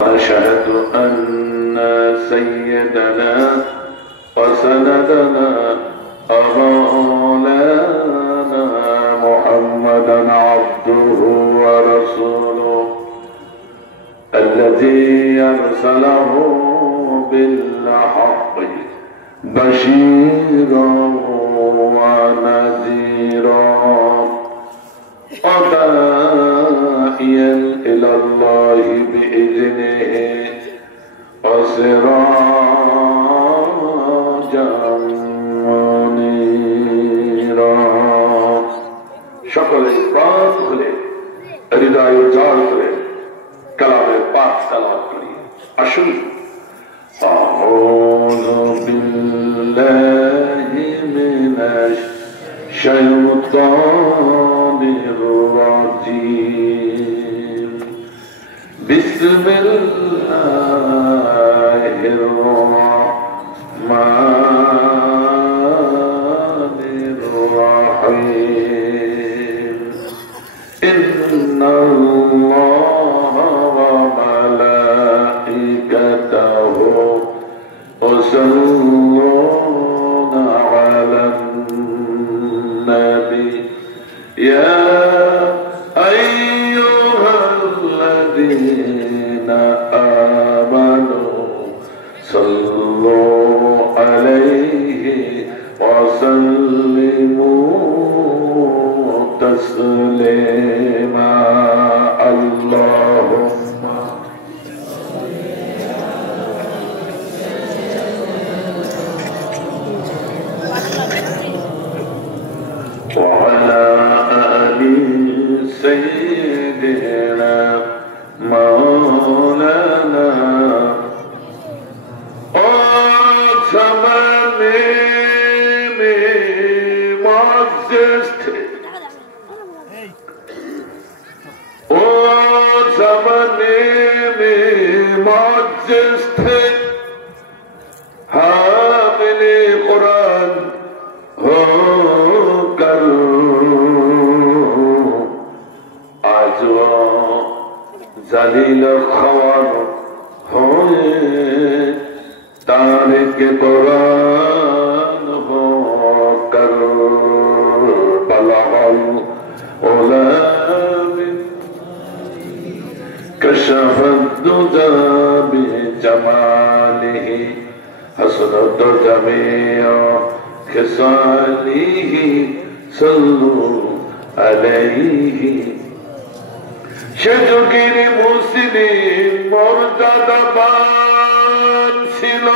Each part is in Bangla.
أشهد أن سيدنا وسندنا ومولانا محمدا عبده ورسوله الذي أرسله بالحق بشيرا ونذيرا وداعيا إلى الله بإذنه وسراجا منيرا সকলে প্রাণ খুলে হৃদয় উজাড় করে কালামের পাঠ তেলাওয়াত করি। আসুন। আউযু বিল্লাহি মিনাশ শাইতানির রাজীম। বিসমিল্লাহির রাহমানির রাহিম। ইন্নাল্লাহা ওয়া মালাইকাতাহু يصلون على النبي يا أيها الذين آمنوا صلوا عليه وسلموا تسليما اللهم وعلى آل سيدنا مولانا زمانے میں معزز تھے زمانے میں معزز تھے حامل قرآن ہو کر آج وہ ذلیل خوار ہوئے تارک قرآن ہو کر بلغ العلا کشف الدجى بجماله حسنت جميع خصاله صلوا عليه সেযুগের মুসলিম মর্যাদাবান ছিল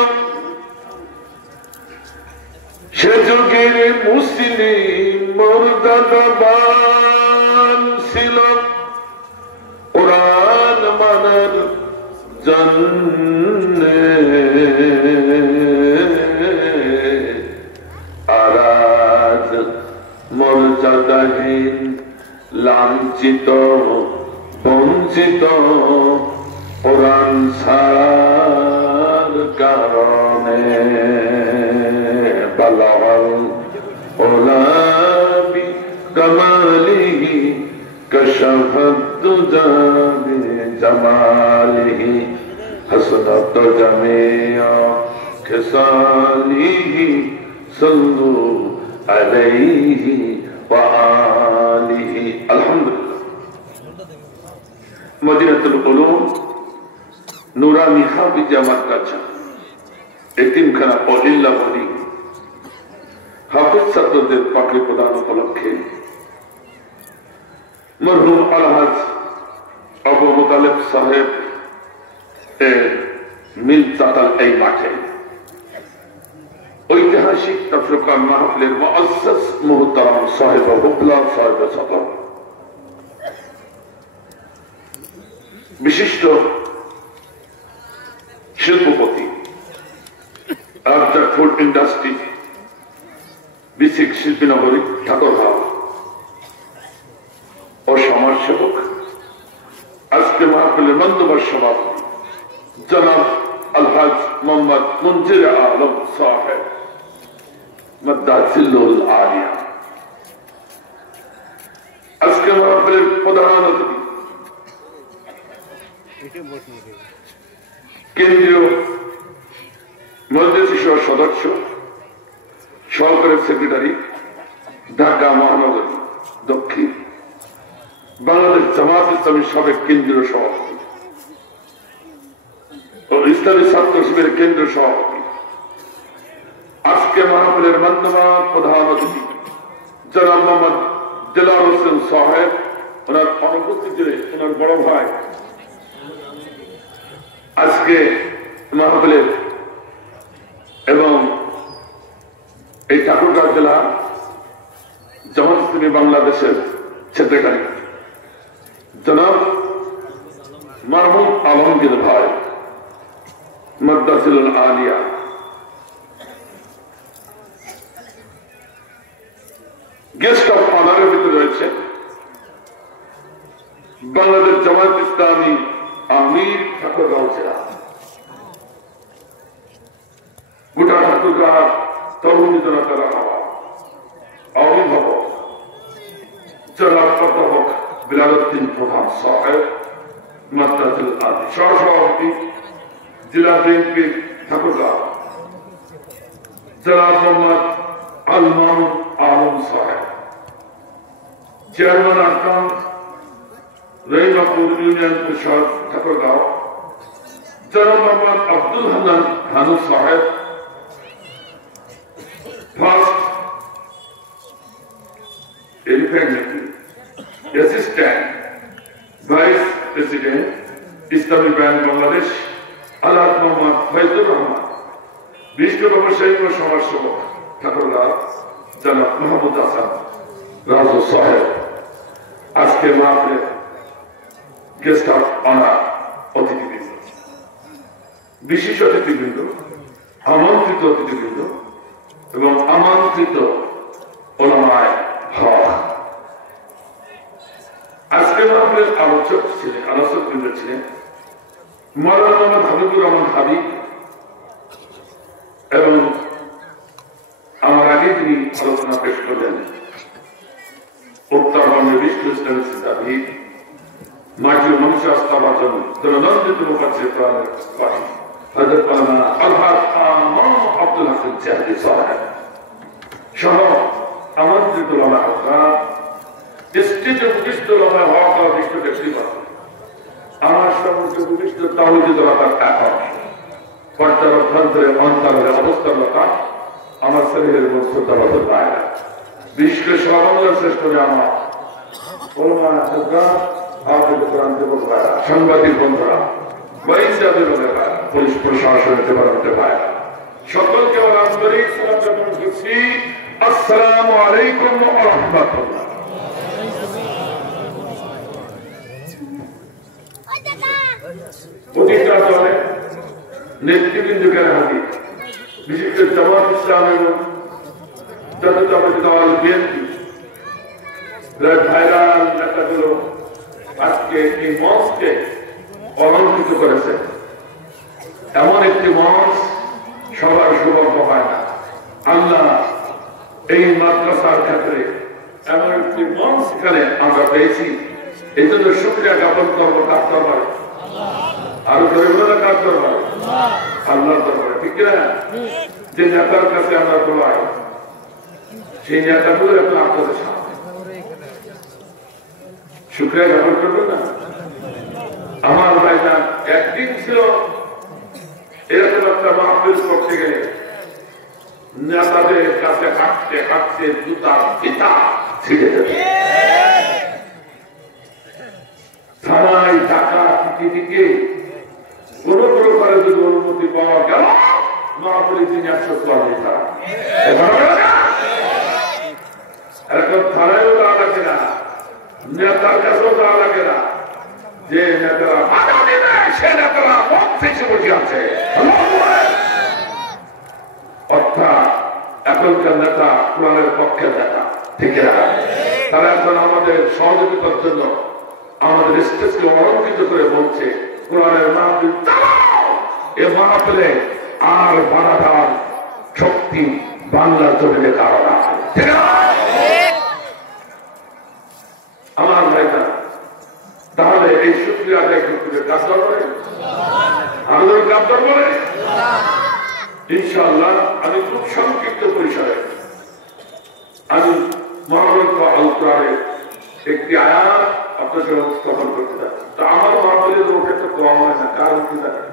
সেযুগের মুসলিম মর্যাদাবান ছিল কোরআন মানার জন্যে আরাজ মর্যাদাহীন লাঞ্ছিত বঞ্চিত কোরআন ছাড়ার কারণে বালাগাল ওলাবি কামালিহি কশফত দুজা বিজামালিহি হাসনাত জামিয়া খিসালিহি সাল্লু আলাইহি ওয়া আলিহি। আলহামদুলিল্লাহ। মদিনাতুল উলুম নুরানি হাফিজা মাদ্রাসা এতিমখানা অলিল্লাহ বলি হাফিজ ছাত্রদের পাঠ্য প্রদান উপলক্ষে মরহুম আলহাজ আবু মুতালেব সাহেব এর মিল চাতাল এই মাঠে ঐতিহাসিক তফরকান মাহফিলের মুআজ্জাজ মুহতারাম সাহেব হুবলা সাহেব সদর বিশিষ্ট শিল্পপতি আফটার ফুড ইন্ডাস্ট্রি বিসিক শিল্পীনগরী ঠাকুরগাঁও ও সমাজসেবক আজকে মাহফিলের মন্তব্য সভাপতি জনাব আলহাজ মোহাম্মদ মুনজির আলম সাহেব মাদ্দাজিল্লুল আলিয়া। আজকে মাহফিলের প্রধান অতিথি কেন্দ্রীয় মজলিস সদস্য, সরকারের সেক্রেটারি, ঢাকা মহানগর দক্ষিণ বাংলাদেশ জামাত ইসলামী সাবেক কেন্দ্রীয় সভাপতি ও ইসলামী ছাত্র শিবিরের কেন্দ্রীয় সভাপতি, আজকে মাহফিলের মান্যমান প্রধান অতিথি জনাব মোহাম্মদ দেলাওয়ার হোসেন সাহেব, ওনার অনুপস্থিতিতে ওনার বড় ভাই আজকে মাহফিলের এবং এই ঠাকুরগাঁও জেলা জামাত ইসলামী বাংলাদেশের সেক্রেটারি জনাব মাহমুদ আলমগীর ভাই মাদ্রাসুল আলিয়া, গেস্ট অফ অনারের ভিতরে রয়েছে বাংলাদেশ জামাত ইসলামী আমির ঠাকুরগাঁও জেলা, গোটা ঠাকুরগাঁও তরুণী জনতার অভিভাবক জনাব অধ্যাপক বিলালউদ্দিন প্রধান সাহেব মাদ্রাসুল আলিয়া, সহসভাপতি জেলা বিএনপি ঠাকুরগাঁও জনাব মোহাম্মদ আল মাহমুদ আলম সাহেব, চেয়ারম্যান আরকান রহিমাপুর ইউনিয়ন পরিষদ ঠাকুরগাঁও জনাব মোহাম্মদ আব্দুল হান্নান হানু সাহেব, ফার্স্ট অ্যাসিস্ট্যান্ট ভাইস প্রেসিডেন্ট ইসলামী ব্যাংক বাংলাদেশ আলহাজ মোহাম্মদ ফয়জুর রহমান, বিশিষ্ট ব্যবসায়ী ও সমাজসেবক ঠাকুরগাঁও জনাব মাহমুদ হাসান রাজু সাহেব, আজকে মাহফিলের গেস্ট অফ অনার অতিথিবৃন্দ, বিশেষ অতিথিবৃন্দ, আমন্ত্রিত অতিথিবৃন্দ এবং আমন্ত্রিত ওলামায়ে হক, আজকে মাহফিলের আলোচক ছিলেন মাওলানা মোহাম্মদ হাবিবুর রহমান হাবিব এবং আমার আগে তিনি আলোচনা পেশ করলেন উত্তরবঙ্গের বিশিষ্ট ইসলামী চিন্তাবিদ মাটির মানুষ আস্থাভাজন জননন্দিত মুখার্জির প্রাণের পাখি হযরত মাওলানা আলহাজ আব্দুল হাসিন চাঁদি সাহেব সহ আমন্ত্রিত ওলামা হযরত স্টেজে উপবিষ্ট ওলামা হক ও বিশিষ্ট ব্যক্তিগণ, আমার সম্মুখে উপবিষ্ট তাওহীদ জনতার একক পর্দার অভ্যন্তরে অন্তরের অবস্থানতা আমার শরীরের শ্রদ্ধাবাদক ভাইরা, বিশ্ব সর্বমঙ্গল শ্রেষ্ঠ আমার ওলামা হযরত হাফেজ কোরআন যুবক ভাইরা, সাংবাদিক বন্ধুরা, বাইসাদের ভাইরা, পুলিশ প্রশাসনের দেবারতে ভাইরা, সকলকে আমার আন্তরিক সালাম জ্ঞাপন করছি। আসসালামু আলাইকুম ওয়া রাহমাতুল্লাহ। প্রতিটা দলে নেতৃবৃন্দকে হাজির, বিশেষ করে জামাত ইসলাম এবং জাতীয়তাবাদী দল বিএনপি ভাইরাল নেতাগুলো আজকে এই মঞ্চকে অলঙ্কৃত করেছে। এমন একটি মঞ্চ সবার সৌভাগ্য হয় না। আল্লাহ এই মাদ্রাসার ক্ষেত্রে এমন একটি মঞ্চ এখানে আমরা পেয়েছি, এই জন্য শুকরিয়া জ্ঞাপন করবো কার দরবারে, আরো জয়গুলো কার দরবারে, আল্লাহর দরবারে, ঠিক না? যে নেতার কাছে আমরা দোয়াই সেই নেতাগুলো এখন আপনাদের সামনে শুকরিয়া জ্ঞাপন করবেন না? আমার ভাইজান একদিন ছিল এরকম একটা মাহফিল করতে গেলে নেতাদের কাছে হাঁটতে হাঁটতে জুতার ফিতা ছিঁড়ে যাবে, থানায় টাকা টিকে কোন প্রকারে যদি অনুমতি পাওয়া গেল মাহফিলে তিনি 140 টাকা এরকম থানায়ও দেওয়া লাগে না, নেতার কাছেও দেওয়া লাগে না। যে নেতারা বাধা দিবে সে নেতারা মঞ্চে বসে আছে, অর্থাৎ এখনকার নেতা কোরআনের পক্ষে নেতা, ঠিক না? তারা এখন আমাদের সহযোগিতার জন্য আমাদের স্টেজকে অলঙ্কৃত করে বলছে কোরআনের মাহফিল চালাও। এ মাহফিলে আর বাধা দেওয়ার শক্তি বাংলার জমিনে কারণ আছে, ঠিক না? আমার ভাইটা তাহলে এই শুকরিয়া আদায় করতে হবে কাজ করবে কার দরবারে? ইনশাআল্লাহ আমি খুব সংক্ষিপ্ত পরিসরে আমি মহাগ্রন্থ আল কোরআনের একটি আয়াত আপনাদের উপস্থাপন করতে চাই। তো আমার মাহফিলের লোক একটা কম হয় না, কারণ কি জানেন?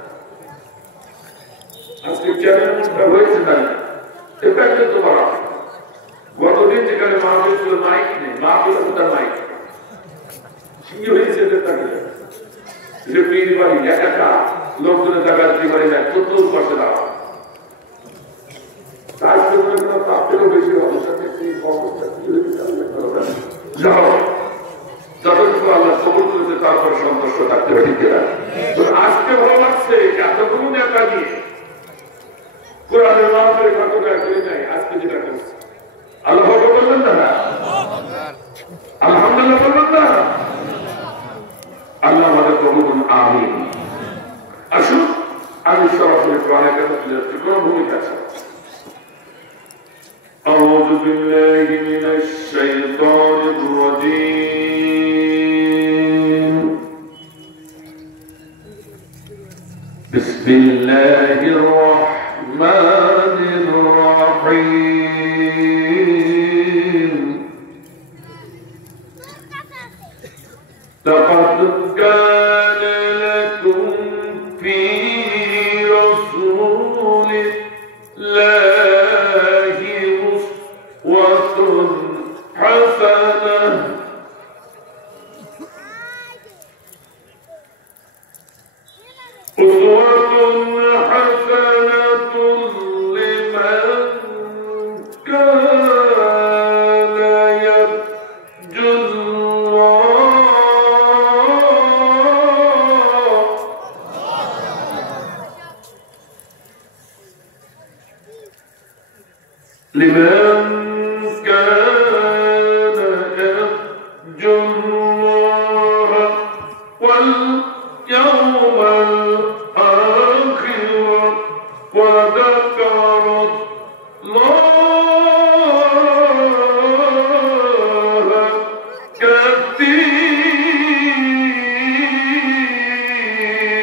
আজকে চ্যালেঞ্জটা হয়েছে জানেন, এটা কিন্তু বলা গতদিন যেখানে মাহফিল ছিল মাইক নেই, মাহফিল কোথায় মাইক কি হয়েছে যে পীর বাড়ি একা লোকজনের জায়গা দিতে পারি না, চতুর পাশে দাঁড়া তার জন্য তার থেকেও বেশি অবস্থা যতটুকু আল্লাহ কবুল করেছে তারপর সন্তুষ্ট থাকতে হবে, ঠিক না? আজকে ভালো লাগছে এতটুকু নেতা নিয়ে কোরআনের মাহফিলে কতটা করে নাই, আজকে যেটা করছে আল্লাহ বললেন না, আলহামদুলিল্লাহ বললেন না, আল্লাহ আমাদের কবুল আমিন। আসুন আমি সরাসরি কোরআনের কাছে চলে যাচ্ছি, কোন ভূমিকা আছে? أعوذ بالله من الشيطان الرجيم بسم الله الرحمن الرحيم لقد كان لكم في رسول الله أسوة حسنة لمن كان يرجو الله لمن كان يرجو الله واليوم الآخر وذكر الله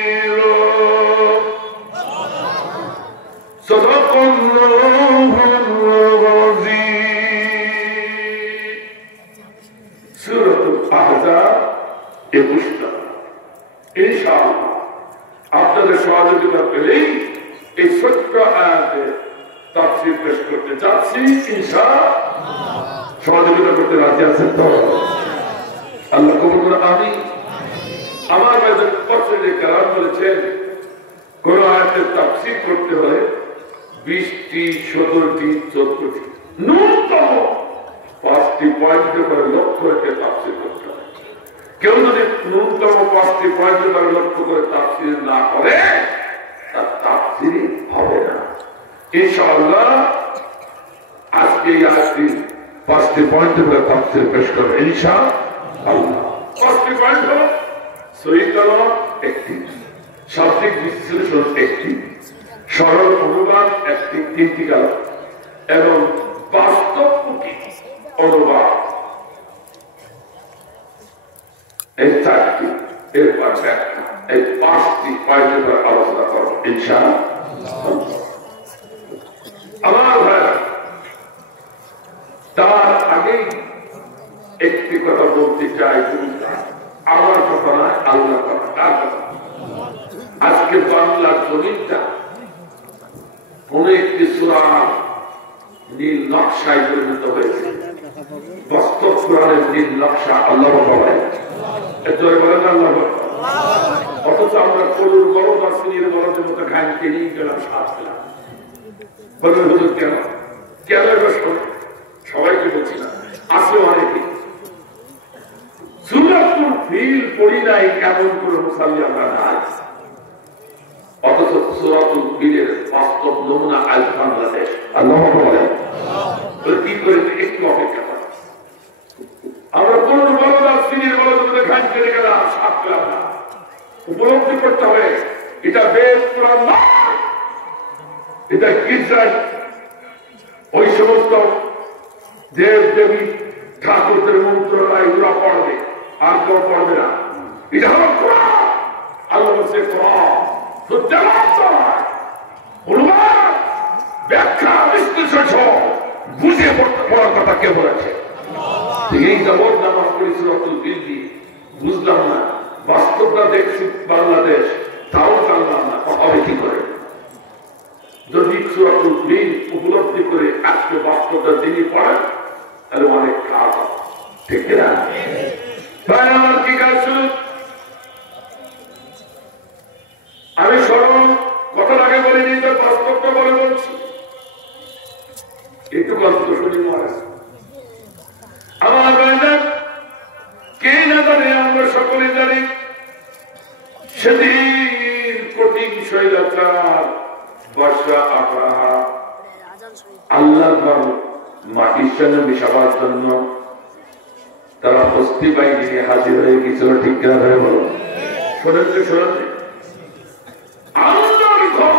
كثيرا صدق الله العظيم سورة الأحزاب 21 ইনশাআল্লাহ আপনাদের সহযোগিতা পেলেই এই ছোট্ট আয়াতে তাফসীর পেশ করতে যাচ্ছি। ইনশাআল্লাহ সহযোগিতা করতে রাজি আছেন তো? আল্লাহ কবুল করুন, আমিন। আমার ভাইদের পছন্দ কারণ বলেছেন কোন আয়াতের তাফসীর করতে হলে 20টি 17টি 14টি ন্যূনতম 5টি পয়েন্ট করে লক্ষ্য রেখে তাফসীর করতে হবে। কেউ যদি ন্যূনতম 5টি পয়েন্ট করে লক্ষ্য করে তাফসীর না করে তার তাফসীর হবে না। ইনশাআল্লাহ আজকে এই আয়াতটি 5টি পয়েন্ট করে তাফসীর পেশ করবে ইনশাআল্লাহ। 5টি পয়েন্ট হলো সহিহ তেলাওয়াত একটি, শাব্দিক বিশ্লেষণ একটি, সরল অনুবাদ একটি 3টি কালাম এবং বাস্তবমুখী অনুবাদ এই 4টি, এরপর ব্যাখ্যা, এই 5টি পয়েন্টের উপর আলোচনা করব ইনশাআল্লাহ। আমার ভাইরা, তার আগে একটি কথা বলতে চাই, আমার কথা নয়, আল্লাহর কথা। কার কথা? আজকে বাংলার জমিনটা কোন একটি সূরা নীল নকশায় পরিণত হয়েছে। বাস্তব কোরআনের নীল নকশা আল্লাহ বলেন, বলেন আল্লাহ। অথচ আমরা কলুর বড় বা সিনির বড়দের মতো খাই কিনেই গেলাম, সাত পেলাম। বলবেন হুজুর কেন? কেন এবার সবাইকে বলছি না, আছে অনেকে সূরাতুল ফিল পড়ি নাই এমন কোন মুসাল্লি আমরা নাই। অথচ সূরাতুল ফিলের বাস্তব নমুনা আজ বাংলাদেশ। আল্লাহ বলেন কি করে একটু অপেক্ষা করেন। আমরা কোন বড়দার সিনিয়র বড়দের খান করে গেলাম, সাত পেলাম না। উপলব্ধি করতে হবে এটা বেদ কোরআন নয়, এটা ইসরায়েল। ওই সমস্ত দেব দেবী ঠাকুরদের মন্ত্রণায় ওরা পড়বে, আর কেউ পড়বে না। এটা হলো কোরআন। আল্লাহ বলছে কোরআন তো তেলাওয়াত করো, এই যাবৎ নামাজ পড়ি সূরাতুল ফিল দিয়ে, বুঝলাম না, বাস্তবটা দেখছি বাংলাদেশ, তাও জানলাম না হবে কি করে। যদি সূরাতুল ফিল উপলব্ধি করে আজকে বাস্তবটা যিনি পড়েন তাহলে অনেক কাজ, ঠিক না? তাই আমার কি কাজ শুরু, আমি স্মরণ কথা আগে বলিনি, তো বাস্তবটা বলে বলছি, একটু গল্প শুনি মহারাজ। আমার ভাইরা কে না জানে, আমরা সকলে জানি সেদিন কঠিন শৈলাচার বর্ষা আবরাহা আল্লাহ মাটির সঙ্গে মিশাবার জন্য তারা হস্তি বাহিনী নিয়ে হাজির হয়ে গেছিল, ঠিক না ধরে বলো, শোনেন শোনেন, আল্লাহর ঘর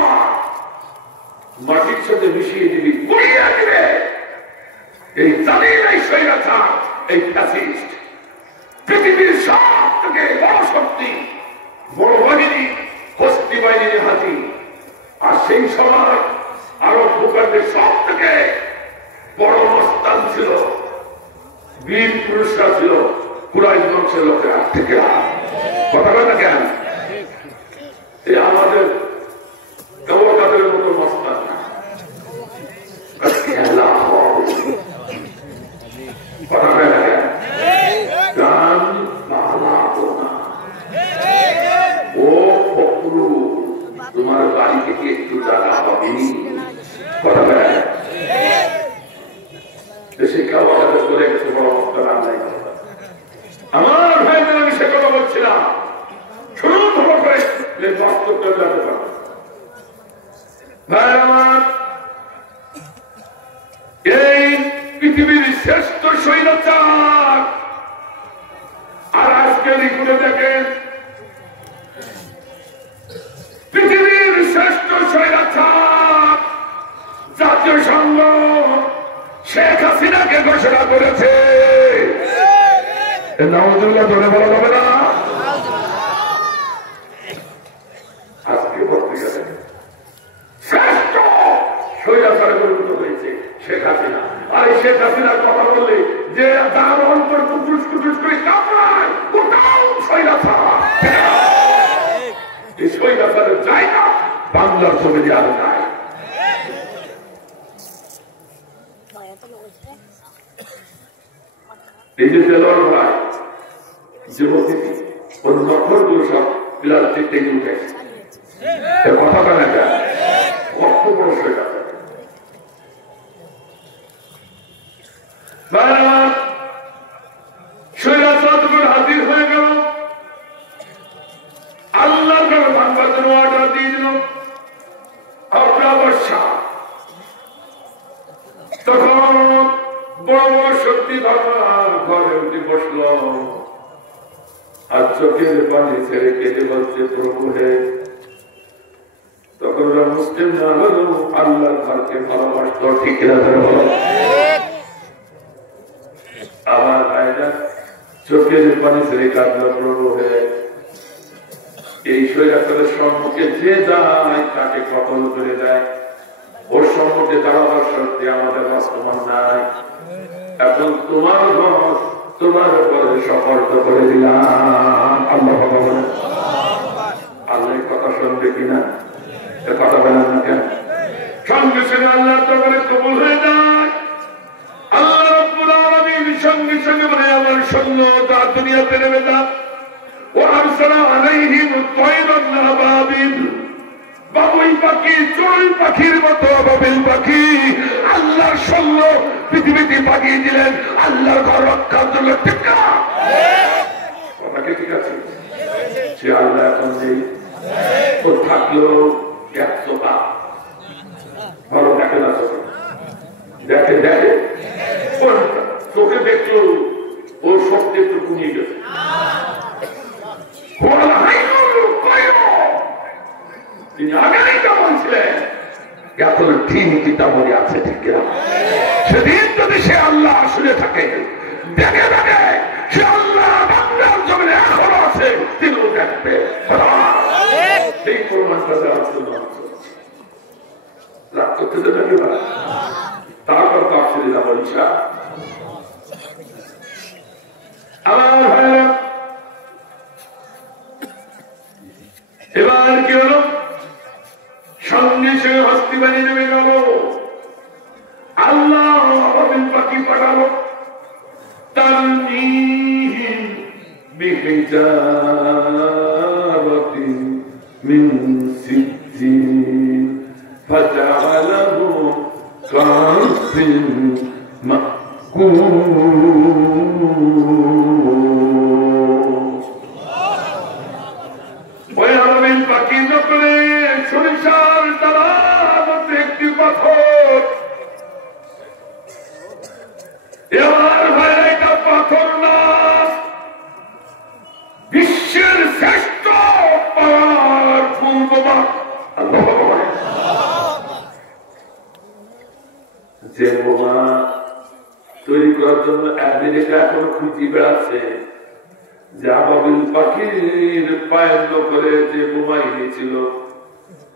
মাটির সাথে মিশিয়ে দিবি, গুড়িয়ে দিবে এই জালিম, এই শৈলাচার, এই ফ্যাসিস্ট, পৃথিবীর সব থেকে বড় শক্তি, বড় বাহিনী হস্তি বাহিনী হাজির। আর সেই সময় আরব ভূখণ্ডের সব থেকে বড় মস্তান ছিল, বীর পুরুষরা ছিল কুরাইশ বংশের লোকেরা, ঠিক না? কথা কথা কেন এই আমাদের কাদের মতো মস্তান না, কথা কেন গান পালাবো না, ও ফকরু তোমার বাড়ি থেকে একটু জায়গা হবে, কথা কেন শিক্ষা করে একটু বড় মস্তান নাই। আমার ভাইদের আমি সে কথা বলছিলাম, শুনুন ভালো করে, বাস্তবটা জানতে পারবো। ভাই আমার, এই পৃথিবীর শ্রেষ্ঠ স্বৈরাচার, আর আজকে লিখে দেখেন পৃথিবীর শ্রেষ্ঠ স্বৈরাচার জাতীয় সংঘ শেখ হাসিনাকে ঘোষণা করেছে। নাউজুবিল্লাহ ধরে বলা যাবে না? আজকে বলতে গেলে শ্রেষ্ঠ স্বৈরাচারে পরিণত হয়েছে শেখ হাসিনা। আর এই শেখ হাসিনার কথা বললে যে তার অন্তর কুটুস কুটুস করে কাঁপায়, ওটাও স্বৈরাচার। এই স্বৈরাচারের জায়গা বাংলার জমিনে আর নাই। এই যে তেলর ভাই যুবতী ওর নখরগুলো সব পিলার থেকে উঠে কথা বলে না, কত বড় স্বৈরাচার। স্বৈরাচার যখন হাজির হয়ে গেল, আল্লাহ ভাঙবার জন্য অর্ডার দিয়ে দিল আপনার বর্ষা। তখন বড় বড় শক্তি ঘরে উঠে বসল আর চোখের পানি ছেড়ে কেটে বলছে প্রভু হে। তখন ওরা মুসলিম না হলেও আল্লাহর ঘরকে ভালোবাসত, ঠিক না? আমার ভাইরা চোখের পানি ছেড়ে কাঁদল, প্রভু হে এই স্বৈরাচারের সম্মুখে যে যায় তাকে কতল করে দেয়, ওর সম্মুখে দাঁড়াবার শক্তি আমাদের বর্তমান নাই। এখন তোমার ঘর তোমার উপরে সফর্দ করে দিলাম। আল্লাহ কথা বলেন, আল্লাহ কথা শুনবে কিনা? কথা বলেন না কেন? সঙ্গে সঙ্গে আল্লাহর দরবারে কবুল হয়ে যায়। আল্লাহ রাব্বুল আলামিন সঙ্গে সঙ্গে বলে আমার সৈন্যতা দুনিয়াতে নেমে যাক। وأرسل عليهم طيرا أبابيل, বাবুই পাখি, চড়ুই পাখির মতো বাবুই পাখি আল্লাহর সৈন্য পৃথিবীতে পাঠিয়ে দিলেন আল্লাহর ঘর রক্ষার জন্য, ঠিক না? কথাকে ঠিক আছে? সে আল্লাহ এখন নেই, ও থাকলো 100 পা ভালো দেখে না, দেখে দেখে চোখে দেখলো ওর শক্তি একটু কমিয়ে গেছে। তিনি আগেই বলছিলেন এখন ঠিক কিতাবই আছে, ঠিক না? সেদিন যদি সে আল্লাহ শুনে থাকে, দেখে দেখে সে আল্লাহ বাংলার জমিনে এখনো আছে, তিনিও দেখবে। এই প্রমাণটা দেওয়ার জন্য রাগ করতে দেবে না। তারপর তাফসীরে যাব ইনশাআল্লাহ। আমার ভাইরা এবার কি হলো সঙ্গে সে হস্তি বাণী নেমে গেল আল্লাহ আবাবিল পাখি পাঠালো তারমিহিম বিহিজারাতিন মিন সিজ্জিন ফাজআলাহু কাসফিন মাকুল ওই আবাবিল পাখি নকলে সরিষার ডালার মধ্যে একটি পাথর এবার ভাইরা এটা পাথর না বিশ্বের শ্রেষ্ঠ পাওয়ারফুল বোমা যে বোমা তৈরি করার জন্য আমেরিকা এখন খুঁজি বেড়াচ্ছে যে আবাবিল পাখির পায়ের করে যে বোমা এনেছিল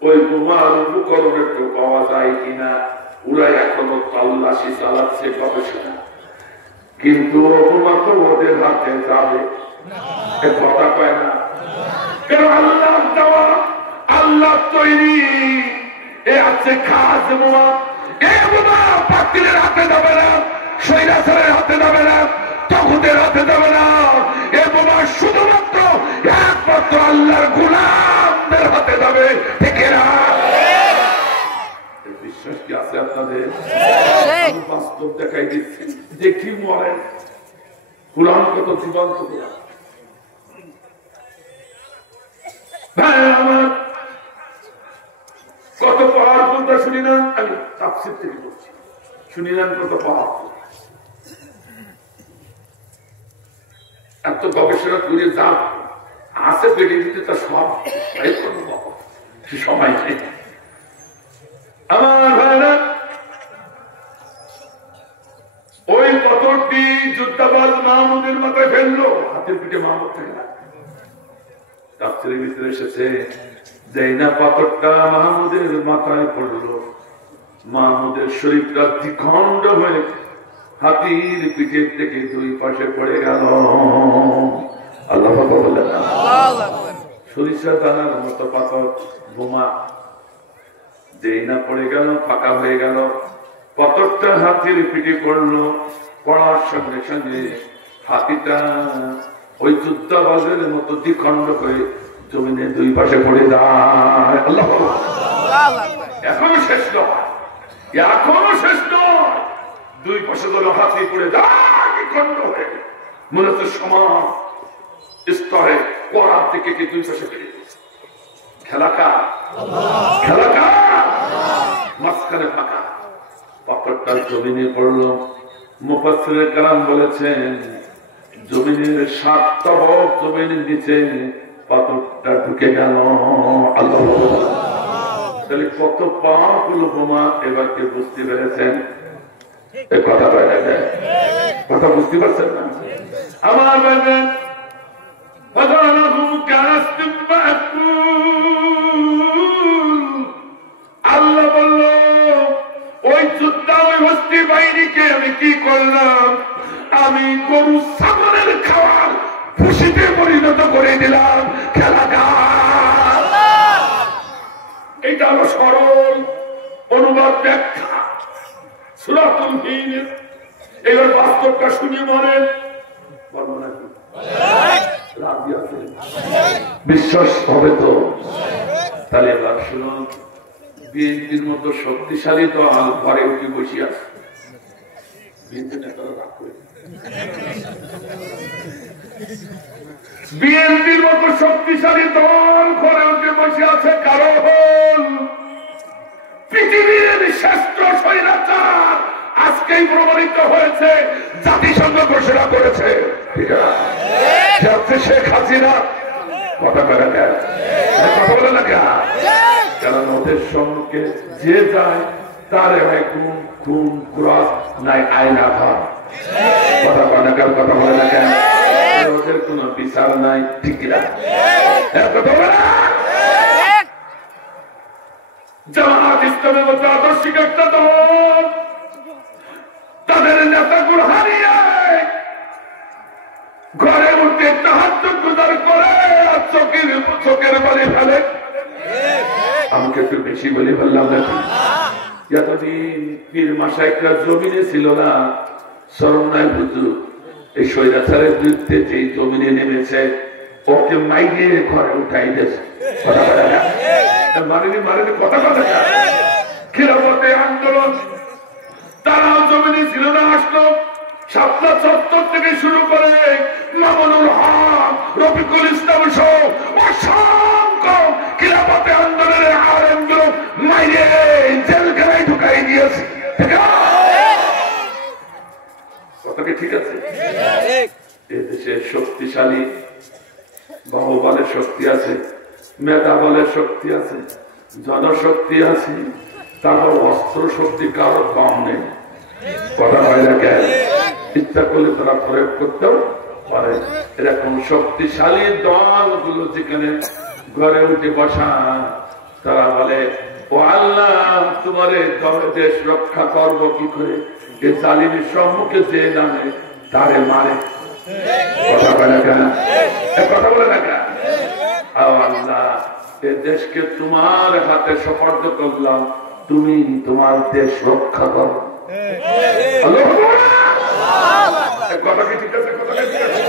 ওই বোমার উপকরণ একটু পাওয়া যায় কিনা ওরা এখনো তল্লাশি চালাচ্ছে গবেষণা কিন্তু বোমা তো ওদের হাতে যাবে কথা কয় না কেন আল্লাহ দেওয়া আল্লাহ তৈরি এ আছে খাস বোমা এ বোমা পাখির হাতে যাবে না সৈরাচারের হাতে যাবে না তখতের হাতে যাবে না এ বোমা শুধুমাত্র একমাত্র আল্লাহর গোলামদের হাতে যাবে ঠিক না বিশ্বাস কি আছে আপনাদের বাস্তব দেখাই দিচ্ছি দেখি মরে কোরআন কত জীবন্ত আমার কত পাওয়ারফুল তা শুনি না আমি তাফসীর থেকে বলছি শুনি না কত পাওয়ারফুল এত গবেষণা করে যা আছে বেড়ে দিতে তার সব সময় নেই আমার ভাইরা ওই পাথরটি যুদ্ধাবাজ মাহমুদের মাথায় ফেললো হাতের পিঠে মাহমুদ থেকে না তাফসীরের ভিতরে এসেছে যে না পাথরটা মাহমুদের মাথায় পড়লো মাহমুদের শরীরটা দ্বিখণ্ড হয়ে হাতির পিঠের থেকে দুই পাশে পড়ে গেল আল্লাহ বললেন সরিষা দানার মতো পাথর বোমা যেই না পড়ে গেল ফাঁকা হয়ে গেল পাথরটা হাতির পিঠে পড়লো পড়ার সঙ্গে সঙ্গে হাতিটা ওই যুদ্ধাবাজের মতো দ্বিখণ্ড হয়ে জমিনে দুই পাশে পড়ে যায় আল্লাহ এখনো শেষ নয় এখনো শেষ নয় দুই পাশে ধরে হাতি পড়ে যায় দ্বিখণ্ড হয়ে মূলত সমান স্তরে পড়ার দিকে কি দুই পাশে ফেলে খেলাকা খেলাকা মাঝখানে ফাঁকা পাথরটা জমিনে পড়লো মুফাসসিরে কেরাম বলেছেন জমিনের 7টা ভাগ জমিনের নিচে পাথরটা ঢুকে গেল আল্লাহ তাহলে কত পাওয়ারফুল বোমা এবার কে বুঝতে পেরেছেন কথা কথা বুঝতে পারছেন না আমার বাবা আল্লাহ বলল ওই যুদ্ধ ওই হস্তি বাহিনীকে আমি কি করলাম আমি গরু ছাগলের খাওয়ার খুশিতে পরিণত করে দিলাম খেলাকার এটা হলো সরল অনুবাদ ব্যাখ্যা সূরাতুল ফিল এর বাস্তবটা শুনে মনেন বিশ্বাস হবে তো তাহলে এবার শুনুন বিএনপির মতো শক্তিশালী তো ঘরে উঠে বসে আছে বিএনপির মতো শক্তিশালী দল ঘরে উঠে বসে আছে কারণ পৃথিবীর শ্রেষ্ঠ স্বৈরাচার আজকেই প্রমাণিত হয়েছে জাতিসংঘ ঘোষণা করেছে শেখ হাসিনা কথা বলে না কথা বলে না কারণ ওদের সঙ্গে যে যায় তারে হয় খুন খুন ক্রস নাই আইন আঘাত কথা বলে না কথা বলে না কেন ওদের কোন বিচার নাই ঠিক না কথা বলে না জামাত ইসলামের মতো আদর্শিক একটা দল তাদের নেতাগুলো হারিয়ে তাহাজ্জুদ গুজার করে আর চোখের পানি ফেলে। আমাকে একটু বেশি বলে বললাম নাকি? এতদিন পীর মাশায়েখরা জমিনে ছিল না, শরম নাই হুজুর এই স্বৈরাচারের বিরুদ্ধে যে জমিনে নেমেছে ওকে মাইকে ঘরে উঠাই দিয়েছে। কথা বলে না মারেনি কথা বলে না। খিলাফতে আন্দোলন তারাও জমিনে ছিল না, আসলো শাপলা চত্বর থেকে শুরু করে মামুনুল হক, রফিকুল ইসলাম সহ অসংখ্য খিলাফতে আন্দোলনের আলেমগুলো মাইরে জেলখানায় ঢুকাই দিয়েছে। কথা কি ঠিক আছে? এদেশে শক্তিশালী বাহুবলের শক্তি আছে, মেধা বলের শক্তি আছে, জনশক্তি আছে, তারপর অস্ত্র শক্তি কারো কম নেই। কথা হয় না কেন? ইচ্ছা করলে তারা প্রয়োগ করতেও পারে। এরকম শক্তিশালী দলগুলো যেখানে ঘরে উঠে বসা, তারা বলে ও আল্লাহ তোমার দেশ রক্ষা করবো কি করে? এ জালিমের সম্মুখে যে নামে তারে মারে। কথা বলে না কেন? কথা বলে না কেন? আল্লাহ এ দেশকে তোমার হাতে সুপর্দ করলাম, তুমি তোমার দেশ রক্ষা করো। কথা কি ঠিক আছে? কথা ঠিক আছে?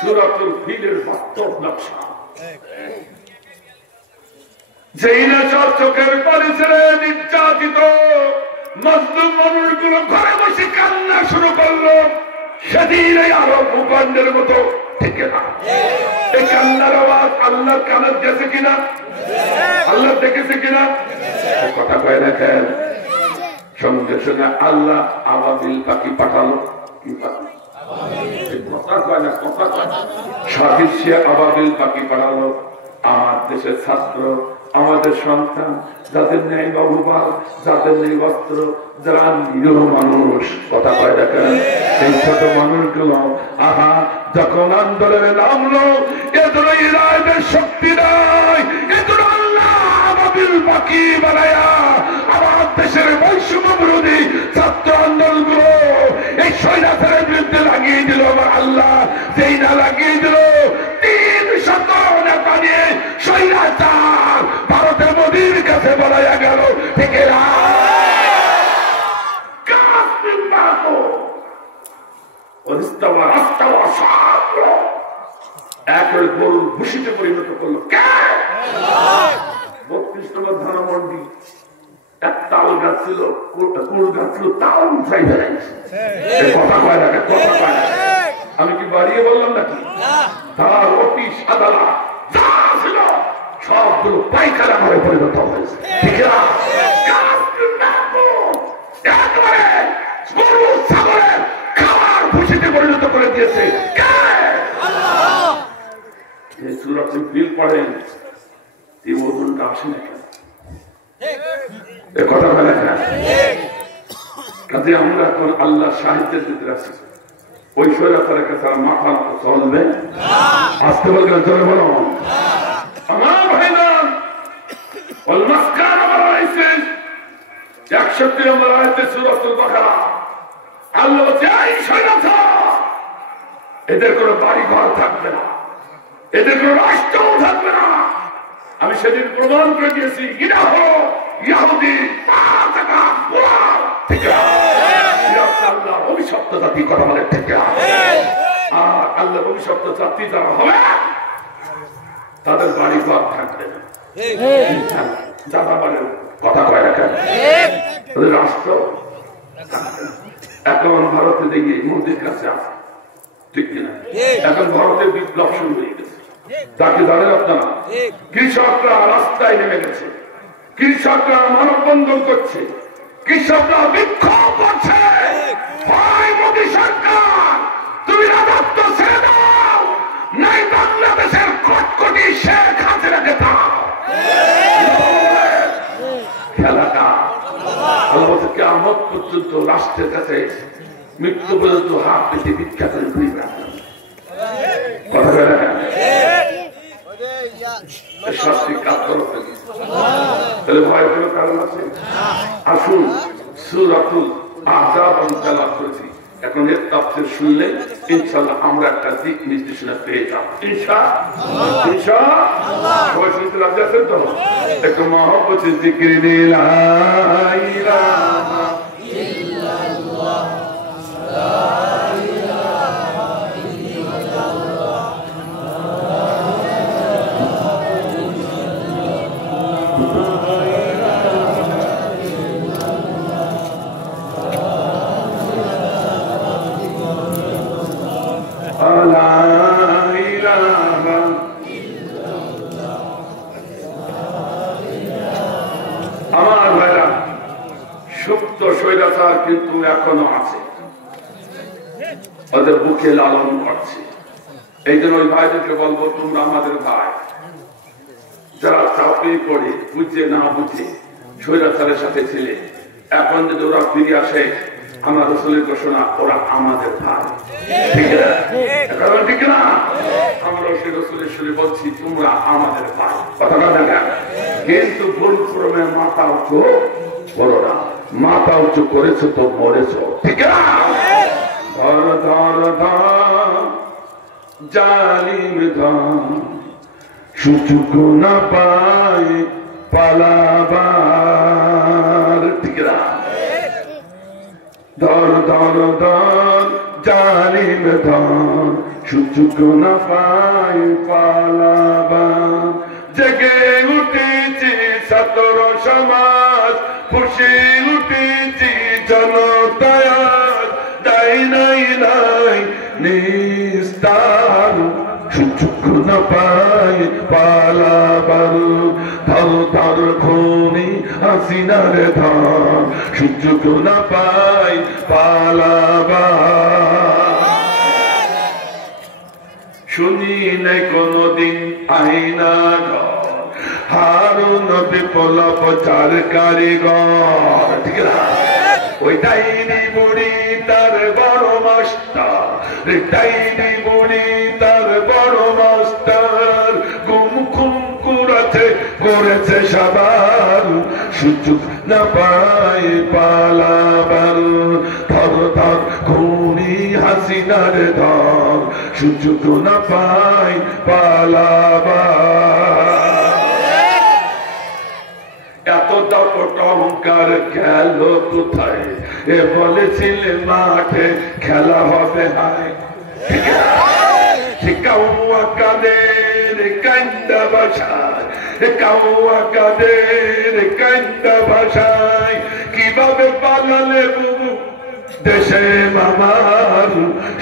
সূরাতুল ফিলের বাস্তব নকশা। যেই না চোখের পানি ছেড়ে নির্যাতিত মজলুম মানুষগুলো ঘরে বসে কান্না শুরু করলো, সেদিন এই আরব ভূখণ্ডের মতো থেকে না। এই কান্নার আওয়াজ আল্লাহর কানে গেছে কিনা? আল্লাহ দেখেছে কিনা? কথা কয় না কেন? সঙ্গে সঙ্গে আল্লাহ আবাবিল পাখি পাঠালো। কি পাখি? কথা কয় না, কথা কয় না। সাদৃশ্যে আবাবিল পাখি পাঠালো। আমার দেশের ছাত্র, আমাদের সন্তান, যাদের নেই বাবুবাল, যাদের নেই বস্ত্র, যারা নিরীহ মানুষ, কথা কয় দেখেন, এই ছোট মানুষগুলো আহা যখন আন্দোলনে নামলো, এদের ইরানের শক্তি নাই, এদের আল্লাহ আবাবিল পাখি বানায়া আমার দেশের বৈষম্য বিরোধী ছাত্র আন্দোলনগুলো এই স্বৈরাচারের বিরুদ্ধে লাগিয়ে দিল। আমার আল্লাহ যেই না লাগিয়ে দিল, 300 নেতা নিয়ে স্বৈরাচার ভারতের মোদীর কাছে বলা গেল থেকে গরু ভূষিতে পরিণত করলো। 32 নম্বর ধানমন্ডি এক তাল গাছ ছিল, কুল গাছ ছিল, তাও উঠাই বেড়াইছে। কথা কয় না, কথা কয় না। আমি কি বাড়িয়ে বললাম নাকি? তার অফিস আদালত যা ছিল সবগুলো পাইকারা ঘরে পরিণত হয়েছে। ঠিক একবারে গরু ছাগলের খাবার ভূষিতে পরিণত করে দিয়েছে। সূরাতুল ফিল পড়েন, এই ওজনটা আসে না কেন? কথা বলে না। কাজে আমরা এখন আল্লাহ সাহিত্যের ভিতরে আছি। ওই স্বৈরাচারের কাছে আর মাথা মতো চলবে আসতে বলবেন, চলে বলো আমার ভাই না। ওল মাসকান আমার আইছে 61 নম্বর আয়াতে সূরাতুল বাকারা। আল্লাহ বলছে এই স্বৈরাচার, এদের কোনো বাড়ি ঘর থাকবে না, এদের কোনো রাষ্ট্রও থাকবে না। আমি সেদিন প্রমাণ করে দিয়েছি, ইরা হলো ইহুদি পাতাকা পোড়াও। ঠিক আছে? আল্লাহ অভিশপ্ত জাতি, কথা বলে ঠিক আছে? আর আল্লাহ অভিশপ্ত জাতি যারা হবে তাদের বাড়ি ঘর থাকবে না, যারা বলে কথা কয় না কেন? রাষ্ট্র এখন ভারতে দেখি মোদীর কাছে আছে, ঠিক কিনা? এখন ভারতের বিপ্লব শুরু হয়ে গেছে। তাকে জানেন আপনারা? কৃষকরা রাস্তায় নেমে গেছে, কৃষকরা মানববন্ধন করছে, কৃষকরা বিক্ষোভ করছে। হয় মোদী সরকার তুমি রাজত্ব ছেড়ে দাও, নাই বাংলাদেশের কটকটি শেখ হাসিনাকে দাও। খেলাটা কিয়ামত পর্যন্ত রাষ্ট্রের কাছে মৃত্যু পর্যন্ত হাত পেতে ভিক্ষা করে ঘুরিবে। কথা বলে না? শাস্তি কাজ করতে তাহলে ভয় কোনো কারণ আছে? আসুন সূরাতুল আহজাব আমি তেলাওয়াত করেছি, এখন এর তাফসীর শুনলে ইনশাআল্লাহ আমরা একটা দিক নির্দেশনা পেয়ে যাব ইনশাআল্লাহ সবাই শুনতে রাজি আছেন তো একটু মহব্বতের জিকির লা ইলাহা ইল্লাল্লাহ লা ইলাহা ইল্লাল্লাহ আমার ভাইরা সুপ্ত স্বৈরাচার কিন্তু এখনো আছে, ওদের বুকে লালন করছে। এই জন্য ওই ভাইদেরকে বলবো তোমরা আমাদের ভাই, যারা চাকরি করে বুঝে না বুঝে স্বৈরাচারের সাথে ছিলে, এখন যদি ওরা ফিরে আসে আমার রসুলের ঘোষণা ওরা আমাদের ভাই, ঠিক না? আমরা সেই রসুলের সুরে বলছি তোমরা আমাদের ভাই, কথাটা দেখা। কিন্তু ভুল ক্রমে মাথা উঁচু করো না, মাথা উঁচু করেছো তো মরেছো, ঠিক না? ধর ধর ধর জালিম ধর সুযোগ না পায় পালাবার, ঠিক না? ধর ধর ধর জালিম ধর সুযোগ না পায় পালাবার। জেগে উঠেছি ছাত্র সমাজ, খুশি উঠেছি জনতায়, নাই নাই নাই নিস্তার সুযোগ না পায় পালাবার। ধর ধর খুনি হাসিনার ধর সুযোগ না পায় পালাবার। শুনি নাই কোনদিন আইনা ঘর হারুন বিপ্লব চার কারিগর, ঠিক না? ওই ডাইনি বুড়ি তার বড় মাস্টার, ডাইনি বুড়ি তার বড় মাস্টার, গুম খুম করেছে সবার সুযোগ না পায় পালাবার। ধর ধর খুনি হাসিনার ধর সুযোগ না পায় পালাবার। এত দাপট অহংকার গেল কোথায়? এ বলেছিলে মাঠে খেলা হবে হায়, কাউয়া কাদের কান্দা ভাষায়, কাউয়া কাদের কান্দা ভাষায় কিভাবে পালালে বুবু দেশে মামার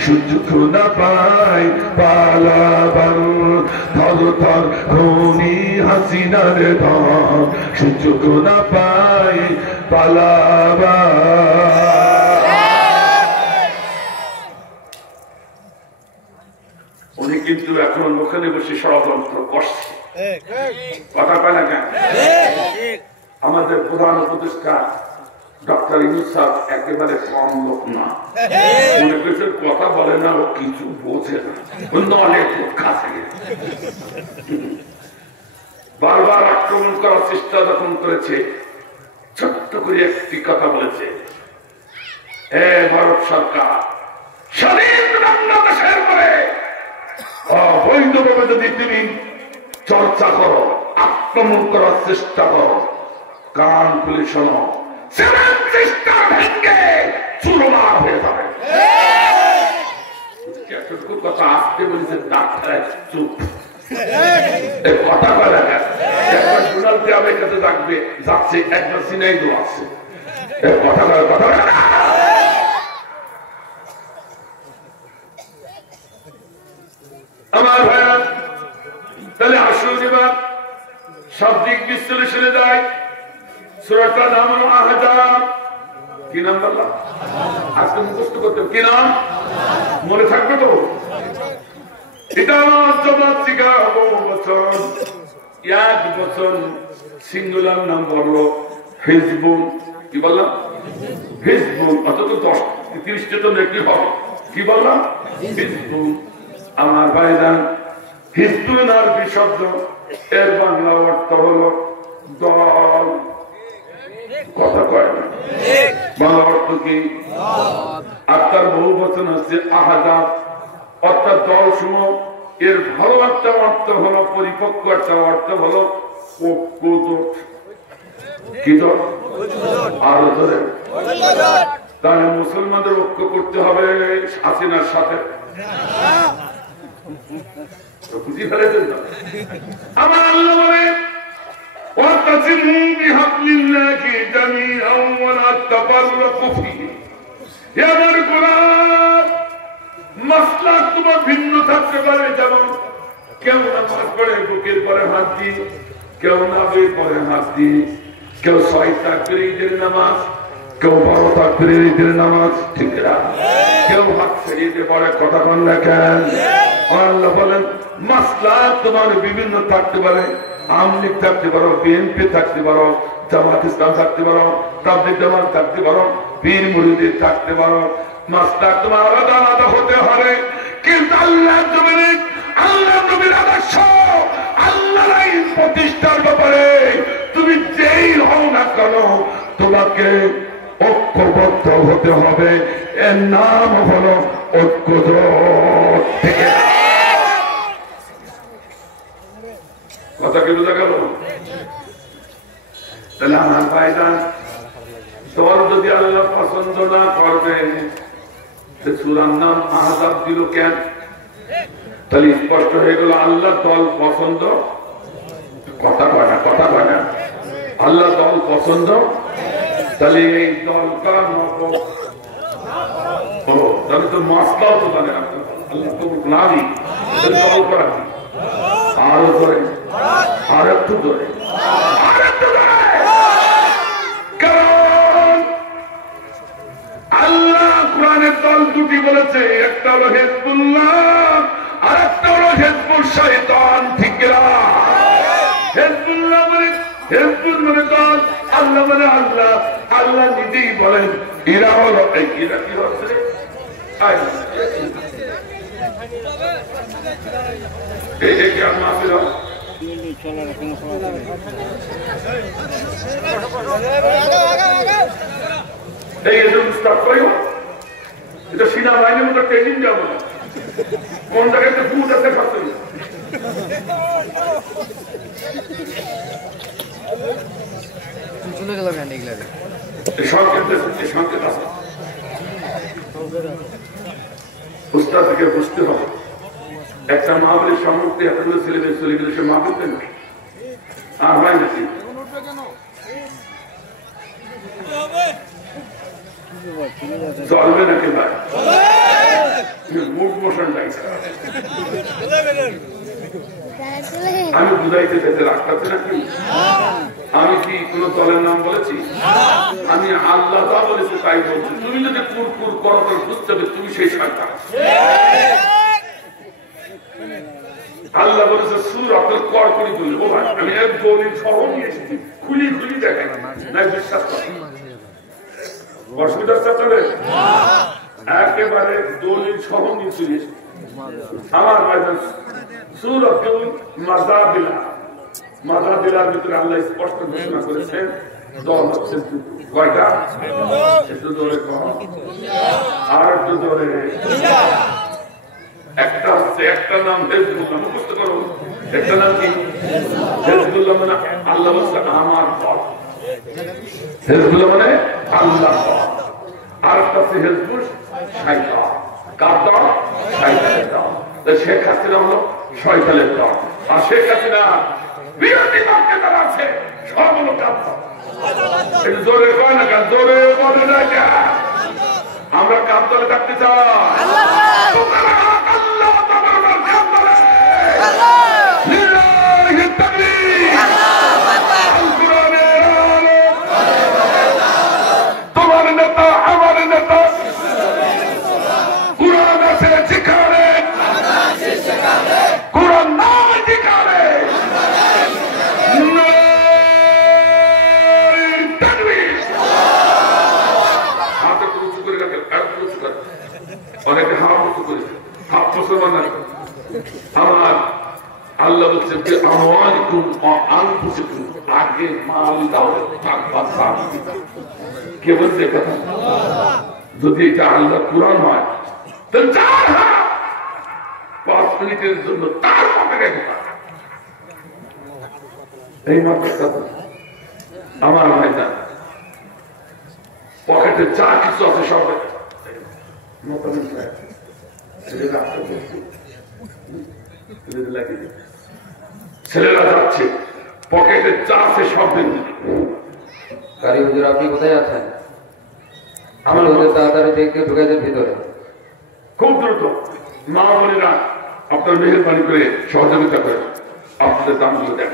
সুযোগ না পায় পালাবার। ধর ধর খুনি হাসিনার ধর সুযোগ না পায় পালাবার। উনি কিন্তু এখন ওখানে বসে ষড়যন্ত্র করছে, কথা পায় না কেন? আমাদের প্রধান উপদেষ্টা ডক্টর ইউনূস স্যার একেবারে কম লোক না, মনে করছে কথা বলে না, ও কিছু বোঝে না, নলে কাছে বারবার আক্রমণ করার চেষ্টা যখন করেছে, ছোট্ট করে একটি কথা বলেছে, এ ভারত সরকার স্বাধীন বাংলাদেশের পরে অবৈধভাবে যদি তুমি চর্চা করো, আক্রমণ করার চেষ্টা করো, কান খুলে শোনো, ভেঙে চুরমার হয়ে যাবে। কথা আসতে বলেছে ডাক্তার চুপ, কথা বলে একবার ডোনাল্ড ট্রাম্পের কাছে থাকবে যাচ্ছে, একবার সিনাইডো আছে, কথা বলে কথা বলে না। আমার ভাইয়া তাহলে আসুন এবার সব দিক বিশ্লেষণে যায়। সূরাটার নাম হলো আহজাব। কি নাম বললাম? আজকে মুখস্থ করতে কি নাম মনে থাকবে তো? এটা বছর এক বছর সিঙ্গুলার নাম বললো হিজবুল। কি বললাম? হিজবুল। অথচ 10-30টা তো নেকি হবে। কি বললাম? হিজবুল। আমার ভাইজান, হিজবুল আরবি শব্দ, এর বাংলা অর্থ হলো দল। কথা কয় না, বাংলা অর্থ কি? আর তার বহু বচন হচ্ছে আহাজাব, অর্থাৎ দল সমূহ। এর ভালো একটা অর্থ হলো, পরিপক্ক একটা অর্থ হলো কি দল? আরো ধরে। তাহলে মুসলমানদের ঐক্য করতে হবে হাসিনার সাথে। বুঝি ফেলেছেন না? আমার আল্লাহ বলে ওয়াতাসিমু বিহাবলিল্লাহি জামিআন ওয়া লা তাফাররাকু ফীহি। হে আমার গোলাম, মাসলাক তোমার ভিন্ন থাকতে পারে, যেমন কেউ নামাজ পড়ে বুকের পরে হাত দিয়ে, কেউ নাভির পরে হাত দিয়ে, কেউ 6 তাকবীরের নামাজ, কেউ 12 তাকবীরের নামাজ, ঠিক না? কেউ হাত ছেড়িয়ে দিয়ে পড়ে, কথা বল দেখেন। আল্লাহ বলেন মাসলাক তোমার বিভিন্ন থাকতে পারে, আওয়ামী লীগ থাকতে পারো, বিএনপি থাকতে পারো, জামাত ইসলাম থাকতে পারো, তাবলীগ জামাত থাকতে পারো, পীর মুরিদ থাকতে পারো। মাসলাক তোমার আলাদা আলাদা হতে হবে, কিন্তু আল্লাহ জমিনে আল্লাহ নবীর আদর্শ, আল্লাহর আইন প্রতিষ্ঠার ব্যাপারে তুমি যেই হও না কেন, তোমাকে ঐক্যবদ্ধ হতে হবে। এর নাম হলো ঐক্যজোট। কথা কি বোঝা গেল? তাহলে আমার ভাইজান, দল যদি আল্লাহ পছন্দ না করবেন, সূরার নাম আহজাব দিল কেন? তাহলে স্পষ্ট হয়ে গেল আল্লাহ দল পছন্দ। কথা কয় না, কথা কয় না। আল্লাহ দল পছন্দ। তাহলে এই দলকার মতো তাহলে তো মাসলাও তো জানে না, আল্লাহ তো না দিই দল করা কি? আরো ধরে, আর একটু ধরে, আর একটু ধরে। কারণ আল্লাহ কোরআনের দল দুটি বলেছে, একটা হলো হিজবুল্লাহ আর একটা হলো হিজবুল শয়তান, ঠিক না? হিজবুল্লাহ মানে হিজবুল মানে দল, আল্লাহ মানে আল্লাহ। আল্লাহ নিজেই বলেন এরা হলো, এরা কি হচ্ছে? এই কি আমার মাফিল এটা সেনাবাহিনীর মতো ট্রেনিং যাবো না, কোন জায়গায় বুট আছে খাচ্ছে চলে গেল সংকেত আছে। উস্তাদ থেকে বুঝতে হবে, একটা মাহফিলের সম্মুখে এতগুলো ছেলেমেয়ে চলে গেলে সে মাহফিল পেন আর হয় নাকি? চলবে নাকি ভাই? মুখ মোশন আমি বুঝাইতে চাইতে রাখতে নাকি? আমি কি কোন দলের নাম বলেছি? আমি আল্লাহ যা বলেছি তাই বলছি। তুমি যদি কুরকুর করো তাহলে বুঝতে হবে তুমি সেই সরকার। আল্লাহ বলেছে সুর আপনার কর করে বললে, ও ভাই আমি এক দলিল সহ নিয়ে এসেছি, খুলি খুলি দেখাই না, বিশ্বাস করেন। অসুবিধা চলে একেবারে দলিল সহ নিয়ে চলে এসেছি। আমার ভাইজান সুর আব্দুল মাযাবিলা, মাযাবিলার ভিতরে আল্লাহ স্পষ্ট ঘোষণা করেছেন দল হচ্ছে কয়টা? একটু জোরে কম, আর একটু জোরে। একটা হচ্ছে, একটা নাম হিজবুল্লাহ, মুখস্থ করো। একটা নাম কি? হিজবুল্লাহ মানে আল্লাহ বলছে আমার দল। হিজবুল্লাহ মানে আল্লাহ দল। আর একটা হচ্ছে হিজবুল শয়তান। কার দল? শয়তানের দল। শেখ হাসিনা হলো শয়তানের দল। আর শেখ হাসিনা বিরোধী পক্ষে যারা আছে সব হলো কার দল? জোরে কয় না কেন? জোরে বলে না কেন? আমরা কার দলে থাকতে চাই? তোমার নেতা আমার নেতা কুরআন আছে যেখানে, কুরআন নাই যেখানে, অনেকে হাত উঁচু করেছে, হাত মুসলমান নাই। আমার আল্লাহ বলছে যে আমালিকুম ওয়া আনফুসিকুম, আগে মাল দাও তারপর জান। কে বলছে কথা? যদি এটা আল্লাহ কুরআন হয় তাহলে 5 মিনিটের জন্য তার পকেটে ঢোকা। এই মাদ্রাসা আমার ভাইটা পকেটে যা কিছু আছে সব ছেলেরা যাচ্ছে পকেটে যা আছে সব দিন। কারি হুজুর আপনি কোথায় আছেন? আমার হুজুর তাড়াতাড়ি দেখতে ঢুকে যান ভিতরে। খুব দ্রুত মা বোনেরা আপনার মেহেরবানি করে সহযোগিতা করেন, আপনাদের দামগুলো দেন।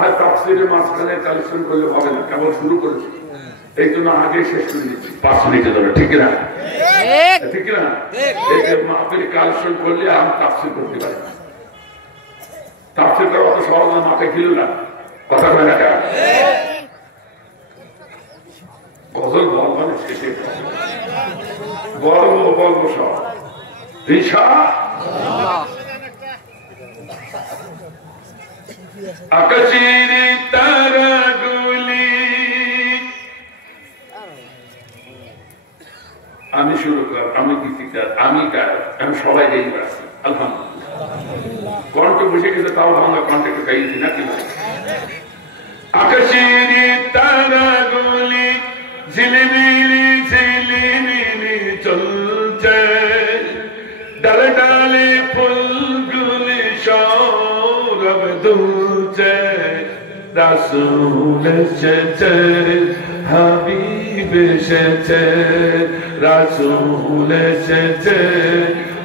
আর তাফসীরের মাঝখানে কালেকশন করলে হবে না, কেবল শুরু করেছি, এই জন্য আগে শেষ করে দিচ্ছি 5 মিনিটের জন্য। ঠিক না? ঠিক না? মাহফিল কালেকশন করলে আমি তাফসীর করতে পারি। তাফসীর করা অত সহজ না, মাথায় ছিল না, কথা হয় না। গজল বলবো না, শেষে বলবো সব আকাশের তারাগুলি। আমি শুরু কর, আমি গীতিকার, আমি গায়ক, আমি সবাই গাই পারছি আলহামদুলিল্লাহ। কণ্ঠ বসে গেছে, তাও বাংলা কণ্ঠে একটু গাইছি নাকি? আকাশের তারাগুলি ঝিলিমিলি ঝিলিমিলি চলছে, ডালে ডালে ফুলগুলি সৌরভ দুলছে, রাসূল এসেছে, হাবিব এসেছে, রাসূল এসেছে,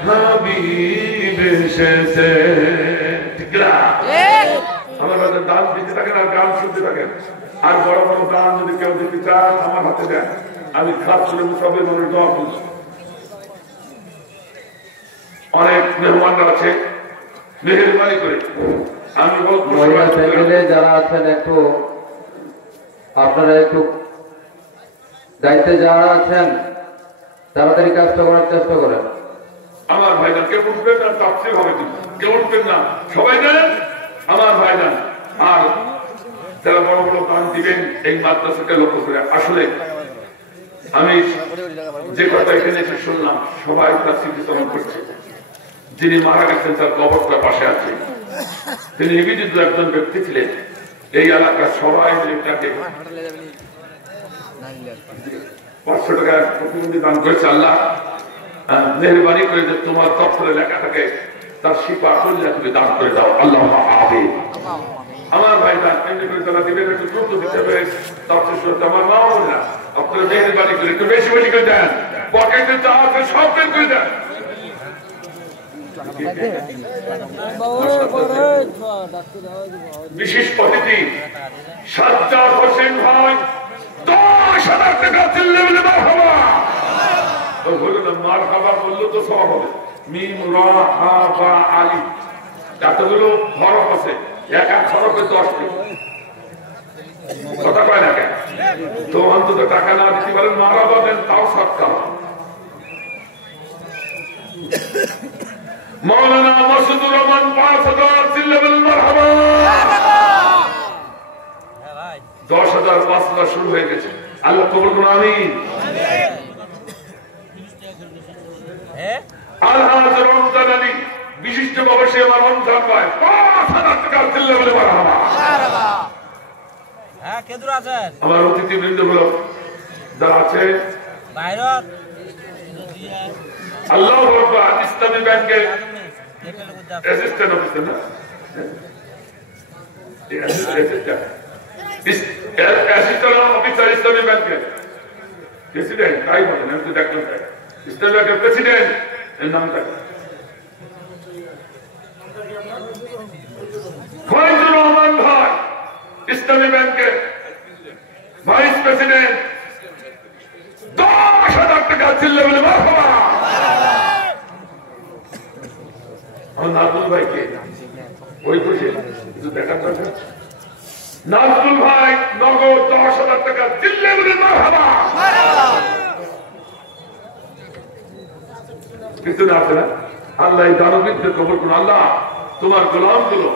হাবিব এসেছে। ঠিক না? আমার কাছে দান দিতে থাকেন আর গান শুনতে থাকেন। আর বড় বড় দান যদি কেউ দিতে চান আমার হাতে দেন, আমি খাস করে সবের মনে দোয়া করছি। অনেক মেহমানরা আছে, মেহেরবানি করে আমি যারা আছেন একটু আপনারা একটু দায়িত্বে যারা আছেন তাড়াতাড়ি কাজটা করার চেষ্টা করেন। আমার ভাইজান কেউ উঠবেন না, তাফসীর হবে কিন্তু কেউ উঠবেন না, সবাই দেন আমার ভাইজান। আর যারা বড় বড় দান দিবেন এই মাদ্রাসাকে লক্ষ্য করে, আসলে আমি যে কথা এখানে এসে শুনলাম সবাই তার স্মৃতিচারণ করছে। যিনি মারা গেছেন তার কবরটা পাশে আছে, তিনি নিবেদিত একজন ব্যক্তি ছিলেন। এই এলাকার সবাই তাকে 500 টাকা প্রতিনিধি দান করেছে। আল্লাহ মেহরবানি করে যে তোমার দপ্তরে লেখা থাকে তার শিপা করলে তুমি দান করে দাও। আল্লাহ আমিন। আমার ভাই দান এমনি করে তারা দিবেন, একটু দ্রুত দিতে হবে। আমার মা বলে না, আপনারা মেহরবানি করে একটু বেশি বেশি করে দেন, পকেটে যা আছে সব বের করে দেন। বিশেষ অতিথি সাজ্জাদ হোসেন ভাই 10,000 টাকা দিলে বলে মারহাবা। তো বলল না মারহাবা বললো তো সব হবে। মিম রা হা বা আলি এতগুলো হরফ আছে, এক এক হরফে 10 টাকা। কথা কয় না কেন? তো অন্তত টাকা না দিতে পারেন মারহাবা দেন, তাও সৎকার। মৌলানা মাসুদুর রহমান 5,000 দিলে বলে মারহাবা। 10,000 5,000 শুরু হয়ে গেছে। আল্লাহ কবুল করুন, আমিন। আলহাজ রমজান আলী বিশিষ্ট ব্যবসায়ী আমার রমজান ভাই 5,000 টাকা দিলে বলে মারহাবা। হ্যাঁ, কে দূর আছেন? আমার অতিথিবৃন্দ গুলো যারা আছে বাইরত আল্লাহু আকবার ইসলামী ব্যাংকের অ্যাসিস্ট্যান্ট অফিসার না, অ্যাসিস্ট্যান্ট অফিসার ইসলামী ব্যাংকের প্রেসিডেন্ট, তাই বলেন, আমি তো দেখলাম তাই ইসলামী ব্যাংকের প্রেসিডেন্ট এর নামটা ফয়জুর রহমান ভাই, ইসলামী ব্যাংকের ভাইস প্রেসিডেন্ট। 10,000 টাকা দিলে বলে মারহাবা। আমার নাজমুল ভাইকে ওই বসে কিছু দেখার দরকার। নাজমুল ভাই নগদ 10,000 টাকা দিলে বলে মারহাবা। কিছু না আছে না? আল্লাহ দানবীরদের কবর করুন। আল্লাহ তোমার গোলাম গুলো,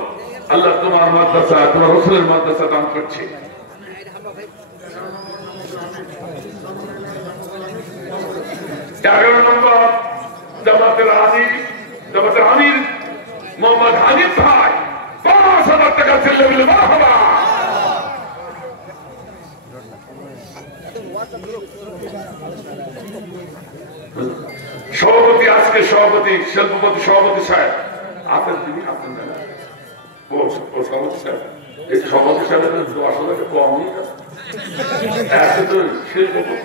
আল্লাহ তোমার মাদ্রাসা, তোমার রাসূলের মাদ্রাসা দান করছে। 11 নম্বর জামাতের আমির মোহাম্মদ হানিফ ভাই ৫,০০০ টাকা ছেলে বলে মারহাবা। সভাপতি আজকে সভাপতি শিল্পপতি সভাপতি সাহেব আপনার তিনি আপনার ও সভাপতি সাহেব এই সভাপতি সাহেবের ১০,০০০ কমই আছে তো শিল্পপতি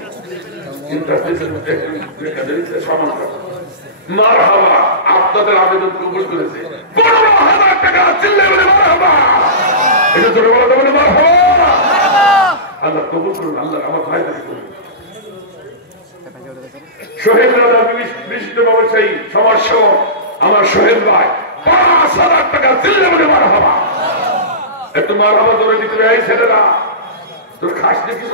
সমান মারহাবা। আপনাদের আবেদন কবুল করেছে ১৫,০০০ টাকা চিল্লে বলে মারহাবা। এটা ধরে বলা যাবে মারহাবা। আল্লাহ কবুল করুন, আল্লাহ আমার ভাইদের করুন। শহীদ রাজা বিশিষ্ট ব্যবসায়ী সমাজসেবক আমার শহীদ ভাই ৫,০০০ টাকা চিল্লে বলে মারহাবা। একটু মারহাবা ধরে দিতে এই ছেলেরা তোর খাস দেখিস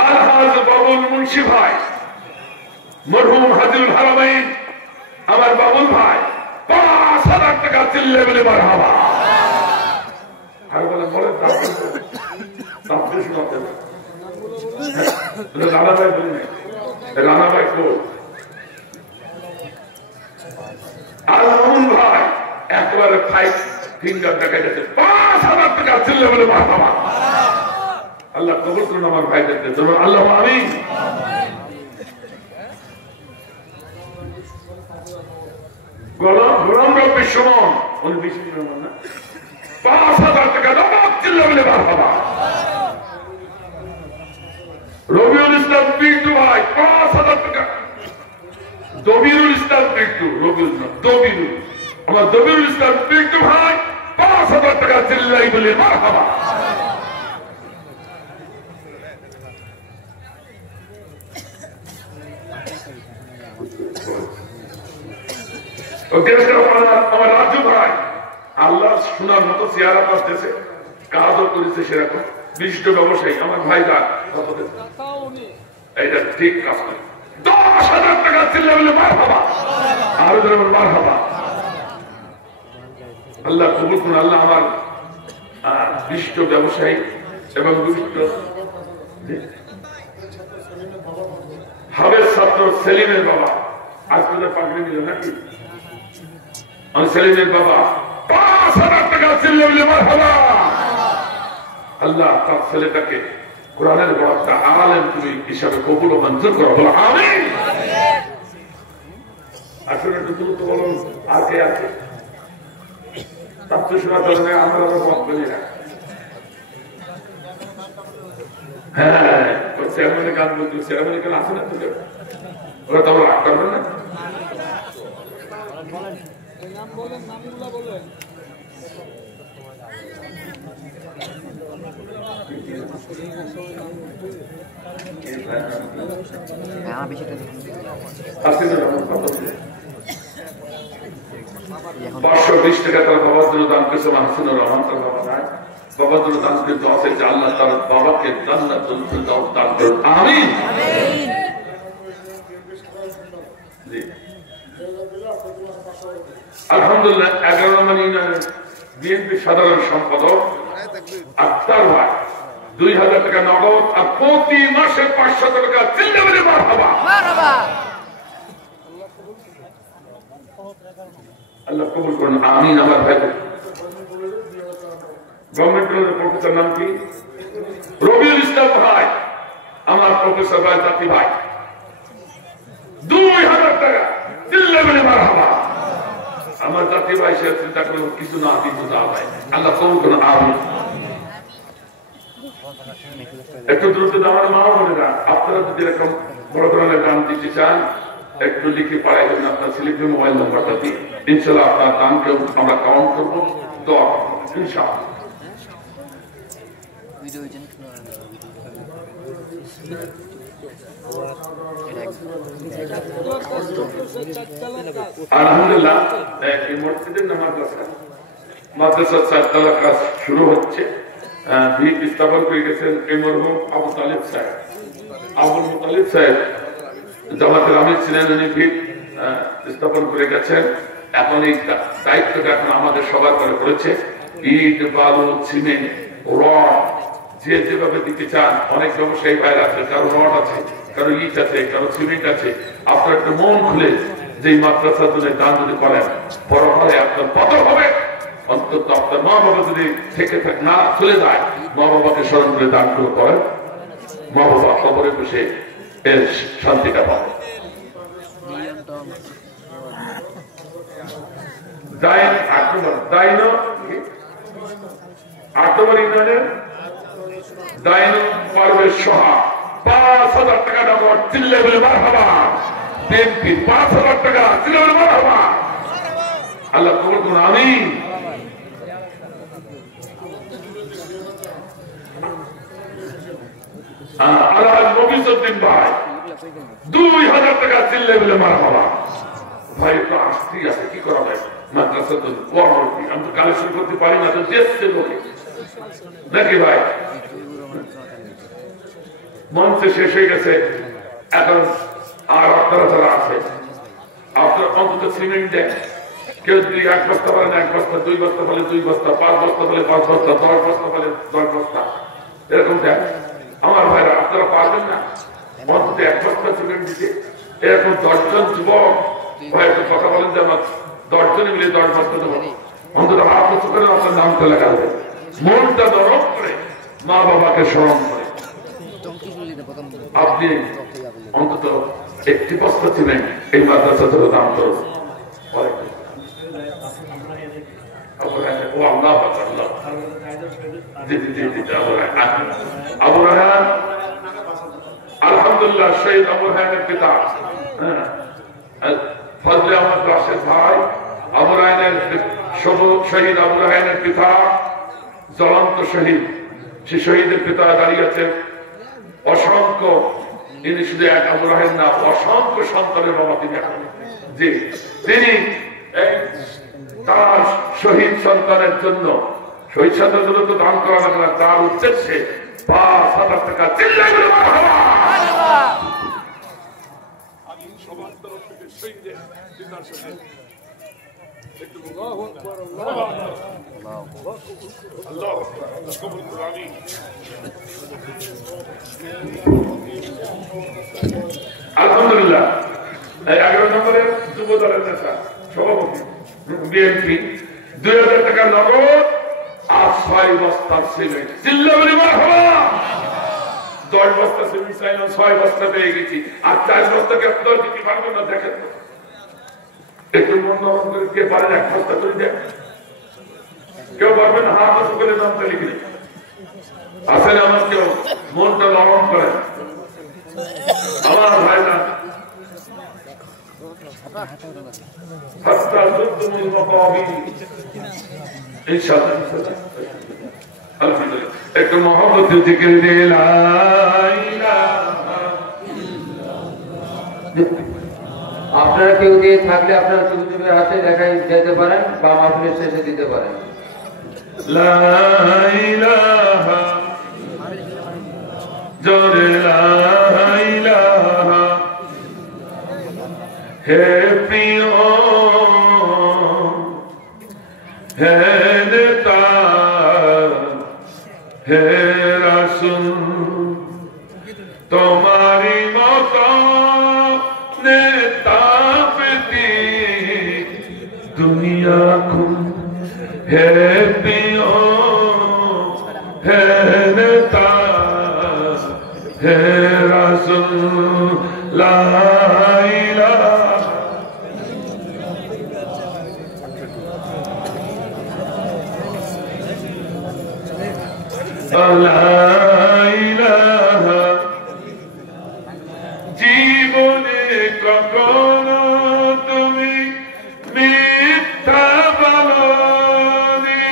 আলহাজ বাবুল মুন্সি ভাই মরহুম হাজির হারামাইন আমার বাবুল ভাই ৫,০০০ টাকা চিল্লে বলে মারহাবা। আর বলে বলে রানা ভাই বলি নাই, রানা ভাই কোল আর মামুন ভাই একবারে 5 ফিঙ্গার দেখা যাচ্ছে ৫,০০০ টাকা চিল্লে বলে মারহাবা। আল্লাহ কবুল করুন আমার ভাইদেরকে, আল্লাহ আমিন। গোলাম রব্বি সুমন উনি বেশি না ৫,০০০ টাকা নবাব চিল্লে বলে মারহাবা। রবিউল ইসলাম পিন্টু ভাই ৫,০০০ টাকা। দবিরুল ইসলাম পিন্টু রবিউল না দবিরুল আমার দবিরুল ইসলাম পিন্টু ভাই ৫,০০০ টাকা চিল্লাই বলে মারহাবা। আমার রাজু ভাই আল্লাহ শোনার মতো চেহারা পাচ্ছে, কাজও করেছে সেরকম বিশিষ্ট ব্যবসায়ী আমার ভাইরা এইটা ঠিক কাজ করে ১০,০০০ টাকা চিল্লা বলে মারহাবা। আরো ধরে মারহাবা। আল্লাহ কবুল করুন, আল্লাহ আমার বিশিষ্ট ব্যবসায়ী এবং বিশিষ্ট হাবের ছাত্র সেলিমের বাবা আজকে পাগড়ি নিল নাকি আমি সেলিমের বাবা ৫,০০০ টাকা চিল্লে বলে মারহাবা। আল্লাহ তার ছেলেটাকে কোরআনের বড় একটা আলেম তুমি হিসাবে কবুল ও মঞ্জুর করো, বলো আমিন। আসলে একটু দ্রুত বলুন আর কে আছে তার তো শোনা চলে না, আমরা মত বলি না। হ্যাঁ চেয়ারম্যানের গান বলতে চেয়ারম্যানের গান আছে না, তোদের ওরা তো আমরা রাগ করবেন না। $520 টাকা তার বাবার জন্য দান করেছে হাসিনুর রহমান, তার বাবা নাই, বাবার জন্য দান করে দোয়া চাইছে আল্লাহ তার বাবাকে জান্নাতুল ফিরদাউস দান করুন, আমিন। আলহামদুলিল্লাহ 11 নম্বর ইউনিয়নের বিএনপি সাধারণ সম্পাদক আক্তার ভাই ২,০০০ টাকা নগদ আর প্রতি মাসে ৫০০ টাকা চিল্লে বলে মারহাবা। আল্লাহ কবুল করুন, আমিন। আমার ভাই গভর্নমেন্ট কলেজের প্রফেসর নাম কি? রবিউল ইসলাম ভাই আমার প্রফেসর ভাই জাতি ভাই ২,০০০ টাকা চিল্লে বলে মারহাবা। আমার জাতি ভাই সে চিন্তা করুন কিছু না কিছু না ভাই, আল্লাহ কবুল করুন, আমিন। একটু দ্রুত আমার মা বোনেরা আপনারা যদি এরকম বড় ধরনের দান দিতে চান একটু লিখে পাঠাই দেবেন আপনার স্লিপে মোবাইল নাম্বারটা দিয়ে, ইনশাআল্লাহ আপনার দানকে আমরা কাউন্ট করবো, দোয়া করবো ইনশাআল্লাহ। আলহামদুলিল্লাহ এই মসজিদের নামাজ মাদ্রাসার 4 তলা কাজ শুরু হচ্ছে। ভিত স্থাপন করে গেছেন এই মরহুম আবু তালিব সাহেব, আবুল মুতালিব সাহেব জামাতের আমির ছিলেন, উনি ভিত স্থাপন করে গেছেন। এখন এই দায়িত্বটা এখন আমাদের সবার করে পড়েছে। ইট, বালু, সিমেন্ট, রড যে যেভাবে দিতে চান, অনেক ব্যবসায়ী ভাইরা আছে, কারো রড আছে, কারো ইট আছে, কারো সিমেন্ট আছে। আপনার একটু মন খুলে যে মাদ্রাসার জন্য দান যদি করেন, পরকালে আপনার কত হবে। অন্তত আপনার মা বাবা যদি থেকে না চলে যায়, মা বাবাকে স্মরণ করে দান করেন, মা বাবা খবরে বসে এর শান্তিটা পাবে। $5,000 টাকা নগদ, চিল্লে বলে মারহাবা। বিএনপি 5,000 টাকা, চিল্লে বলে মারহাবা। আল্লাহ কবুল করুন, আমিন। আলহাজ মফিজউদ্দিন ভাই 2,000 টাকা, চিল্লে বলে মারহাবা। ভাই তো আসতেই আছে, কি করা ভাই, মাদ্রাসা তো আমি তো কালেকশন করতে পারি না, তো দেখছে লোকে নাকি ভাই। মঞ্চে শেষ হয়ে গেছে, এখন আর আপনারা যারা আছে আপনার অন্তত সিমেন্ট দেন। কেউ যদি 1 বস্তা বলেন 1 বস্তা, 2 বস্তা বলে 2 বস্তা, 5 বস্তা বলে 5 বস্তা, 10 বস্তা বলে 10 বস্তা, এরকম দেন। আমার ভাইরা আপনারা পারবেন না অন্তত 1 বস্তা সিমেন্ট দিতে? এরকম 10 জন যুবক ভাই একটু কথা বলেন যে আমার 10 জনে মিলে 10 বস্তা দেবো। অন্তত হাত উঁচু করে আপনার নামটা লেখা হবে, মনটা নরম করে, মা বাবাকে স্মরণ করে আপনি অন্তত 1 বস্তা সিমেন্ট এই মাদ্রাসা থেকে দান করুন। আলহামদুলিল্লাহ শহীদ আবু রায়হানের পিতা ফজলে আহমদ রাশেদ ভাই, আবু রায়হানের শহীদ আবু রায়হানের পিতা, জ্বলন্ত শহীদ। সে শহীদের পিতা দাঁড়িয়ে আছেন। অসংখ্য, তিনি শুধু এক আবু রায়হান না, অসংখ্য সন্তানের বাবা তিনি। যে তিনি তার শহীদ সন্তানের জন্য, শহীদ সন্তানের জন্য তো দান করা লাগবে না, তার উদ্দেশ্যে 5,000 টাকা, চিল্লায় বলে মারহাবা। আমি সবার তরফ থেকে শহীদের পিতার সাথে আলহামদুলিল্লাহ 11 নম্বরের যুব দলের নেতা সভাপতি বিএনপি 2,000 টাকা নগদ আর 6 বস্তা সিমেন্ট, চিল্লা বলে মারহাবা। 10 বস্তা সিমেন্ট চাইলাম, 6 বস্তা পেয়ে গেছি, আর 4 বস্তাকে আপনারা দিতে পারবেন না। দেখেন একটু মন নরম করে, কে পারেন 1 বস্তা করে দেন? কেউ পারবেন? হাত উঁচু করে নামটা লিখে দিন। আসলে আমার কেউ মনটা নরম করেন আমার ভাই না। একটু মহব্বত থেকে আপনারা কেউ দিয়ে থাকলে আপনারা চুপি চুপি হাতে দেখাই যেতে পারেন বা মাহফিলের শেষে দিতে পারেন। লা ইলাহা জোরে লা ইলাহা। হে প্রিয় হে নেতা হে রাসূল, তোমারি মতো নেতা পেতে দুনিয়া খুন। হে প্রিয় হে নেতা হে রাসূল, লা ইলাহা। জীবনে কখনো তুমি মিথ্যা বলোনি,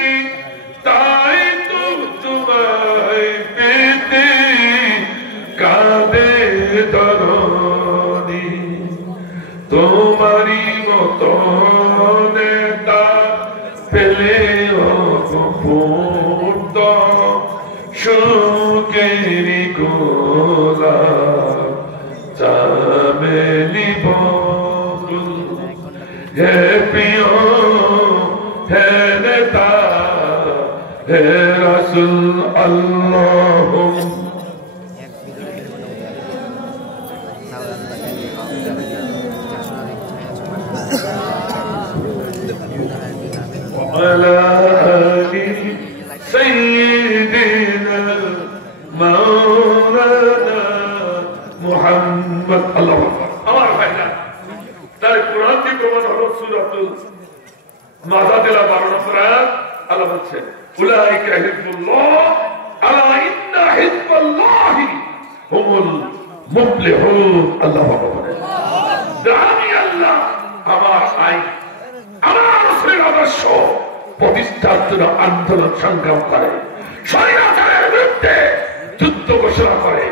তাই তো তোমায় পেতে কাঁদে ধরণী। তোমারই মতো নেতা পেলেও ফুট সুখেরি গোলাপ চামেলি বকুল। হে প্রিয় হে নেতা হে রাসূল আল্লাহ وعلى آل سيدنا مولانا محمد الله أكبر আমার ভাইরা তার কোরআন থেকে প্রমাণ হলো সূরাতুল মাজাদিলা 12 নম্বর আয়াত আল্লাহ বলছেন উলাইকা হিজবুল্লাহ আলা ইন্না হিজবাল্লাহি হুমুল মুফলিহুন আল্লাহ বলেন দামি আল্লাহ আমার আইন আমার রাসূলের আদর্শ প্রতিষ্ঠার জন্য আন্দোলন সংগ্রাম করে স্বৈরাচারের বিরুদ্ধে যুদ্ধ ঘোষণা করে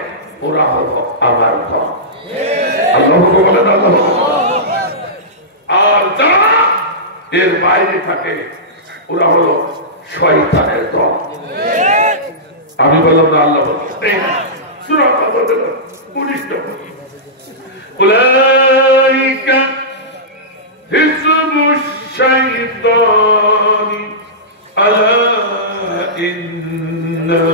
ওরা হলো আমার দল আল্লাহ বলেন আল্লাহ আর যারা এর বাইরে থাকে ওরা হলো শয়তানের দল আমি বললাম না আল্লাহ বলেন সূরা আল-বাকারা 19 নম্বর উলাইকা হিজবুশ শাইতানি আলা ইন্না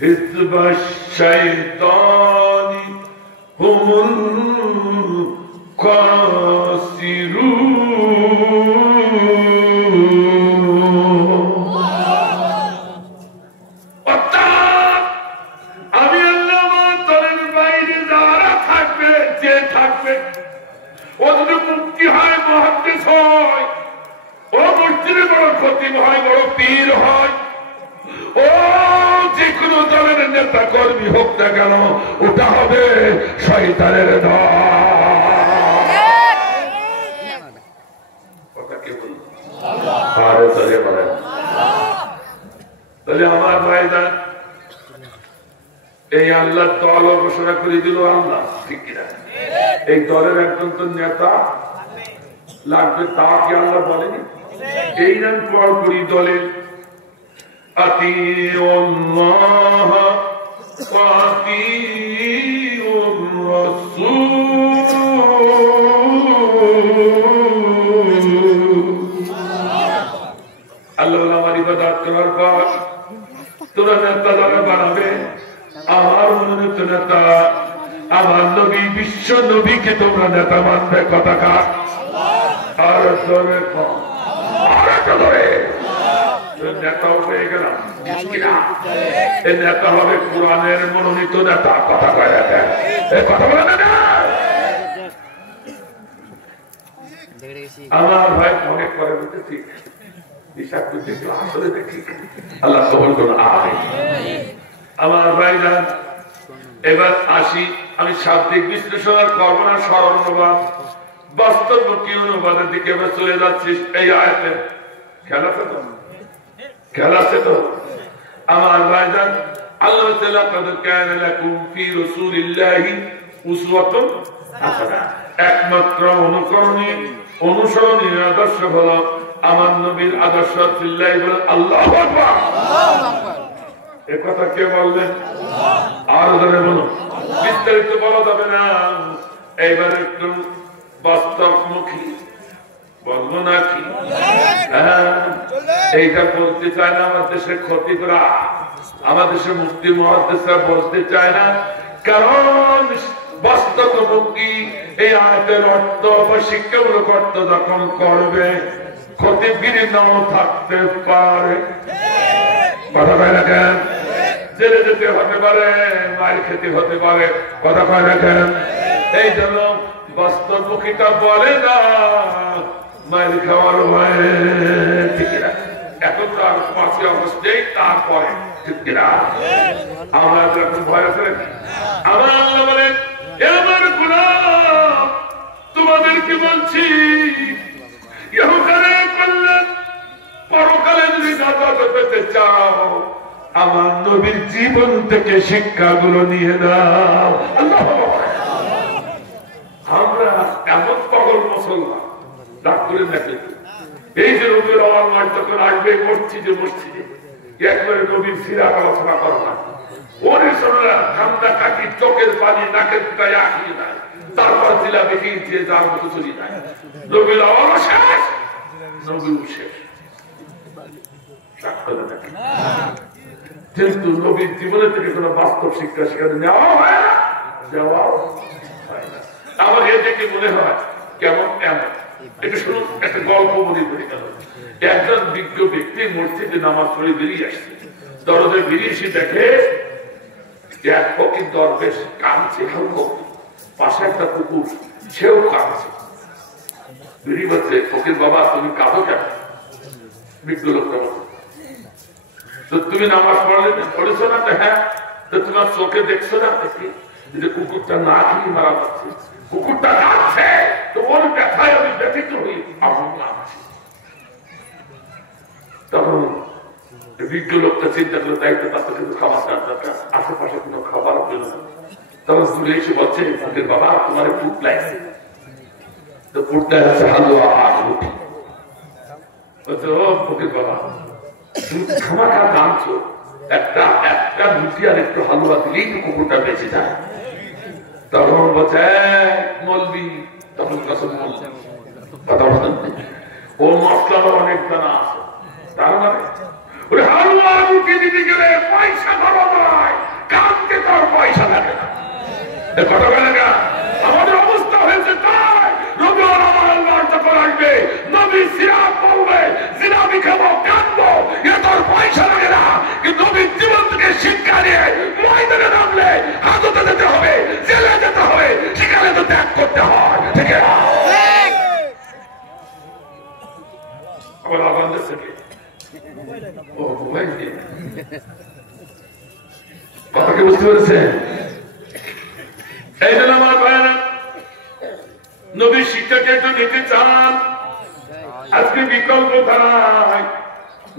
হিজবাশ শাইতানি হুমুল নেতা কর্মী হোক না কেন ওটা হবে শয়তানের দল তাহলে আমার ভাইজান এই আল্লাহ দল ঘোষণা করে দিল আল্লাহ ঠিক কিনা এই দলের একজন তো নেতা লাগবে তা কি আল্লাহ বলেনি এই নাম পর করি দলের আতিউল্লাহ ওয়া আতিউর রাসূল আল্লাহ আমার ইবাদত করার পর তোরা নেতা যারা বানাবে আমার মনোনীত নেতা আমার নবী বিশ্ব নবীকে তোমরা নেতা মানবে কথা কার আর ধরে ধরে নেতাও পেয়ে গেলাম এই নেতা হবে কোরআনের মনোনীত নেতা কথা কয় কথা বলে না আমার ভাই মনে করে ঠিক হিসাব করতে আসলে ঠিক আল্লাহ কবুল করুন আমার ভাইজান এবার আসি আমি শাব্দিক বিশ্লেষণ করবো না সরল অনুবাদ বাস্তবমুখী অনুবাদের দিকে এবার চলে যাচ্ছি এই আয়াতে খেলা আছে তো আমার ভাইজান আল্লাহ লাকাদ কানা লাকুম ফি রাসূলিল্লাহি উসওয়াতুন হাসানাহ একমাত্র অনুসরণীয় আদর্শ হলো আমার নবীর আদর্শ ফিল্লাহি বলেন আল্লাহু আকবার এই কথা কে বললেন আর ধরে বলো বিস্তারিত বলা যাবে না এইবার একটু বাস্তবমুখী বলবো নাকি এইটা বলতে চায় না আমার দেশের ক্ষতি করা আমার দেশের মুফতি মুহাদ্দিসরা বলতে চায় না কারণ বাস্তবমুখী এই আয়াতের অর্থ বা শিক্ষামূলক অর্থ যখন করবে ক্ষতিগিরি নাও থাকতে পারে কথা কয় না কেন জেলে যেতে হতে পারে মায়ের খেতে হতে পারে কথা কয় না কেন এই জন্য বাস্তবমুখীটা বলে না মায়ের খাওয়ার ভয় ঠিক না এখন তো আর 5 অগস্টেই তারপরে ঠিক কিনা আমরা যখন ভয় আছে আমার আল্লাহ বলেন আমার গোলাম তোমাদেরকে বলছি ইহকালে কল্যাণ পরকালে যদি নাজাত পেতে চাও আমার নবীর জীবন থেকে শিক্ষাগুলো নিয়ে নাও আমরা এমন পাগল মুসলমান ডাক্তারের দেখে এই যে রবির আমার মাঠ যখন আসবে মসজিদে একবারে নবীর সিরাত আলোচনা করো না ওরে শোনা ঠান্ডা কাকি চোখের পানি নাকের ফুটায় আসি না তারপর জিলাপি খেয়ে যার মতো চলে যায়। নবীর আওয়াজ শেষ, নবীও শেষ। কিন্তু নবীর জীবনের থেকে কোন বাস্তব শিক্ষা সেখানে নেওয়া হয় না, দেওয়া হয় না। আমার এ দেখে মনে হয় কেমন এমন। এটা শুনুন, একটা গল্প মনে করি। একজন বিজ্ঞ ব্যক্তি মসজিদে নামাজ পড়ে বেরিয়ে আসছে। দরজে বেরিয়ে এসে দেখে এক ফকির দরবেশ কাঁদছে, পাশে একটা কুকুর, সেও কাঁদছে। বেরিয়ে বলছে, ফকির বাবা তুমি কাঁদো কেন? বিজ্ঞ লোকটা বলছে, তো তুমি নামাজ পড়েছো না? হ্যাঁ। তো তোমার চোখে দেখছো না যে কুকুরটা না খেয়ে মারা যাচ্ছে? কুকুরটা কাঁদছে, তো ওর ব্যথায় আমি ব্যথিত হই, আমার কাঁদছি। তখন বিজ্ঞ লোকটা চিন্তা করলো, তাই তো তাতে কিন্তু খাবার দরকার, আশেপাশে কোনো খাবার পেল না। তখন ঘুরে এসে বলছে, ফকির বাবা তোমার ফুট লাগছে। তো ফুটটা হচ্ছে হালুয়া আর রুটি। বলছে, ও ফকির বাবা তুমি খামাখা কাঁদছো, একটা রুটি আর একটু হালুয়া দিলেই তো কুকুরটা বেঁচে যায়। তখন বলছে, মলবি, তখন কথা বলেন ও মশলাটা অনেক দানা আছে, তার মানে ওই হালুয়া রুটি দিতে গেলে পয়সা ধরা যায়, কাঁদতে তোর পয়সা লাগে না। কথা বলে না? আমাদের অবস্থা হয়েছে তাই। নবী আমার যখন আসবে, নবী সিরাত বলবে, জিলাপি খাবো, কাঁদবো, এ তোর পয়সা লাগে না। কিন্তু নবীর জীবন থেকে শিক্ষা নিয়ে ময়দানে নামলে হাজতে যেতে হবে, জেলে যেতে হবে, সেখানে তো ত্যাগ করতে হয়। ঠিক আছে? আবার আবার দেশে ও মোবাইল দিয়ে কথাকে বুঝতে পেরেছেন? এই জন্য আমার ভাইয়েরা নবীর শিক্ষাকে একটু নিতে চান, আজকে বিকল্প ধারায়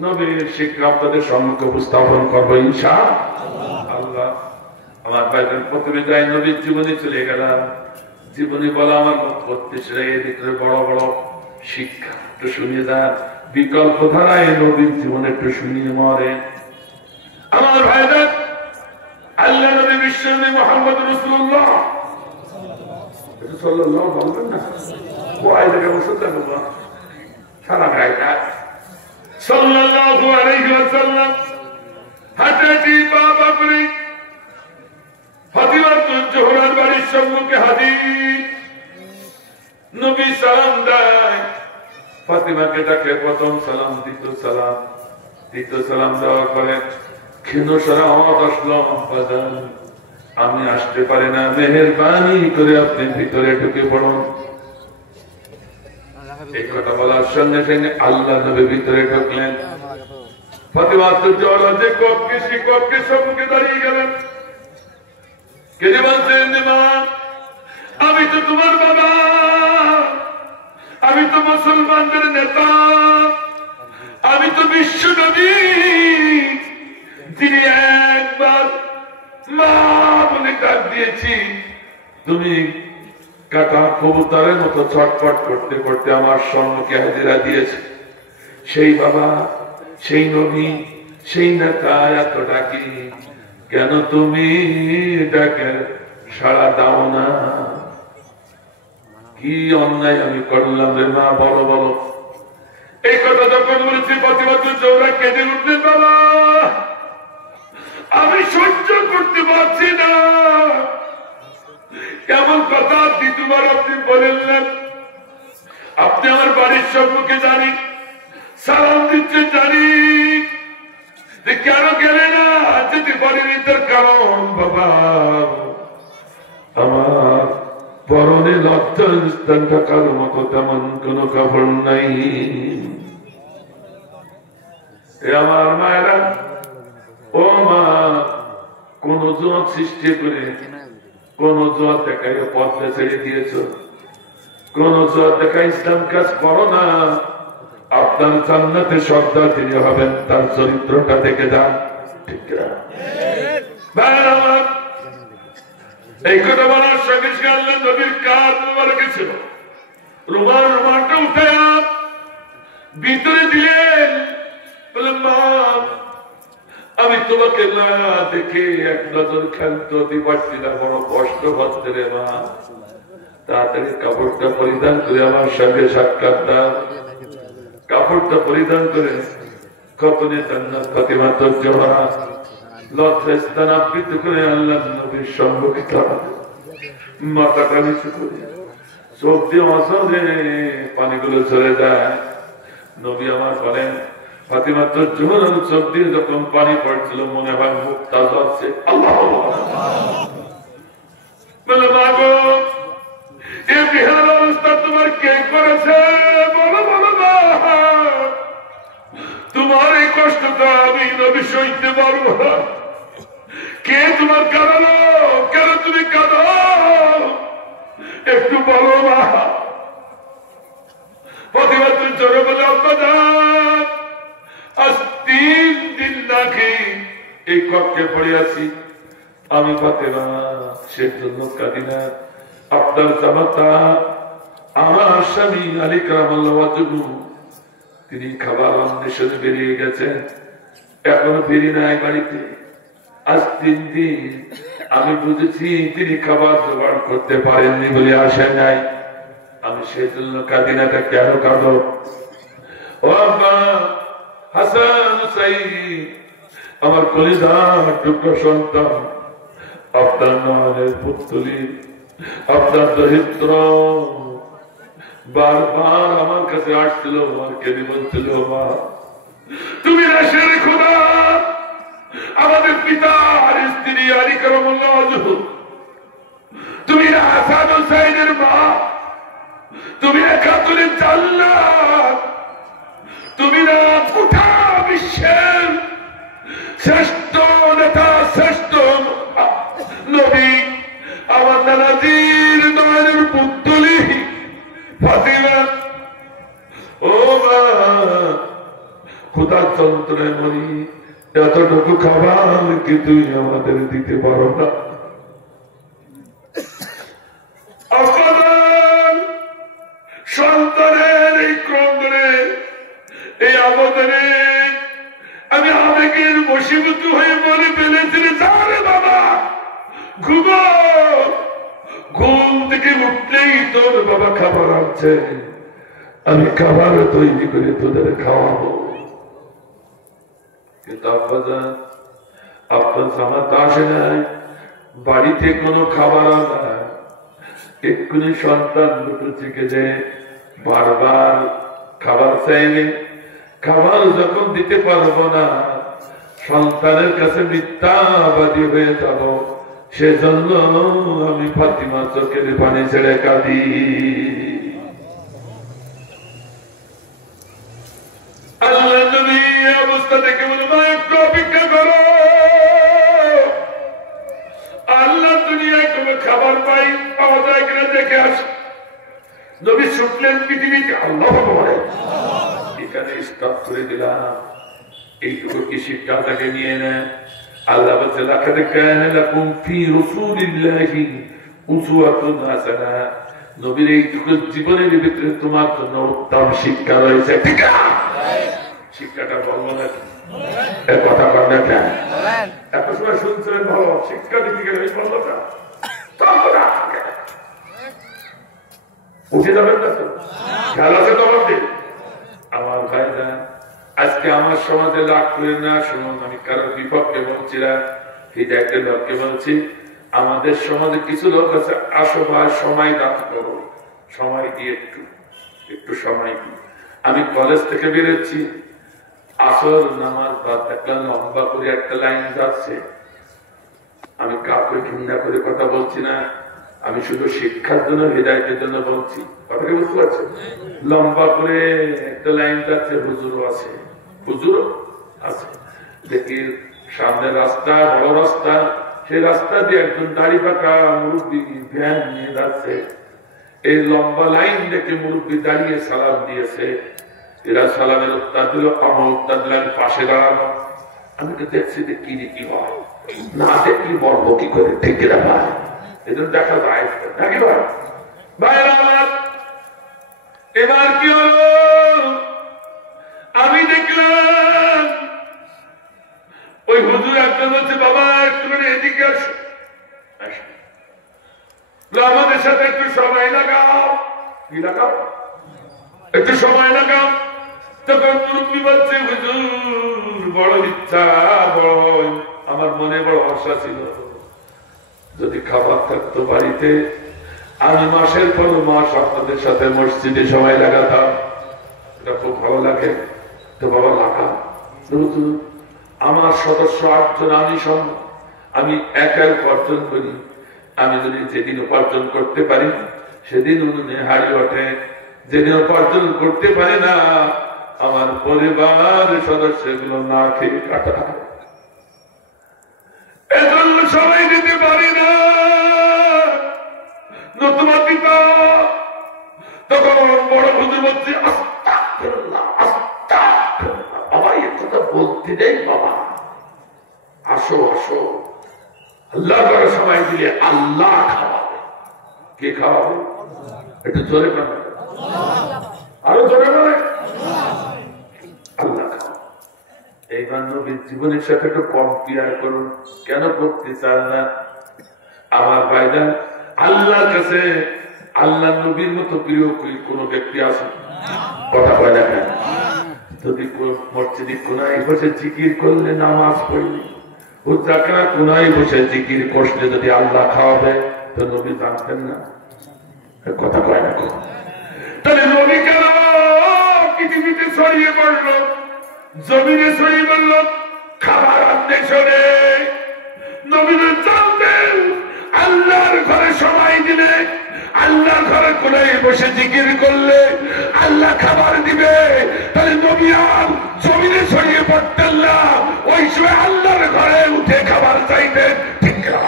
নবীর শিক্ষা আপনাদের সম্মুখে উপস্থাপন করবো ইনশাআল্লাহ। আমার ভাইদের প্রথমে যাই নবীর জীবনে চলে গেলাম। জীবনী বলা আমার মত করতেছে, এর ভিতরে বড় বড় শিক্ষা একটু শুনিয়ে যান। বিকল্প ধারায় নবীর জীবনে একটু শুনিয়ে মরে। আমার ভাইদের আল্লাহ নবী বিশ্বনবী মুহাম্মদ রাসূলুল্লাহ সাল্লাল্লাহু বলবেন না, ওই জায়গায় বসে থাকবো সারা গায়টা সাল্লাল্লাহু আলাইহি ওয়াসাল্লাম হাজরত বাবা বলি ফাতিমা জোহরার বাড়ির সম্মুখে হাজির। নবী সালাম দেয়, ফাতিমাকে ডাকে, প্রথম সালাম, দ্বিতীয় সালাম দেওয়ার পরে ক্ষীণ সারা আওয়াজ আসলো, আমি আসতে পারি না, মেহেরবানি করে আপনি ভিতরে ঢুকে পড়ুন। এই কথা বলার সঙ্গে সঙ্গে আল্লাহ নবী ভিতরে ঢুকলেন। ফাতিমা তো জওয়ালে কক্ষে সম্মুখে দাঁড়িয়ে গেলেন। কে বলছেন, মা আমি তো তোমার বাবা, আমি তো মুসলমানদের নেতা, আমি তো বিশ্ব নবী, যিনি একবার মা বলে ডাক দিয়েছি, তুমি কাটা কবুতরের মতো ছটফট করতে করতে আমার সম্মুখে হাজিরা দিয়েছে। সেই বাবা, সেই নবী, সেই নেতা এত ডাকি, কেন তুমি ডাকে সাড়া দাও না? কি অন্যায় আমি করলাম রে মা, বলো বলো। এই কথা যখন বলেছি প্রতিবছর চৌরা কেঁদে উঠলে, বাবা আমি সহ্য করতে পারছি না। কেমন কথা দ্বিতীয়বার আপনি বলেন, আপনি আমার বাড়ির সম্মুখে জানি, সালাম দিচ্ছে জানি, কেন গেলে না? যেতে পারিনি তার কারণ, বাবা আমার পরনে লজ্জার স্থান থাকার মতো তেমন কোন কাপড় নাই। আমার মায়েরা, ও মা, কোন জোয়ার সৃষ্টি করে কোন জোয়ার দেখাই পথে ছেড়ে দিয়েছ, কোন জোয়ার দেখা ইসলাম কাজ করো না। আপনার জান্নাতে সর্দার তিনি হবেন, তার চরিত্রটা দেখে যান। ঠিক আমার এই কথা বলার সঙ্গে সঙ্গে আল্লাহ নবীর কাজ মুবারকে ছিল, রুমালটা উঠে ভিতরে দিলেন। বললেন, মা আমি তোমাকে না দেখে এক নজর খেলতে দিতে পারছি না, বড় কষ্ট হচ্ছে রে মা। তাড়াতাড়ি কাপড়টা পরিধান করে আমার সঙ্গে সাক্ষাৎ দাও। কাপড়টা পরিধান করে খতনে জান্নাত ফাতিমা তর্জমা লজ্জায় স্থান আবৃত করে আল্লাহ নবীর সম্মুখে মাথাটা নিচু করে চোখ দিয়ে অসরে পানিগুলো ঝরে যায়। নবী আমার বলেন ফাতিমা তর্জমার চোখ দিয়ে যখন পানি পড়ছিল মনে হয় মুখ তাজা হচ্ছে। আল্লাহ বলে মা গো, এই বিহার অবস্থা তোমার কে করেছে? বলো বলো মা, তোমার এই কষ্টটা আমি নবী সইতে পারবো না। কে তোমার কাঁদালো? কেন তুমি কাঁদো? একটু বলো মা। প্রতিবার তুমি চোখে বলে অজ্ঞান, আজ 3 দিন না খেয়ে এই কক্ষে পড়ে আছি আমি ফাতেমা, সেজন্য কাঁদি না। আপনার জামাতা আমার স্বামী আলী কারামাল্লাহ ওয়াজহু তিনি খাবার অন্বেষণে বেরিয়ে গেছেন, এখনো ফিরি নাই বাড়িতে। আজ 3 দিন আমি বুঝেছি তিনি খাবার জোগাড় করতে পারেননি বলে আসেন নাই। আমি সেজন্য কাঁদি না। কেন কাঁদো? ও আব্বা হাসান হুসাইন, আমার কলিজার টুকরো সন্তান, আপনার নয়নের পুত্তলি, আপনার দরিদ্র বারবার আমার কাছে আসছিল, আমার কেবি বলছিল মা তুমি রাশের খোদা, আমাদের পিতা আর স্ত্রী আলী কারামাল্লাহ ওয়াজহু, তুমি হাসান হুসাইনের মা, তুমি খাতুনে জান্নাত, তুমি না গোটা বিশ্বের শ্রেষ্ঠ নেতা, শ্রেষ্ঠ নবী, আমার নানাজির নয়নের পুত্তলি ফাতিমা। ও মা, খোদার যন্ত্রণায় মরি, এতটুকু খাবার কি তুই আমাদের দিতে পারো না? সন্তানের এই ক্রন্দনে, এই আবেদনে আমি আবেগের বশীভূত হয়ে বলে ফেলেছি, যারে বাবা ঘুমো, ঘুম থেকে উঠলেই তোর বাবা খাবার আনছে, আমি খাবার তৈরি করে তোদের খাওয়াবো। কিন্তু আব্বাজান আপনার জামাত আসে নাই, বাড়িতে কোনো খাবার আনা, এক্ষুনি সন্তান দুটো থেকে যে বারবার খাবার চাইলে, খাবার যখন দিতে পারবো না সন্তানের কাছে মিথ্যাবাদী হয়ে যাব, সেজন্য আমি ফাতিমা চোখের পানি ছেড়ে কাঁদি। আল্লাহ নবী অবস্থা দেখে বলে মা একটু অপেক্ষা করো, আল্লাহ দুনিয়ায় কোনো খাবার পাওয়া যায় কিনা দেখে আস। নবী ছুটলেন পৃথিবীতে, আল্লাহ বলে এখানে স্টপ করে দিলাম, এইটুকু কি শিক্ষা তাকে নিয়ে নেন। আল্লাহ বলছে লাকাদ কানা লাকুম ফি রাসূলিল্লাহি উসওয়াতুন হাসানাহ, নবীর এইটুকু জীবনের ভিতরে তোমার জন্য উত্তম শিক্ষা রয়েছে। ঠিক আছে, শিক্ষাটা বলবো না কথা বলেন না কেন? এত সময় শুনছিলেন ভালো, শিক্ষা দিতে গেলে বলবো না, উঠে যাবেন না তো, খেয়াল আছে তোমার দিন। আমার ভাইরা আজকে আমার সমাজে লাভ করে না, শুনুন আমি কারোর বিপক্ষে বলছি না, হিদায়াতের লোককে বলছি। আমাদের সমাজে কিছু লোক আছে, আসো ভাই সময় দান করো, সময় দিয়ে একটু সময় দিই। আমি কলেজ থেকে বেরোচ্ছি, আসর নামাজ বাদ দেখলাম লম্বা করে একটা লাইন যাচ্ছে। আমি কাউকে ঘৃণা করে কথা বলছি না, আমি শুধু শিক্ষার জন্য, হিদায়াতের জন্য বলছি। কথাকে বুঝতে পারছো? লম্বা করে একটা লাইন যাচ্ছে, হুজুরও আছে, হুজুরও আছে। দেখি সামনে রাস্তা, বড় রাস্তা, সেই রাস্তা দিয়ে একজন দাড়ি পাকা মুরব্বী ভ্যান নিয়ে যাচ্ছে। এই লম্বা লাইন দেখে মুরব্বী দাঁড়িয়ে সালাম দিয়েছে। এরা সালামের উত্তর দিল, আমার উত্তর দিলেন পাশে দাঁড়ানো। আমি তো দেখছি যে কি হয়, না দেখলি বলবো কি করে, ঠিক না ভাই? এজন্য দেখা যায় নাকি ভাই? ভাইয়ের আমার এবার কি হলো, আমি দেখলাম ওই হুজুর ডাক্তার বলছে বাবা একটুখানি এদিকে আসো, আমাদের সাথে একটু সময় লাগাও। কি লাগাও? একটু সময় লাগাও। তখন মুরব্বী বলছে হুজুর বড় ইচ্ছা, বড় আমার মনে বড় আশা ছিল, যদি খাবার থাকতো বাড়িতে আমি মাসের পর মাস আপনাদের সাথে মসজিদে সময় লাগাতাম, এটা খুব ভালো লাগে। তো বাবা লাগাম। আমার সদস্য 8 জন, আমি একা উপার্জন করি। আমি যদি যেদিন উপার্জন করতে পারি সেদিন উনুনে হাড়ি ওঠে, যেদিন উপার্জন করতে পারি না আমার পরিবার সদস্যগুলো না খেয়ে কাটা। এজন্য সবাই দিতে পারি না। নতুবা দিত। তখন বড় হুজুর বলছে আস্তাগফিরুল্লাহ, আস্তাগফিরুল্লাহ। বাবা এই কথা বলতে নেই বাবা, আসো আসো, আল্লাহ করে সময় দিলে আল্লাহ খাওয়াবে। কে খাওয়াবে? একটু জোরে বলে, আরো জোরে বলে, আল্লাহ খাওয়াবে। এইবার নবীর জীবনের সাথে একটু কম্পেয়ার করুন। কেন করতে চান না? আমার ভাইজান, আল্লাহর কাছে আল্লাহ নবীর মতো প্রিয় কোন ব্যক্তি আছে? কথা বলে না। যদি মসজিদে কোনায় বসে জিকির করলে, নামাজ পড়লে, উদ্যাকার কোনায় বসে জিকির করলে যদি আল্লাহ খাওয়াবে, তো নবী জানতেন না? কথা কয় না। তাহলে নবী কেন পৃথিবীতে ছড়িয়ে পড়লো, জমিনে ছড়িয়ে পড়লো খাবার অন্বেষণে? নবীরা জানতেন আল্লাহর ঘরে সময় দিলে, আল্লাহর ঘরে কোনায় বসে জিকির করলে আল্লাহ খাবার দিবে। তাহলে নবী আর জমিনে ছড়িয়ে পড়তেন না, ওই সময় আল্লাহর ঘরে উঠে খাবার চাইতেন। ঠিক না?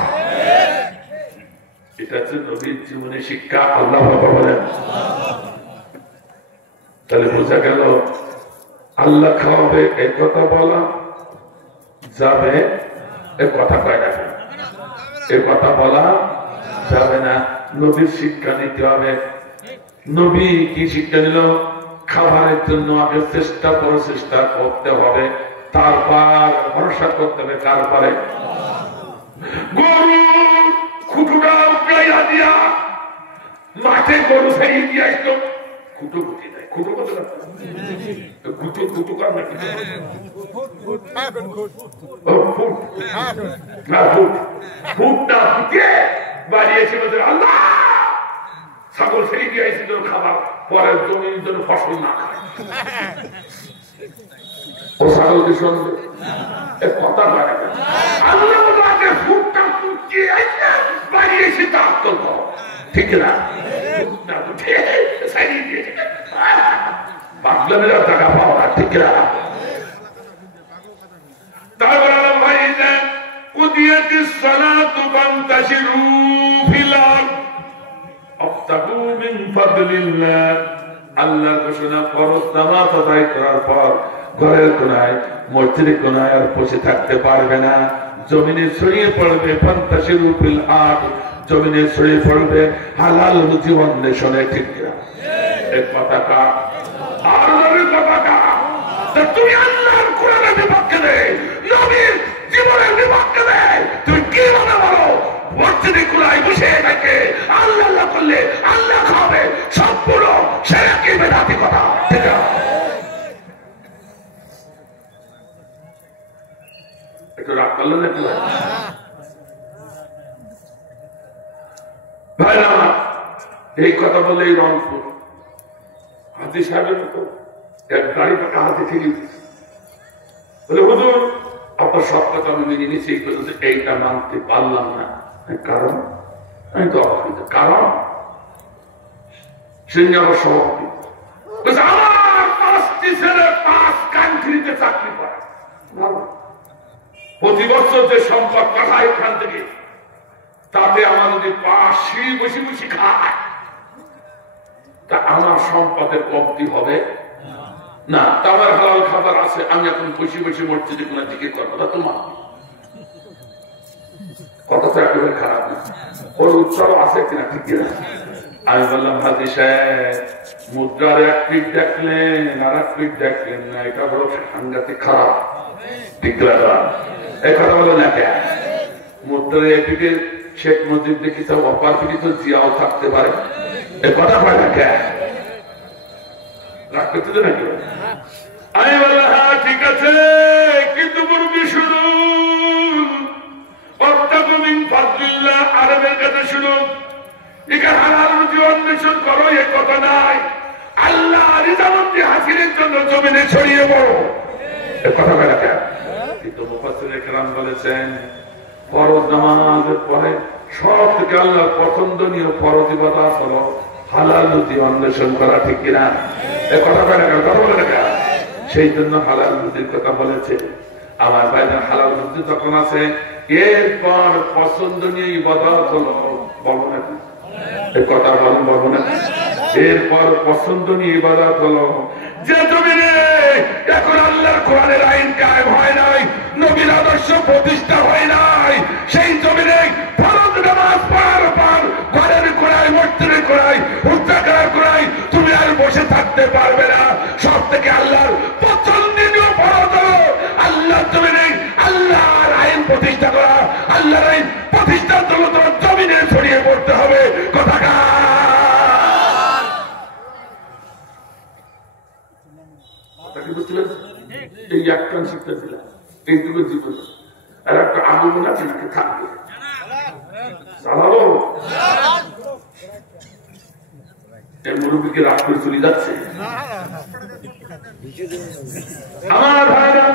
এটা হচ্ছে নবীর জীবনে শিক্ষা। আল্লাহ বলেন। তাহলে বোঝা গেল আল্লাহ খাওয়াবে এই কথা বলা যাবে, এ কথা কয় না, এ কথা বলা যাবে না। নবীর শিক্ষা নিতে হবে। নবী কি শিক্ষা নিল? খাবারের জন্য আগে চেষ্টা প্রচেষ্টা করতে হবে, তারপর ভরসা করতে হবে। তারপরে গরু খুঁটুটা উঠলাইয়া দিয়া মাঠে গরু ফেরিয়ে দিয়ে আসতো, খুঁটো খুঁটি নাই। খুঁটো কত খুঁটো খুঁটো কার না ফুটটা ফুটে বাড়ি এসে বলছে আল্লাহ ছাগল ফেরি দিয়ে আসছে যেন খাবার পরের জমির জন্য ফসল না খায়। ও ছাগলকে শুনবে কথা পারে আল্লাহ ফুটটা ফুটে আসছে বাড়ি এসে তার তো ঠিক না? পাগলামের টাকা পাওয়া ঠিক না? তারপর ভাই কুদিয়াতিস সালাতু ফান্তাশিরু ফিল আরদ আফতাগু মিন ফাদলিল্লাহ। আল্লাহর ঘোষণা ফরজ নামাজ আদায় করার পর ঘরের কোনায়, মসজিদের কোনায় আর বসে থাকতে পারবে না, জমিনে ছড়িয়ে পড়বে। ফান্তাশিরু ফিল আরদ, জমিনে ছড়িয়ে পড়বে হালাল রুজি অন্বেষণে। ঠিক না? এক পতাকা আর নবীর পতাকা। তুমি আল্লাহর কোরআনের বিপক্ষে নেই, নবীর জীবনের বিপক্ষে নেই। তুমি কিভাবে বলো মসজিদে কোনায় বসে থাকে আল্লাহ আল্লাহ করলে আল্লাহ খাবে? সম্পূর্ণ শিরকি বিদআতি কথা। ঠিক আছে? একটু রাগ করলেন নাকি ভাই? এই কথা বললেই রংপুর হাজি সাহেবের মতো এক গাড়ি পাকা হাতে ঠেকে উঠেছে, বলে হুজুর আপনার সব কথা আমি মেনে নিচ্ছি, এইটা মানতে পারলাম না। কারণ আমি তো অবাক। কারণ সিঙ্গাপুর সভাপতি আমার 5টি ছেলে 5 কান্ট্রিতে চাকরি করে, প্রতি বছর যে সম্পদ পাঠায় এখান থেকে, তাতে আমার যদি 5 সিঁড়ি বসে বসে খায়, তা আমার সম্পদের কমতি হবে না। আমার হালাল খাবার আছে, আমি এখন বসে বসে মসজিদে কোন দিকে করবো না। তোমার কথা তো একেবারে খারাপ না, ওর উৎসাহ আছে কিনা? ঠিক কিনা? আমি বললাম হাজি সাহেব মুদ্রার এক পিঠ দেখলেন আর এক পিঠ দেখলেন না, এটা বড় সাংঘাতিক খারাপ। ঠিক দাদা এই কথা বলো না কেন? মুদ্রার এক পিঠে শেখ মুজিব দেখি সব অপার পিঠে তো জিয়াও থাকতে পারে, এ কথা হয় না কেন? রাগ করতে তো নাকি? আমি বললাম হ্যাঁ ঠিক আছে, কিন্তু মুরব্বী শুনুন, অত্যাগমিন ফাদলিল্লাহ আরবের কাছে শুনুন, এখানে হালাল রুজি অন্বেষণ করো এ কথা নাই, আল্লাহ রিজামন্দি হাসিলের জন্য জমিনে ছড়িয়ে পড়ো, এ কথা বলে কেন? কিন্তু মুফাসসিরে কেরাম বলেছেন ফরজ নামাজের পরে সব থেকে আল্লাহর পছন্দনীয় ফরজ ইবাদত হলো হালাল রুজি অন্বেষণ করা। ঠিক কিনা? এ কথা বলে কেন? কথা বলে কেন? সেই জন্য হালাল রুজির কথা বলেছে। আমার ভাইরা হালাল রুজি যখন আছে এরপর পছন্দনীয় ইবাদত হলো, বলবো না কথা বলবো না, এরপর পছন্দনীয় ইবাদত হলো যে জমিনে এখন আল্লাহর কোরআনের আইন কায়েম হয় নাই, নবীর আদর্শ প্রতিষ্ঠা হয় নাই, সেই জমিনে ফরজ নামাজ পড়ার ঘরের কোরআয়, মসজিদের কোরআয়, হুজ্জাকার কোরআয় তুমি আর বসে থাকতে পারবে না। সব থেকে আল্লাহর পছন্দনীয় ফরজ হলো আল্লাহর জমিনে আল্লাহর আইন প্রতিষ্ঠা করা। আল্লাহর আইন প্রতিষ্ঠার জন্য তোমার জমিনে ছড়িয়ে পড়তে হবে। কথা এই একখান শিখতেছিলাম, এইটুকু জীবন আর একটা আগুন আছে নাকি থাকবে চালাবো। এই মুরব্বীকে রাগ করে চলে যাচ্ছে। আমার ভাইরা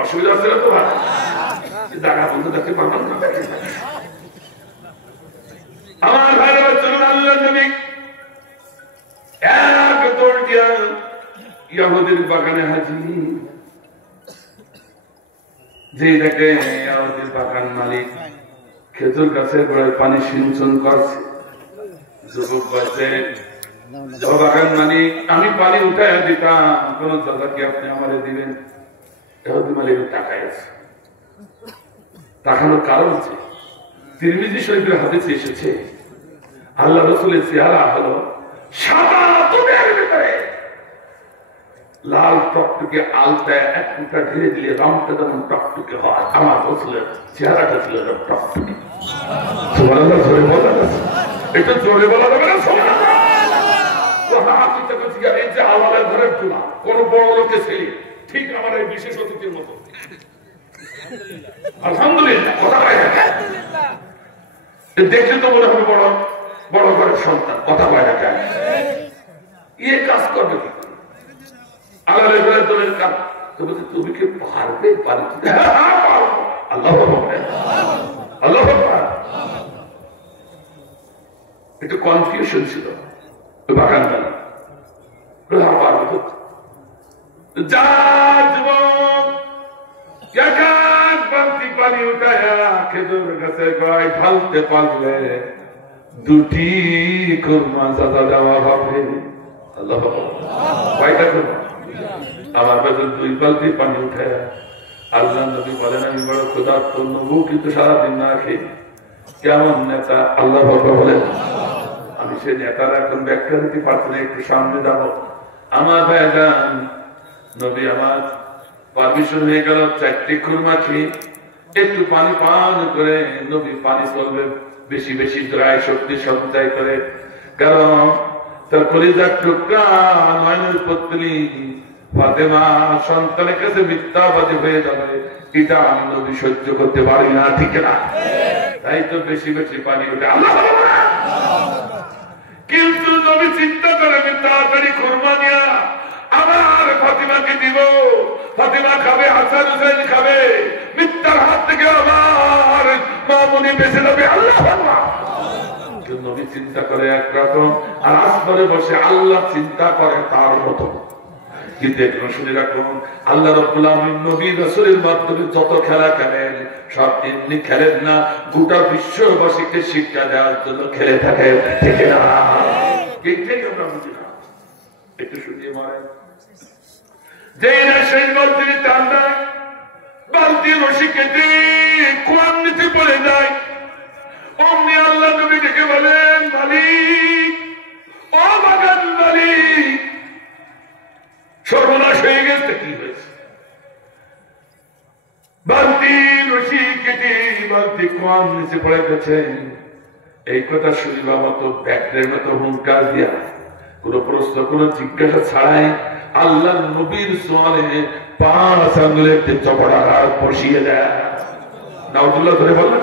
অসুবিধা হচ্ছে না তো ভাই, জায়গা বন্ধু দেখতে পারবেন না। আমার ভাইরা চলুন আল্লাহ নবী এক দৌড় দিয়া ইয়াহুদের বাগানে হাজির। যে দেখে ইয়াহুদের বাগান মালিক খেজুর গাছের গোড়ায় পানি সিঞ্চন করছে। যুবক বলছে বাগান মালিক আমি পানি উঠায় দিতাম, কোন দাদা কি আপনি আমারে দিবেন? ইয়াহুদি মালিক টাকায় আছে। তাকানোর কারণ হচ্ছে তিরমিজি শরীফের হাদিসে এসেছে আল্লাহ রাসূলের চেহারা হলো সাদা দুধের ভিতরে লাল টকটকে আলতায় এক ফুটা ঢেলে দিলে রংটা যেমন টকটকে হয়, আমার রাসূলের চেহারাটা ছিল টকটকে। সুবহানাল্লাহ, জোরে বলা যাবে? এটা জোরে বলা যাবে না? সুবহানাল্লাহ। এই যে আওয়ালের ঘরের তুলা কোন বড় লোকের ছেলে ঠিক আমার এই বিশেষ অতিথির মতো। আলহামদুলিল্লাহ, কথা বলে দেখলে তো মনে হবে বড় বড় ঘরের সন্তান। কথা বলে না কেন? ইয়ে কাজ করবে কি আল্লাহ দলের কাজ? তুমি কি পারবে? আল্লাহ আল্লাহ একটু কনফিউশন ছিল বাগান যা যুবক এক এক বালতি পানি উঠায়া খেজুর গাছের গোড়ায় ঢালতে পারলে দুটি খুরমা সাজা দেওয়া হবে। আল্লাহ কয়টা খুরমা? আমার কাছে 2 বালতি পানি উঠায়া। আল্লাহ নবী বলেন আমি বড় ক্ষুধার্ত, নবু কিন্তু সারাদিন না খেয়ে কেমন নেতা। আল্লাহ বলেন আমি সে নেতারা এখন ব্যাখ্যা দিতে পারছি না, একটু সামনে যাব। আমার ভাইজান নবী আমার পারমিশন হয়ে গেল 4টি খুরমা খেয়ে একটু পানি পান করে নবী পানি চলবে বেশি বেশি দ্রায় শক্তি সঞ্চয় করে, কারণ তার কলিজার টুকরা নয়নের পত্নী ফাতেমা সন্তানের কাছে মিথ্যাবাদী হয়ে যাবে, এটা আমি নবী সহ্য করতে পারি না। ঠিক না? তাই তো বেশি বেশি পানি ওঠে। কিন্তু নবী চিন্তা করে আমি তাড়াতাড়ি খুরমা নিয়া আমার ফাতিমাকে দিব, ফাতিমা খাবে, হাসান হুসেন খাবে, মিথ্যার হাত থেকে আমার মামুনি বেঁচে যাবে। আল্লাহ নবী চিন্তা করে একরকম, আর আসমানে বসে আল্লাহ চিন্তা করে তার মতো। কিন্তু একটু শুনে রাখুন, আল্লাহ রাব্বুল আলামিন নবী রাসূলের মাধ্যমে যত খেলা খেলেন সব এমনি খেলেন না, গোটা বিশ্ববাসীকে শিক্ষা দেওয়ার জন্য খেলে থাকেন। ঠিক না? এইটাই আমরা বুঝি না। একটু শুনিয়ে মারেন যেই না সেই বালতি টান দেয়, বালতি রশি কেটে কোরআন নিতে পড়ে যায়, অমনি আল্লাহ নবী ডেকে বলে হয়ে গেছে কি হয়েছে বালতি রশি কেটে বালতি কোয়ান নিচে পড়ে গেছে এই কথা শুনবার মতো ব্যাকরের মতো হুঙ্কার দিয়া কোন প্রশ্ন কোন জিজ্ঞাসা ছাড়াই আল্লাহ নবীর সোয়ালে 5 আঙ্গুলের চপড়া হাত বসিয়ে দেয় নাউজুবিল্লাহ ধরে বললেন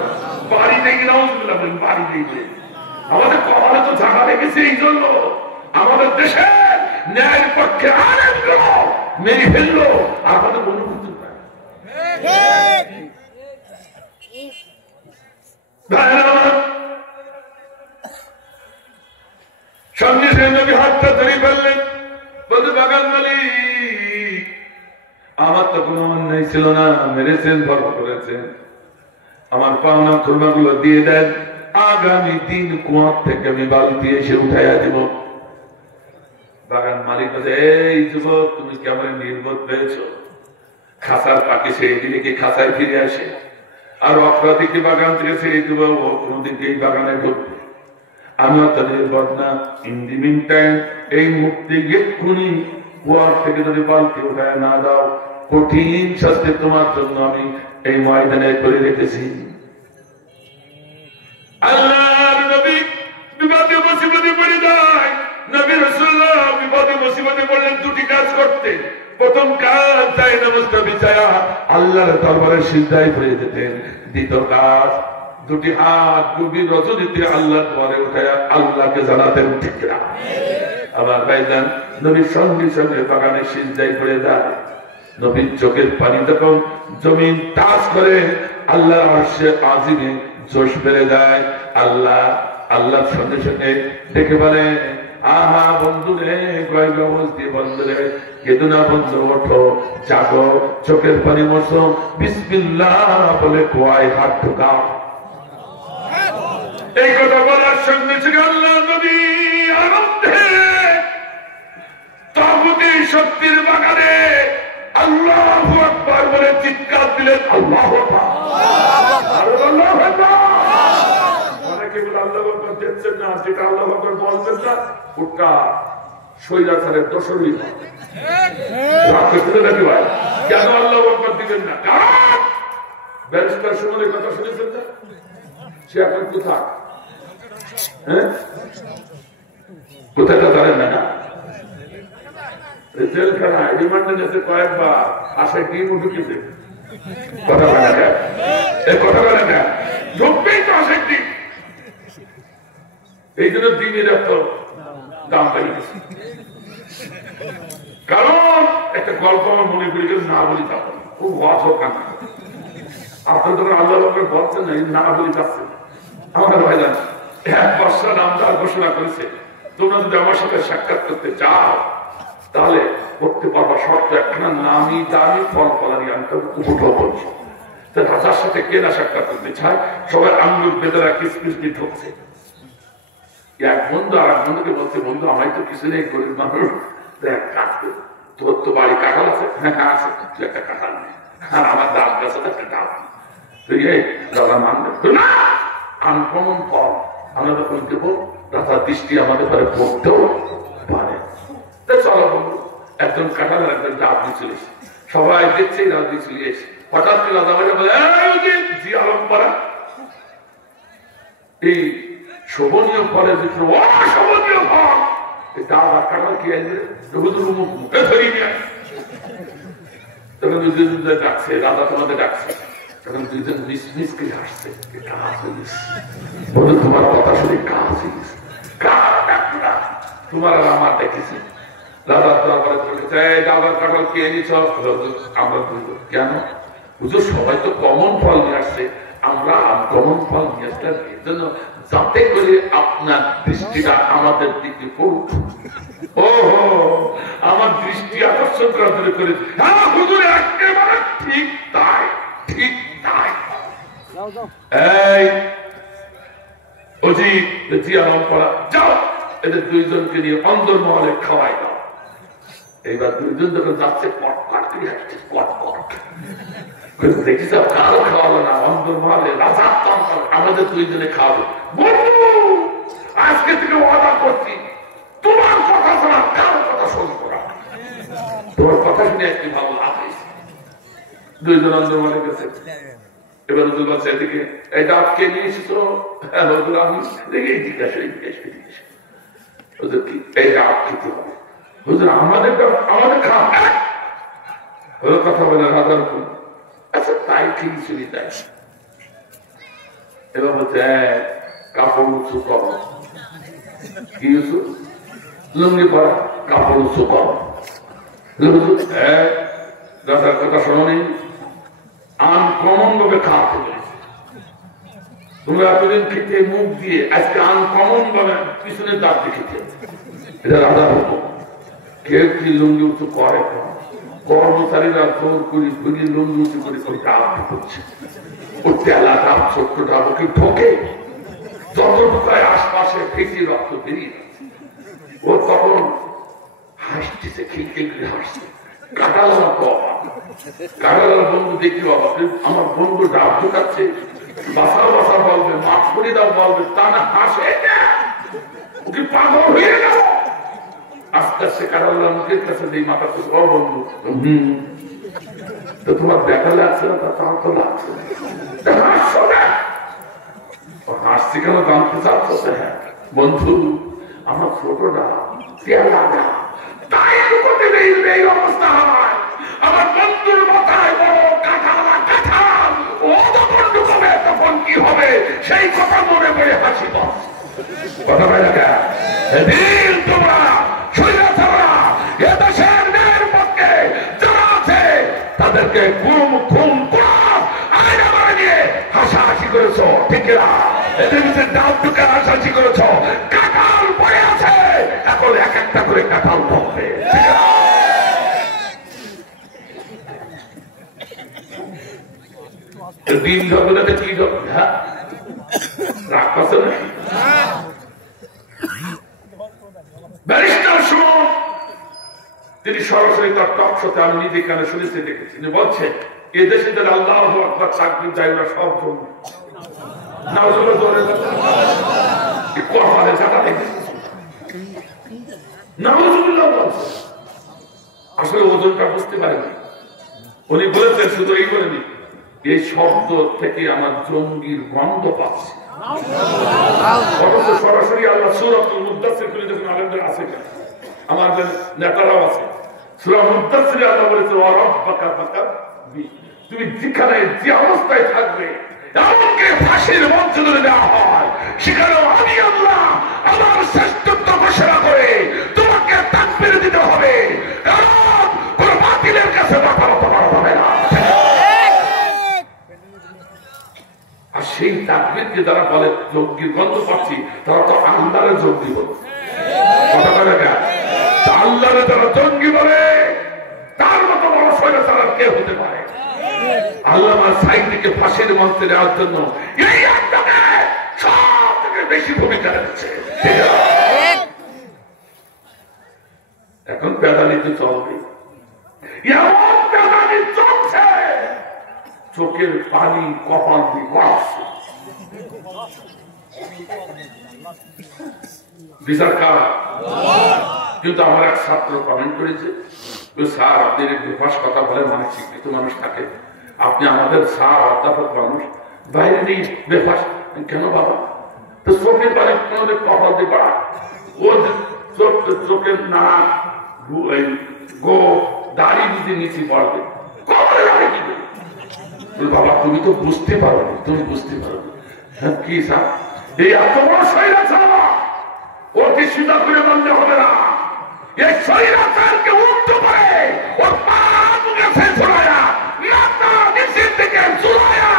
বাড়ি নেই নাউজুবিল্লাহ বলেন বাড়ি নেই আমাদের কপালে তো ঝাঁকা লেগেছে এই জন্য আমাদের দেশে ন্যায়ের পক্ষে আলেমগুলো মেরে ফেললো আর আমাদের অনুভূতি সামনে সে নবী হাতটা ধরে ফেললেন বলতে বাগান মালিক আমার তো কোনো অন্যায় ছিল না মেরেছেন ধর্ম করেছেন আমার পাওনা খুরমাগুলো দিয়ে দেন আগামী দিন কুয়ার থেকে আমি বালতি এসে উঠাইয়া দিব বাগান মালিক বলছে এই যুবক তুমি কেমন নির্বোধ পেয়েছো খাসার পাখি ছেড়ে দিলে কি খাসায় ফিরে আসে আর অপরাধীকে বাগান থেকে ছেড়ে দেবো ও কোনদিন এই বাগানে ঢুকবে আমিও তো নির্বোধ না ইন দি মিন টাইম এই মুক্তি এক্ষুনি কুয়ার থেকে যদি বালতি উঠায় না দাও কঠিন শাস্তি তোমার জন্য আমি এই ময়দানে করে রেখেছি আল্লাহর নবী বিপদে মুসিবতে পড়ে যায় নবী রাসূলুল্লাহ বিপদে মুসিবতে পড়লেন দুটি কাজ করতে প্রথম কাজ যায় নামাজটা বিছায়া আল্লাহর দরবারে সিজদায় পড়ে যেতেন দ্বিতীয় কাজ দুটি হাত গভীর রজনীতে আল্লাহর পরে উঠায়া আল্লাহকে জানাতেন ঠিক না আমার ভাইজান নবীর সঙ্গে সঙ্গে বাগানে সিজদায় পড়ে যায় নবীর চোখের পানি তখন জমিন টাচ করে আল্লাহর আরশে আজিমে জোশ বেড়ে যায় আল্লাহ আল্লাহর সঙ্গে সঙ্গে ডেকে বলে আহা বন্ধু রে কয়েক অবস্থি বন্ধু রে কেঁদো না বন্ধু ওঠো জাগো চোখের পানি মোছো বিসমিল্লাহ বলে কুয়ায় হাত ঢোকাও এই কথা বলার সঙ্গে সঙ্গে আল্লাহ নবী আনন্দে তাগুতের শক্তির বাগানে আল্লাহু আকবার বলে চিৎকার দিলেন আল্লাহু আকবার আল্লাহু আকবার অনেকে বলে আল্লাহু আকবার দেখছেন না যেটা আল্লাহু আকবার বলছেন না ওটা শৈলাচারের দশরী রাখতে শুনে নাকি ভাই কেন আল্লাহু আকবার দিবেন না কারণ ব্যারিস্টার সুমনের কথা শুনেছেন না সে এখন কোথায় হ্যাঁ কোথায় জানেন না জেলখানায় রিমান্ডে যেতে কয়েকবার আশায় টিম ঢুকেছে কথা বলে না এই কথা বলে না ঢুকবেই তো আশায় টিম এই জন্য দিনের এত দাম বেড়ে গেছে কারণ একটা গল্প আমার মনে করি না বলি তা খুব অসর কান্না আপনার তখন আল্লাহ বলছেন না বলি যাচ্ছে আমাদের ভাইজান 1 বছর নামদার ঘোষণা করেছে তোমরা যদি আমার সাথে সাক্ষাৎ করতে চাও তাহলে করতে পারবা শর্ত একখানা নামি দামি ফল ফলানি আমি তো উপভোগ করছি রাজার সাথে কে না সাক্ষাৎ করতে চায় সবাই আঙ্গুল বেদরা কিসমিস দিয়ে ঢুকছে এক বন্ধু আর এক বন্ধুকে বলছে বন্ধু আমায় তো কিছু নেই গরিব মানুষ দেখ কাজ করি তোর তো বাড়ি কাঁঠাল আছে হ্যাঁ হ্যাঁ আছে তুই একটা কাঁঠাল নেই আর আমার দাম গাছ একটা দাম তুই এই দাদা মানবে না আনকমন ফল আমরা যখন দেবো রাজার দৃষ্টি আমাদের পরে পড়তেও পারে চলো বন্ধু একজন কাঁঠাল একজন ডাব দিয়ে চলে এসে সবাই দেখছে ডাব দিয়ে চলে এসে হঠাৎ করে রাজা বলে জি আলম পাড়া এই শোভনীয় ফলের ভিতরে অশোভনীয় ফল ডাব আর কাঁঠাল কি আসবে মুখে ধরিয়ে নিয়ে তখন দুজন ডাকছে রাজা তোমাদের ডাকছে তখন দুজন মিস করে হাসছে বলে তোমার কথা শুনে কাজ হয়েছে তোমার আর আমার দেখেছি দাদার দরবারে চলেছে দাদার কাঁঠাল কে এনেছ আমরা বলবো কেন হুজুর সবাই তো কমন ফল নিয়ে আসছে আমরা আনকমন ফল নিয়ে আসলাম এর জন্য যাতে করে আপনার দৃষ্টিটা আমাদের দিকে পড়ুক ও আমার দৃষ্টি আকর্ষণ করার জন্য করেছে হ্যাঁ হুজুর একেবারে ঠিক তাই ঠিক তাই এই ওজি জি আলম পড়া যাও এদের দুইজনকে নিয়ে অন্দর মহলে খাওয়াই দাও এইবার দুইজন যখন যাচ্ছে কটকট করে যাচ্ছে কটকট দেখিস কারো খাওয়ালো না অন্দর মহলে রাজার আমাদের দুইজনে খাওয়াবে বন্ধু আজকে থেকে অর্ডার করছি তোমার কথা শোনা কারো কথা শুনবো না তোমার কথা শুনে একটি ভালো লাভ হয়েছে। দুইজন আন্দোলনের কাছে এবার হুজুর বলছে এদিকে এই ডাব কে নিয়ে এসেছো? আমি দেখে জিজ্ঞাসা হুজুর কি এই ডাব খেতে হবে? হুজুর আমাদের খাওয়া কথা বলে রাজার উপর। আচ্ছা তাই ঠিক শুনি তাই। এবার বলছে কাপড় উঁচু করো। কি উঁচু? লুঙ্গি পরা, কাপড় উঁচু করো। রাজার কথা শোনো নি, আনকমন ভাবে খাওয়াতে বলেছে। তোমরা এতদিন খেতে মুখ দিয়ে, আজকে আনকমন ভাবে পিছনের দাঁত দেখেছে। এটা রাজার হতো। কেউ কি লুঙ্গি উঁচু করে? কর্মচারীরা জোর করি ঘুরিয়ে লুঙ্গি উঁচু করে ডাব করছে। ও তেলা ডাব, ছোট্ট ডাব ওকে ঢোকে, যতটুকায় আশপাশে ফেঁকি রক্ত বেরিয়ে যাচ্ছে। ও তখন হাসতেছে, খিলখিল হাসছে। কাটালা কাটালার বন্ধু দেখি বাবা, আমার বন্ধু ডাব ঢুকাচ্ছে, বাসা বাসা বলবে, মাছ করে দাও বলবে, তা না হাসে ওকে পাগল হয়ে গেল। আস্তে আস্তে কাটালা মুখের কাছে দিয়ে মাথা তো ও বন্ধু তো তোমার দেখা লাগছে না? তাও তো লাগছে, হাসছো না? হাসছি কেন জানতে চাচ্ছ? হ্যাঁ বন্ধু, আমার ছোট ডাব পেয়ালা ডাব, তাই এই অবস্থা হয়। আমার বন্ধুর মাথায় বড় কাঁঠালা কাঁঠাল, ও যখন ঢুকবে তখন কি হবে সেই কথা মনে করে হাসি বস। কথা বলে দিন তোমরা স্বৈরাচাররা এদেশের ন্যায়ের পক্ষে যারা আছে তাদেরকে গুম খুন আয়না মারা নিয়ে হাসাহাসি করেছো, ঠিক না? এদের ভিতরে ডাব ঢুকে হাসাহাসি করেছো। কাঁঠাল পড়ে আছে, এখন এক একটা করে কাঁঠাল ঢুকবে, ঠিক না? দিন ঝগড়াতে কি ঝগড়া? হ্যাঁ রাগ করছে না? ব্যারিস্টার সুমন তিনি সরাসরি তার টক শোতে, আমি নিজে কানে শুনেছি, দেখেছি, তিনি বলছে এদেশে যারা আল্লাহু আকবার তাকবীর দেয় ওরা সব জঙ্গি। নাউজুবিল্লাহ জোরে এই কোরআনে জায়গা দেখেছি, নাউজুবিল্লাহ বলছে। আসলে ওজনটা বুঝতে পারেনি। উনি বলেছেন শুধু এই বলেনি, এই শব্দ থেকে আমার জঙ্গির গন্ধ পাচ্ছি। অথচ সরাসরি আল্লাহ সূরাতুল মুদ্দাসসির খুলে দেখুন, আলেমদের আছে কেন, আমার নেতারাও আছে। সূরা মুদ্দাসসিরে আল্লাহ বলেছে ওয়া রাব্বাকা ফাকাব্বির, তুমি যেখানে যে অবস্থায় থাকবে, এমনকি ফাঁসির মঞ্চ ধরে দেওয়া হয়, সেখানেও আমি আল্লাহ আমার শ্রেষ্ঠত্ব ঘোষণা করে তোমাকে তাকবীর দিতে হবে, কারণ কোন বাতিলের কাছে মাথা নত করা যাবে না। আর সেই তাকবীরকে যারা বলে জঙ্গির গন্ধ পাচ্ছি, তারা তো আল্লাহরে জঙ্গি বলে। কথা দেখা আল্লাহরে যারা জঙ্গি বলে, তার মতো বড় স্বৈরাচার আর কে হতে পারে? আল্লামা সাঈদীকে ফাঁসির মঞ্চে নেওয়ার জন্য এই আন্দোলনে সব থেকে বেশি ভূমিকা রেখেছে। এখন পেদানিতে চলবে, এমন পেদানি চলছে চোখের পানি কপাল দিয়ে গড়াচ্ছে। বিচার কারা? কিন্তু আমার এক ছাত্র কমেন্ট করেছে, স্যার আপনি বেফাস কথা বলেন, মানে শিক্ষিত মানুষ থাকে, আপনি আমাদের স্যার অধ্যাপক মানুষ, বাইরে নেই বেফাস কেন বাবা? তো চোখের পানি কোনোদিন কপাল দিয়ে গড়া, ও চোখের নাক গো দাড়ি যদি নিচে পড়বে, কপালে লাগে কি করে? বাবা তুমি তো বুঝতে পারো, তুমি বুঝতে পারো। হ্যাঁ কি স্যার, এই এত বড় স্বৈরাচার ওকে সিধা করে মানতে হবে না। এই স্বৈরাচারকে উল্টো করে ওর পা গেছে ঝুলায়া, মাথা নিচের দিকে ঝুলায়া,